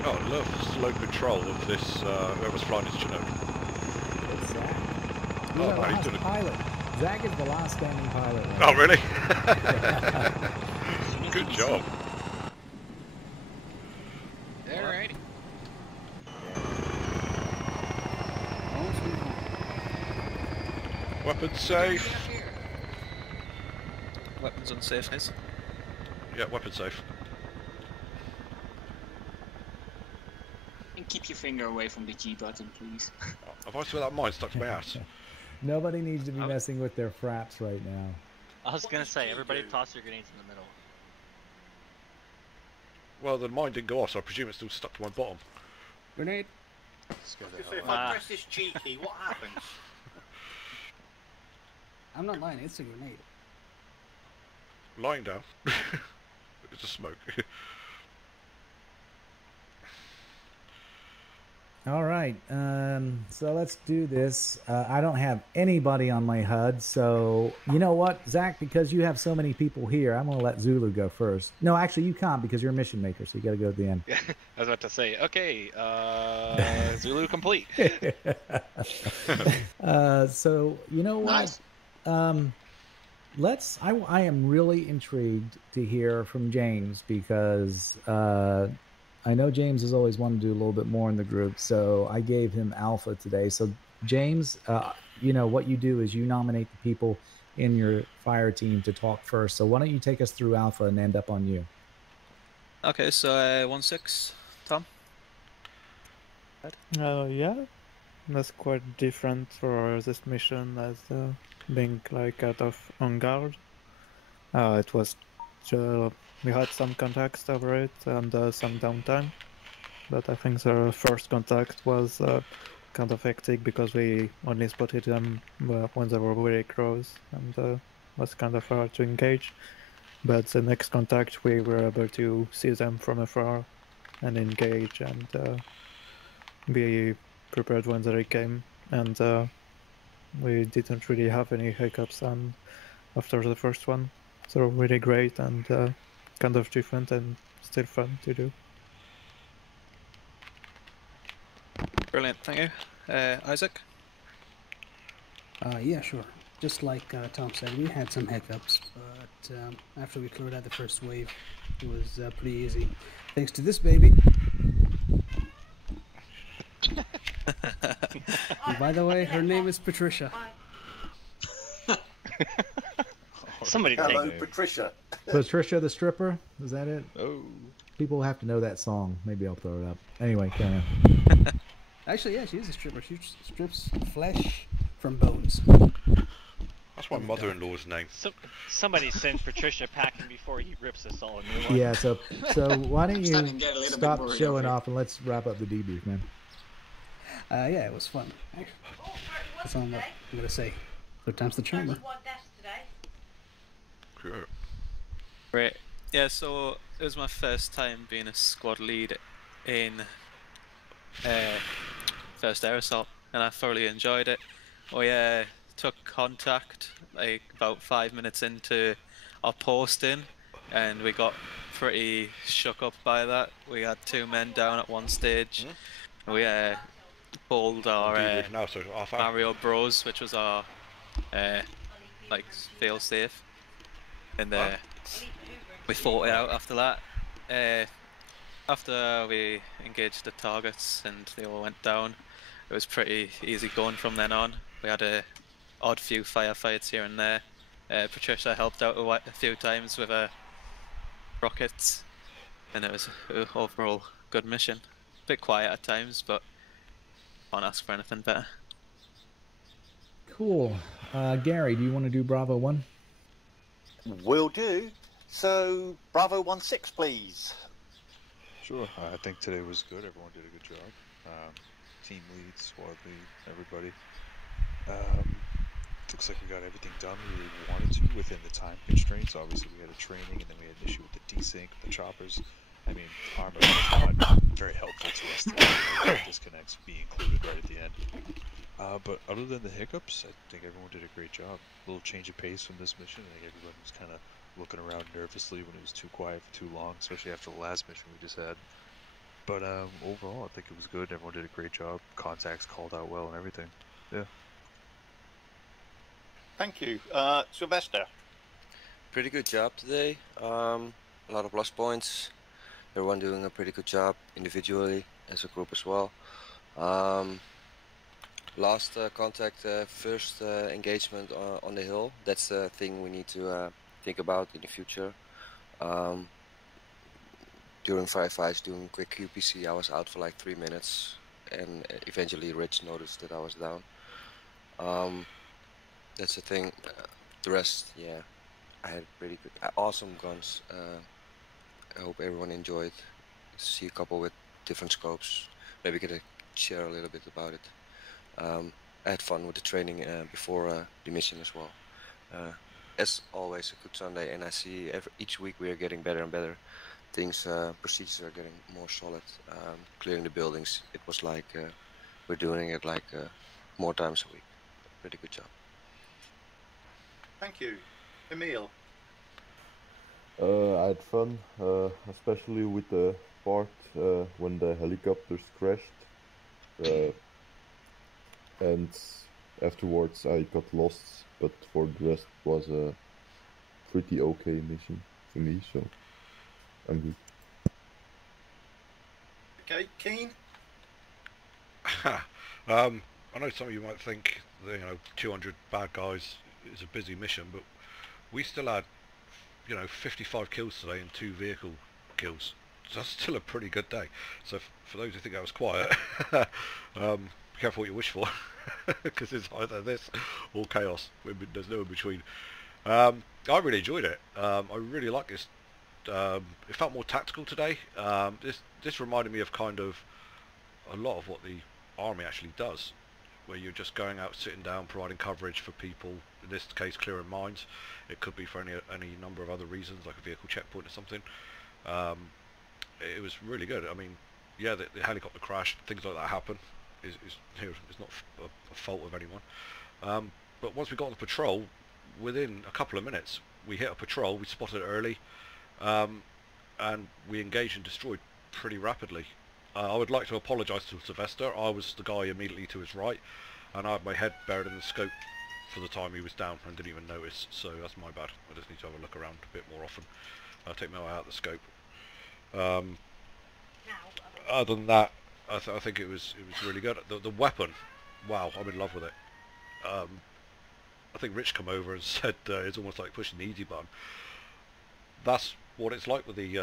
Oh, I love slow control of this, whoever's flying this Chinook. It's Zach. Oh, You're the man, he's last doing it. pilot. Zach is the last standing pilot. Right Oh, now. really? Good job. Alrighty. Weapons safe. Weapons unsafe, guys. Yeah, weapons safe. And keep your finger away from the G button, please. Have I still got that mine stuck to my ass? Nobody needs to be messing with their fraps right now. I was gonna say, everybody toss your grenades in the middle. Well, the mine didn't go off, so I presume it's still stuck to my bottom. Grenade. So if I press this G key, what happens? I'm not lying, it's a grenade. Lying down. It's a smoke. All right, so let's do this. I don't have anybody on my HUD, so you know what, Zach, because you have so many people here, I'm going to let Zulu go first. No, actually, you can't because you're a mission maker, so you got to go at the end. I was about to say, okay, Zulu complete. So, you know what? Nice. I am really intrigued to hear from James because I know James has always wanted to do a little bit more in the group, so I gave him Alpha today. So James, you know, what you do is you nominate the people in your fire team to talk first. So why don't you take us through Alpha and end up on you? Okay, so 1-6, Tom? Yeah, that's quite different for this mission as being like out of on guard. It was we had some context over it and some downtime, but I think the first contact was kind of hectic because we only spotted them when they were very close and was kind of hard to engage. But the next contact we were able to see them from afar and engage and be prepared when they came, and we didn't really have any hiccups after the first one. So really great and kind of different and still fun to do. Brilliant, thank you. Isaac? Yeah, sure. Just like Tom said, we had some hiccups, but after we cleared out the first wave, it was pretty easy. Thanks to this baby. And by the way, her name is Patricia. Somebody Hello, take Patricia. Patricia the stripper? Is that it? Oh. People have to know that song. Maybe I'll throw it up. Anyway, carry on. Actually, yeah, she is a stripper. She strips flesh from bones. That's my mother-in-law's name. Somebody send Patricia packing before he rips us all a new one. Yeah, so why don't you starting to get a little stop bit worried showing over it. off and let's wrap up the debrief, man. Yeah, it was fun. That's all I'm going to say. Third time's the charmer. Sure. Right. Yeah, so it was my first time being a squad lead in first air assault, and I thoroughly enjoyed it. We took contact like about 5 minutes into our posting, and we got pretty shook up by that. We had 2 men down at one stage. We pulled our Mario Bros, which was our like fail safe, and we fought it out after that. After we engaged the targets and they all went down, it was pretty easy going from then on. We had a odd few firefights here and there. Patricia helped out a few times with rockets, and it was an overall good mission. A bit quiet at times, but can't ask for anything better. Cool. Gary, do you want to do Bravo 1? Will do. So, Bravo 1-6, please. Sure. I think today was good. Everyone did a good job. Team lead, squad lead, everybody. Looks like we got everything done we wanted to within the time constraints. Obviously, we had a training, and then we had an issue with the desync, the choppers. I mean, armor was not very helpful to us to get disconnects be included right at the end. But other than the hiccups, I think everyone did a great job. A little change of pace from this mission. I think everyone was kind of looking around nervously when it was too quiet for too long, especially after the last mission we just had. But overall, I think it was good. Everyone did a great job. Contacts called out well and everything. Yeah. Thank you. Sylvester. Pretty good job today. A lot of plus points. Everyone doing a pretty good job individually, as a group as well. Last contact, first engagement on the hill. That's the thing we need to think about in the future. During firefights, doing quick QPC, I was out for like 3 minutes, and eventually Rich noticed that I was down. That's the thing. The rest, yeah, I had pretty good, awesome guns. I hope everyone enjoyed. See a couple with different scopes. Maybe get to share a little bit about it. I had fun with the training before the mission as well. As always, a good Sunday, and I see each week we are getting better and better. Things, procedures are getting more solid. Clearing the buildings, it was like we're doing it like more times a week. Pretty good job. Thank you. Emil. I had fun, especially with the part when the helicopters crashed. And afterwards I got lost, but for the rest was a pretty okay mission for me, so I'm good. Okay, Keen? I know some of you might think that, 200 bad guys is a busy mission, but we still had 55 kills today and 2 vehicle kills. So that's still a pretty good day. So for those who think I was quiet, be careful what you wish for, because it's either this or chaos. There's no in between. I really enjoyed it. I really like this. It felt more tactical today. This reminded me of kind of a lot of what the army actually does, where you're just going out, sitting down, providing coverage for people. In this case, clearing mines. It could be for any number of other reasons, like a vehicle checkpoint or something. It was really good. I mean, yeah, the helicopter crash, things like that happen. It's not a fault of anyone. But once we got on the patrol, within a couple of minutes, we hit a patrol. We spotted it early, and we engaged and destroyed pretty rapidly. I would like to apologise to Sylvester. I was the guy immediately to his right, and I had my head buried in the scope for the time he was down and didn't even notice, so that's my bad. I just need to have a look around a bit more often. I'll take my eye out the scope. Other than that, I think it was really good. The weapon, wow, I'm in love with it. I think Rich come over and said it's almost like pushing the easy button. That's what it's like with the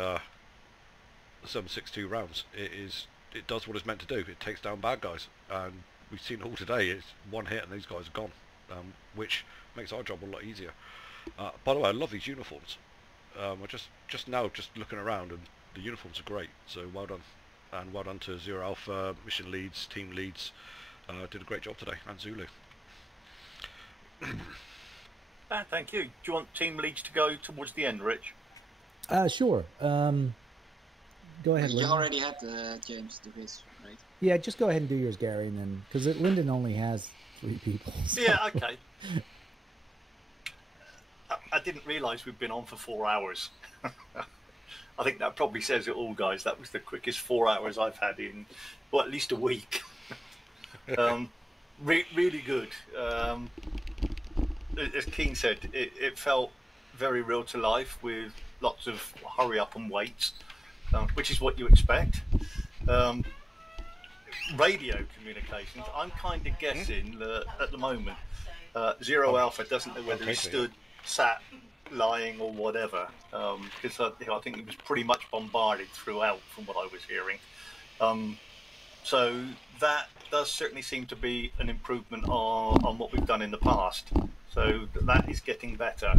7.62 rounds. It does what it's meant to do. It takes down bad guys, and we've seen it all today. It's one hit and these guys are gone, which makes our job a lot easier. By the way, I love these uniforms. We're just now looking around, and the uniforms are great. So well done, and well done to Zero Alpha, mission leads, team leads. Did a great job today, and Zulu. Thank you. Do you want team leads to go towards the end, Rich? Sure. Go ahead, You Lyndon. already had James do his, right? Yeah, just go ahead and do yours, Gary, and then because Lyndon only has 3 people. So. Yeah, okay. I didn't realise we'd been on for 4 hours. I think that probably says it all, guys. That was the quickest 4 hours I've had in, well, at least a week. Really good. As Keen said, it felt very real to life with lots of hurry up and wait, which is what you expect. Radio communications, I'm kind of guessing that at the moment, Zero Alpha doesn't know whether he stood, sat, lying or whatever, because I think he was pretty much bombarded throughout from what I was hearing. So that does certainly seem to be an improvement on what we've done in the past. So that is getting better.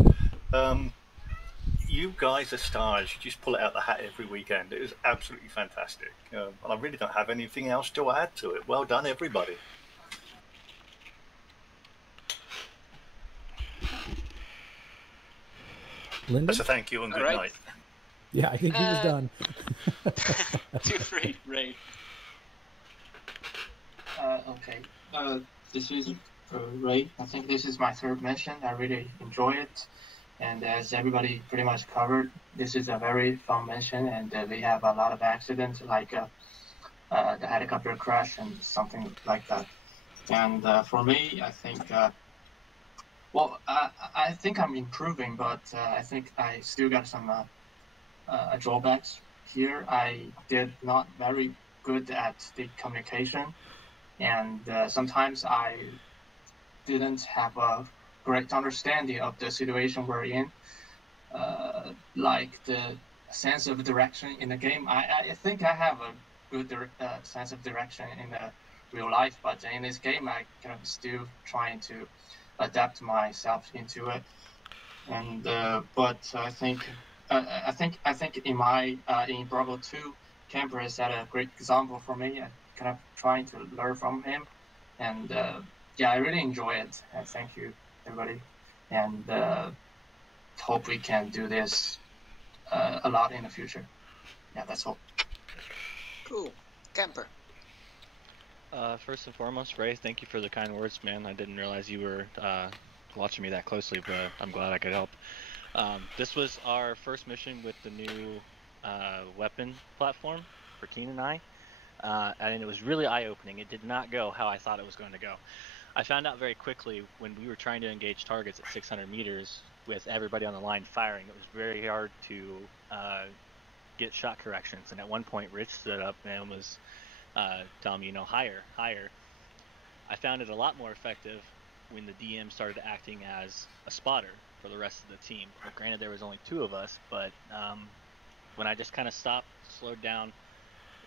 You guys are stars. You just pull it out the hat every weekend. It is absolutely fantastic. And I really don't have anything else to add to it. Well done, everybody. Lyndon? That's a thank you and good night. Yeah, I think he was done. 2-3, Ray. Okay. This is Ray. I think this is my 3rd mission. I really enjoy it. And as everybody pretty much covered, this is a very fun mission, and we have a lot of accidents, like the helicopter crash and something like that. And for me, I think, I think I'm improving, but I think I still got some drawbacks here. I did not very good at the communication, and sometimes I didn't have a great understanding of the situation we're in, like the sense of direction in the game. I think I have a good sense of direction in the real life, but in this game I kind of still trying to adapt myself into it. And but I think in my in Bravo 2, Camper has set a great example for me. I kind of trying to learn from him, and yeah, I really enjoy it. Thank you, everybody, and hope we can do this a lot in the future. Yeah, that's all. Cool. Camper. First and foremost, Ray, thank you for the kind words, man. I didn't realize you were watching me that closely, but I'm glad I could help. This was our first mission with the new weapon platform for Keen and I, and it was really eye-opening. It did not go how I thought it was going to go. I found out very quickly when we were trying to engage targets at 600 meters with everybody on the line firing, it was very hard to get shot corrections. And at one point, Rich stood up and was telling me, higher. I found it a lot more effective when the DM started acting as a spotter for the rest of the team. Well, granted, there was only 2 of us, but when I just kind of stopped, slowed down,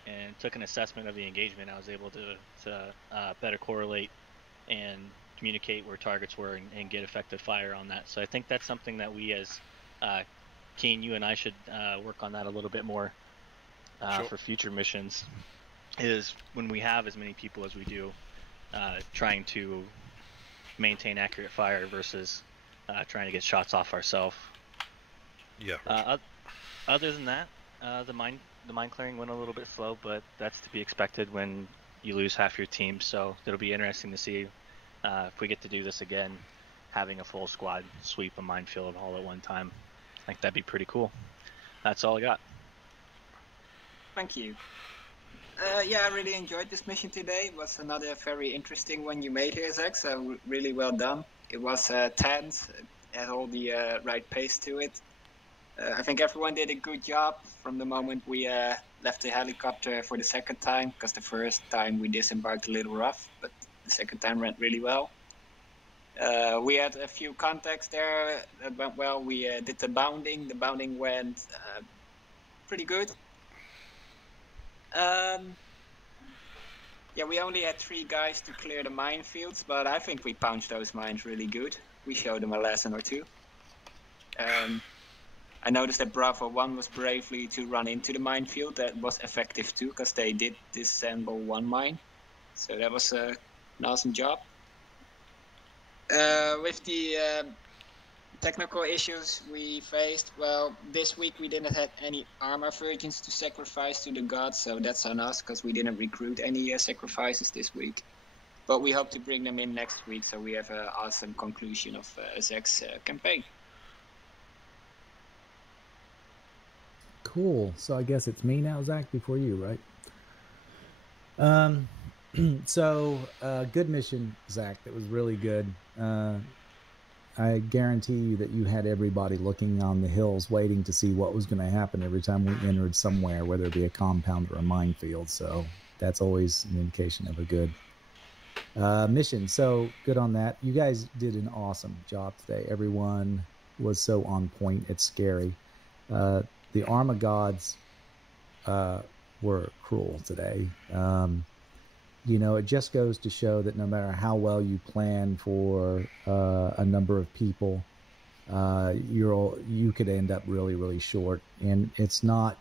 and took an assessment of the engagement, I was able to better correlate and communicate where targets were and get effective fire on that. So I think that's something that we as Keen, you and I should work on that a little bit more for future missions, is when we have as many people as we do, trying to maintain accurate fire versus trying to get shots off ourselves. Yeah. Other than that, the mine clearing went a little bit slow, but that's to be expected when you lose half your team. So it'll be interesting to see if we get to do this again, having a full squad sweep a minefield all at one time. I think that'd be pretty cool. That's all I got. Thank you. Yeah, I really enjoyed this mission today. It was another very interesting one you made here, Zach, so really well done. It was tense, it had all the right pace to it. I think everyone did a good job from the moment we left the helicopter for the second time, because the first time we disembarked a little rough, but the second time went really well. We had a few contacts there that went well. We did the bounding. The bounding went pretty good. Yeah, we only had 3 guys to clear the minefields, but I think we punched those mines really good. We showed them a lesson or 2. I noticed that Bravo 1 was bravely to run into the minefield. That was effective too, because they did disassemble 1 mine. So that was an awesome job. With the technical issues we faced. Well, this week we didn't have any armor virgins to sacrifice to the gods, so that's on us because we didn't recruit any sacrifices this week. But we hope to bring them in next week, so we have an awesome conclusion of Zek's campaign. Cool. So I guess it's me now, Zach, before you, right? So good mission, Zach. That was really good. I guarantee you that you had everybody looking on the hills waiting to see what was going to happen every time we entered somewhere, whether it be a compound or a minefield. So that's always an indication of a good mission. So good on that. You guys did an awesome job today. Everyone was so on point. It's scary. The Arma gods were cruel today. You know, it just goes to show that no matter how well you plan for a number of people, you could end up really, really short. And it's not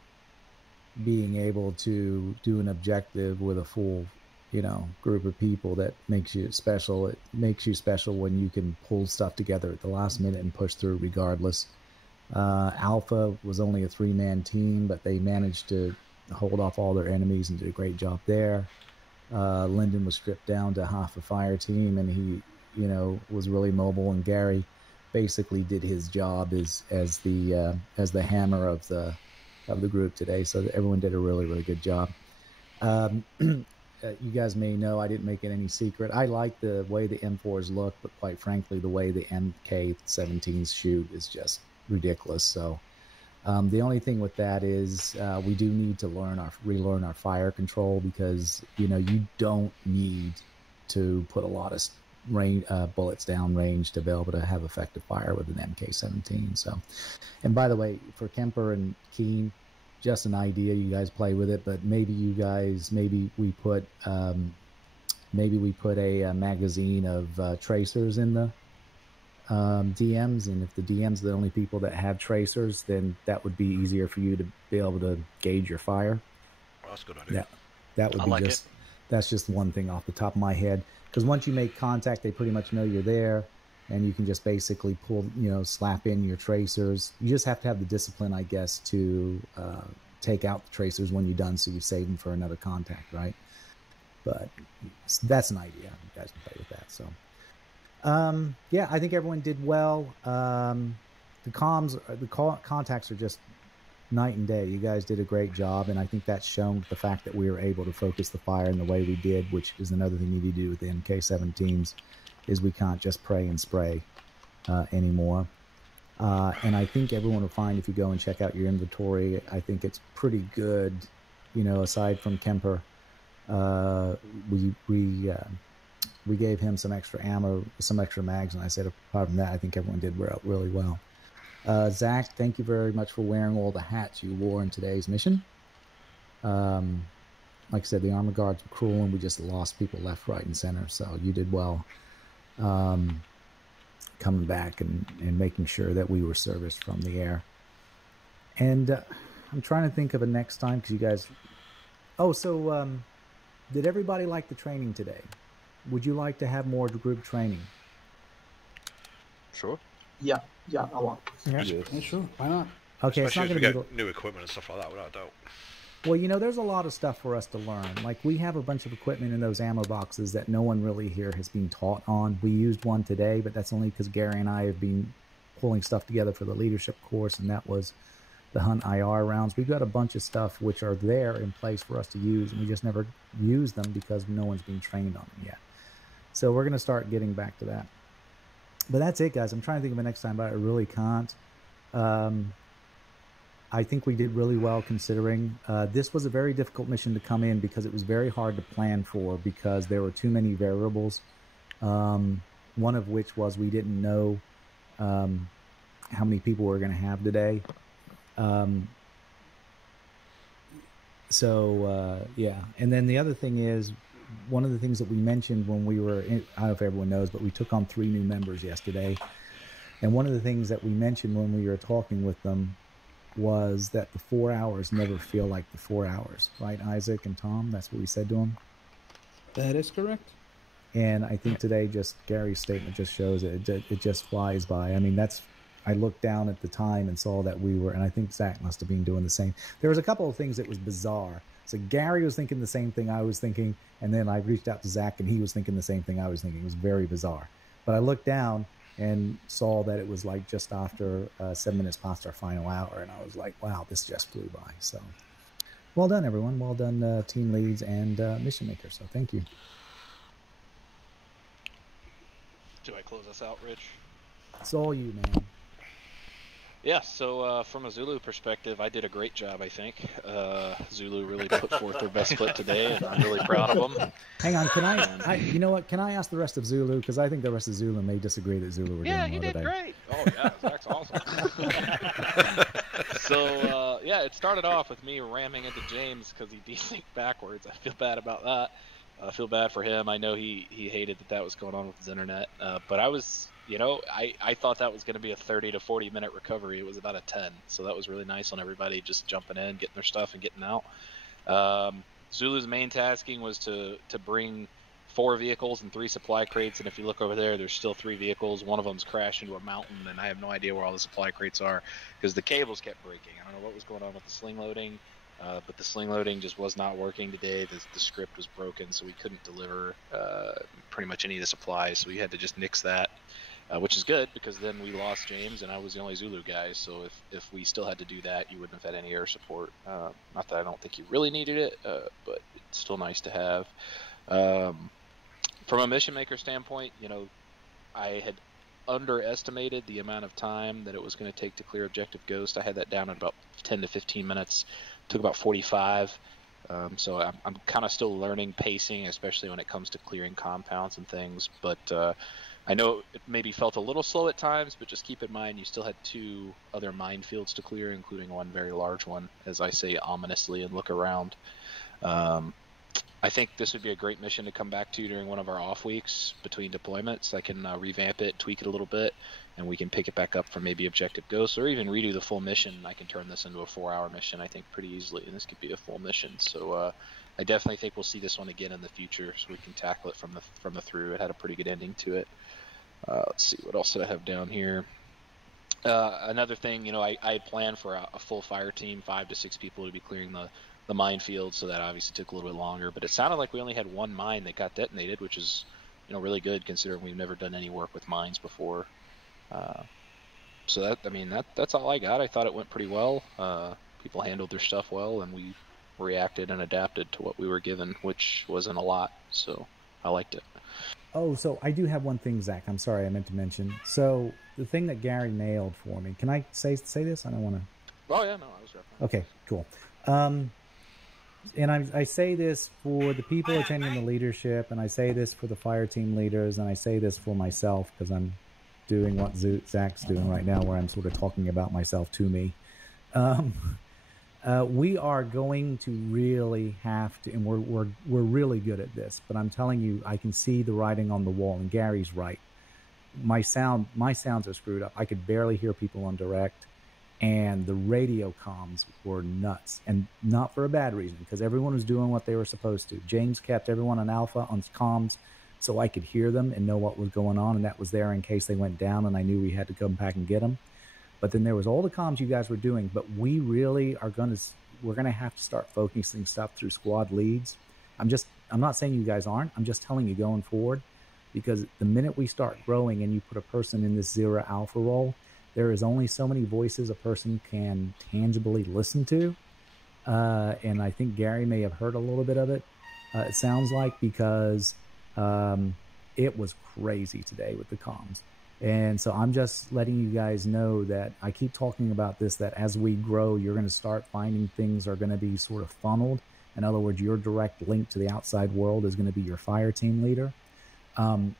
being able to do an objective with a full, you know, group of people that makes you special. It makes you special when you can pull stuff together at the last minute and push through regardless. Alpha was only a 3-man team, but they managed to hold off all their enemies and did a great job there. Lyndon was stripped down to half a fire team, and he, you know, was really mobile. And Gary basically did his job as the hammer of the group today. So everyone did a really, really good job. You guys may know I didn't make it any secret. I like the way the M4s look, but quite frankly, the way the MK17s shoot is just ridiculous. So the only thing with that is we do need to relearn our fire control, because you know you don't need to put a lot of bullets down range to be able to have effective fire with an MK17. So, and by the way, for Kemper and Keen, just an idea. You guys play with it, but maybe we put a magazine of tracers in the DMs, and if the DMs are the only people that have tracers, then that would be easier for you to be able to gauge your fire. Well, that's a good idea. That would be that's just one thing off the top of my head, because once you make contact, they pretty much know you're there, and you can just basically slap in your tracers. You just have to have the discipline, I guess, to take out the tracers when you're done, so you save them for another contact, right? But that's an idea. You guys can play with that. So yeah, I think everyone did well. The contacts are just night and day. You guys did a great job, and I think that's shown with the fact that we were able to focus the fire in the way we did, which is another thing you need to do with the MK17s, is we can't just pray and spray anymore. And I think everyone will find, if you go and check out your inventory, I think it's pretty good. You know, aside from Kemper, we gave him some extra ammo, some extra mags, and I said apart from that, I think everyone did really well. Zach, thank you very much for wearing all the hats you wore in today's mission. Like I said, the armor guards were cruel, and we just lost people left, right, and center, so you did well coming back and making sure that we were serviced from the air. And I'm trying to think of a next time, because you guys... Oh, so did everybody like the training today? Would you like to have more group training? Sure. Yeah, I want. Yeah, sure. Why not? Especially Okay, it's not as we going to get new equipment and stuff like that, without a doubt. Well, you know, there's a lot of stuff for us to learn. Like, we have a bunch of equipment in those ammo boxes that no one really here has been taught on. We used one today, but that's only because Gary and I have been pulling stuff together for the leadership course, and that was the Hunt IR rounds. We've got a bunch of stuff which are there in place for us to use, and we just never use them because no one's been trained on them yet. So we're going to start getting back to that. But that's it, guys. I'm trying to think of it next time, but I really can't. I think we did really well, considering this was a very difficult mission to come in, because it was very hard to plan for, because there were too many variables. One of which was we didn't know how many people we were going to have today. Yeah. And then the other thing is, one of the things that we mentioned when we were in, I don't know if everyone knows, but we took on 3 new members yesterday. And one of the things that we mentioned when we were talking with them was that the 4 hours never feel like the 4 hours, right, Isaac and Tom? That's what we said to them. That is correct. And I think today, just Gary's statement just shows it. It just flies by. I mean, that's I looked down at the time and saw that we were, and I think Zach must have been doing the same. There was a couple of things that was bizarre. So Gary was thinking the same thing I was thinking, and then I reached out to Zach, and he was thinking the same thing I was thinking. It was very bizarre. But I looked down and saw that it was like just after 7 minutes past our final hour, and I was like, wow, this just flew by. So well done, everyone. Well done, team leads and mission makers. So thank you. Do I close us out, Rich? It's all you, man. Yeah, so from a Zulu perspective, I did a great job, I think. Zulu really put forth their best foot today, and I'm really proud of them. Hang on, can I you know what, can I ask the rest of Zulu? Because I think the rest of Zulu may disagree that Zulu were doing well today. Yeah, he did great. Oh, yeah, Zach's awesome. So, yeah, it started off with me ramming into James because he desynced backwards. I feel bad about that. I feel bad for him. I know he hated that was going on with his internet. But I was... You know, I thought that was going to be a 30 to 40 minute recovery. It was about a 10, so that was really nice on everybody just jumping in, getting their stuff, and getting out. Zulu's main tasking was to bring 4 vehicles and 3 supply crates, and if you look over there, there's still 3 vehicles. One of them's crashed into a mountain, and I have no idea where all the supply crates are because the cables kept breaking. I don't know what was going on with the sling loading, but the sling loading just was not working today. The script was broken, so we couldn't deliver pretty much any of the supplies, so we had to just nix that. Which is good because then we lost James and I was the only Zulu guy. So if we still had to do that, you wouldn't have had any air support. Not that I don't think you really needed it, but it's still nice to have. From a mission maker standpoint, you know, I had underestimated the amount of time that it was going to take to clear Objective Ghost. I had that down at about 10 to 15 minutes. It took about 45. So I'm kind of still learning pacing, especially when it comes to clearing compounds and things. But I know it maybe felt a little slow at times, but just keep in mind you still had 2 other minefields to clear, including one very large one, as I say ominously and look around. I think this would be a great mission to come back to during one of our off weeks between deployments. I can revamp it, tweak it a little bit, and we can pick it back up for maybe Objective Ghost, or even redo the full mission. I can turn this into a 4-hour mission, I think, pretty easily, and this could be a full mission. So I definitely think we'll see this one again in the future, so we can tackle it from the through. It had a pretty good ending to it. Let's see, what else did I have down here? Another thing, you know, I had planned for a full fire team, 5 to 6 people to be clearing the minefield, so that obviously took a little bit longer. But it sounded like we only had 1 mine that got detonated, which is, you know, really good considering we've never done any work with mines before. So that's all I got. I thought it went pretty well. People handled their stuff well, and we reacted and adapted to what we were given, which wasn't a lot. So I liked it. Oh, so I do have one thing, Zach. I'm sorry, I meant to mention. So the thing that Gary nailed for me. Can I say this? I don't want to. Oh yeah, no, I was referring. Okay, cool. And I say this for the people attending the leadership, and I say this for the fire team leaders, and I say this for myself because I'm doing what Zach's doing right now, where I'm sort of talking about myself to me. We are going to really have to, and we're really good at this, but I'm telling you, I can see the writing on the wall, and Gary's right. My sounds are screwed up. I could barely hear people on direct, and the radio comms were nuts, and not for a bad reason, because everyone was doing what they were supposed to. James kept everyone on alpha on comms so I could hear them and know what was going on, and that was there in case they went down and I knew we had to come back and get them. But then there was all the comms you guys were doing, but we really are we're going to have to start focusing stuff through squad leads. I'm not saying you guys aren't. I'm just telling you going forward, because the minute we start growing and you put a person in this 0 alpha role, there is only so many voices a person can tangibly listen to. And I think Gary may have heard a little bit of it. It sounds like, because it was crazy today with the comms. And so I'm just letting you guys know that I keep talking about this, that as we grow, you're going to start finding things are going to be sort of funneled. In other words, your direct link to the outside world is going to be your fire team leader.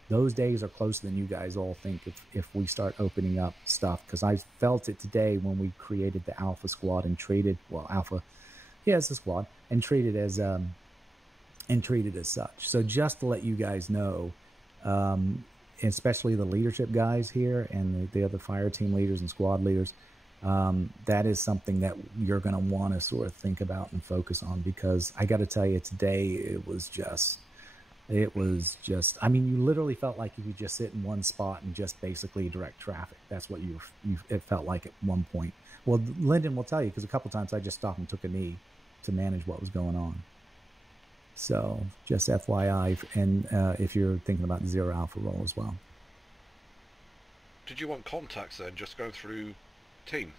Those days are closer than you guys all think if we start opening up stuff, because I felt it today when we created the Alpha Squad and treated, it's a squad, and treated as such. So just to let you guys know, especially the leadership guys here and the other fire team leaders and squad leaders, that is something that you're going to want to sort of think about and focus on, because I got to tell you, today it was just It was just, I mean, you literally felt like you could just sit in one spot and just basically direct traffic. That's what it felt like at one point. Well, Lyndon will tell you, because a couple times I just stopped and took a knee to manage what was going on. So just FYI, and if you're thinking about the 0 Alpha role as well. Did you want contacts then, just going through team?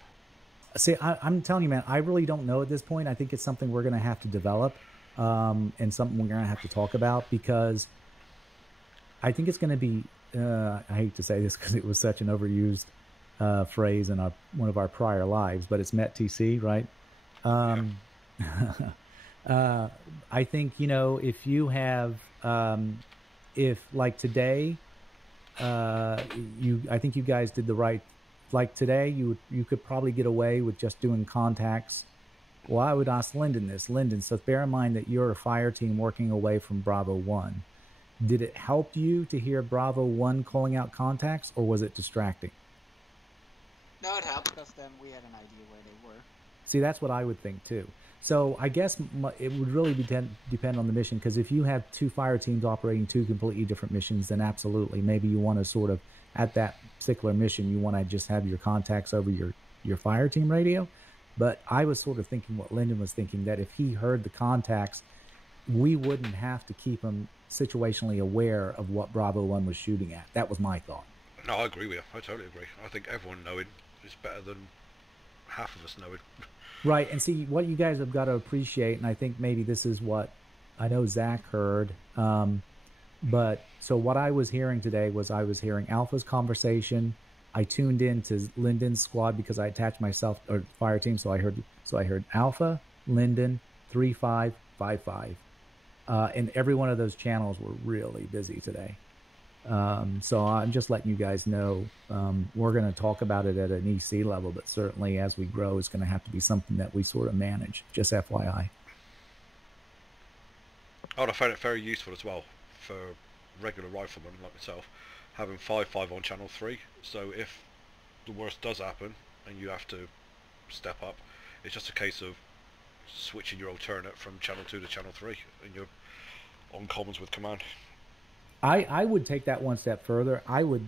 See, I'm telling you, man, I really don't know at this point. I think it's something we're going to have to develop, and something we're going to have to talk about, because I think it's going to be, I hate to say this because it was such an overused phrase in one of our prior lives, but it's METTC, right? I think, if you have, if like today, I think you guys did the right. Like today, you could probably get away with just doing contacts. Well, I would ask Lyndon this. Lyndon, so bear in mind that you're a fire team working away from Bravo 1. Did it help you to hear Bravo 1 calling out contacts, or was it distracting? No, it helped because then we had an idea where they were. See, that's what I would think too. So I guess it would really depend on the mission, because if you have 2 fire teams operating 2 completely different missions, then absolutely, maybe you want to sort of, at that particular mission, you want to just have your contacts over your fire team radio. But I was sort of thinking what Lyndon was thinking, that if he heard the contacts, we wouldn't have to keep him situationally aware of what Bravo 1 was shooting at. That was my thought. No, I agree with you. I totally agree. I think everyone knowing is better than half of us knowing. Right, and see, what you guys have got to appreciate, and I think maybe this is what I know Zach heard, but so what I was hearing today was I was hearing Alpha's conversation. I tuned in to Lyndon's squad because I attached myself, or fire team, so I heard Alpha, Lyndon, 3555, and every one of those channels were really busy today. So I'm just letting you guys know, we're going to talk about it at an EC level, but certainly as we grow, it's going to have to be something that we sort of manage, just FYI. I found it very useful as well for regular riflemen like myself, having 5.5 on channel 3, so if the worst does happen and you have to step up, it's just a case of switching your alternate from channel 2 to channel 3 and you're on commons with command. I would take that one step further. I would,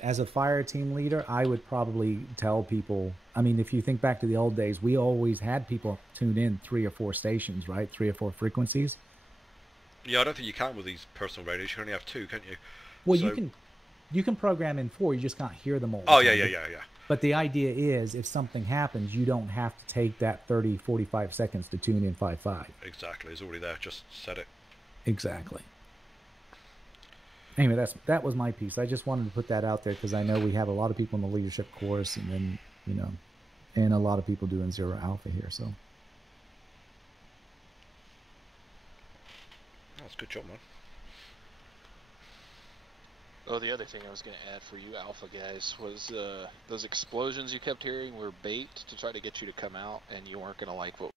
as a fire team leader, I would probably tell people, I mean, if you think back to the old days, we always had people tune in 3 or 4 stations, right? 3 or 4 frequencies. Yeah, I don't think you can with these personal radios. You can only have 2, can't you? Well, so you can program in 4, you just can't hear them all. Oh, yeah. But the idea is, if something happens, you don't have to take that 30, 45 seconds to tune in 5.5. Exactly, it's already there, just set it. Exactly. Anyway, that was my piece. I just wanted to put that out there because I know we have a lot of people in the leadership course, and then, and a lot of people doing 0 Alpha here, so. That's a good job, man. Oh, the other thing I was going to add for you Alpha guys was those explosions you kept hearing were bait to try to get you to come out, and you weren't going to like what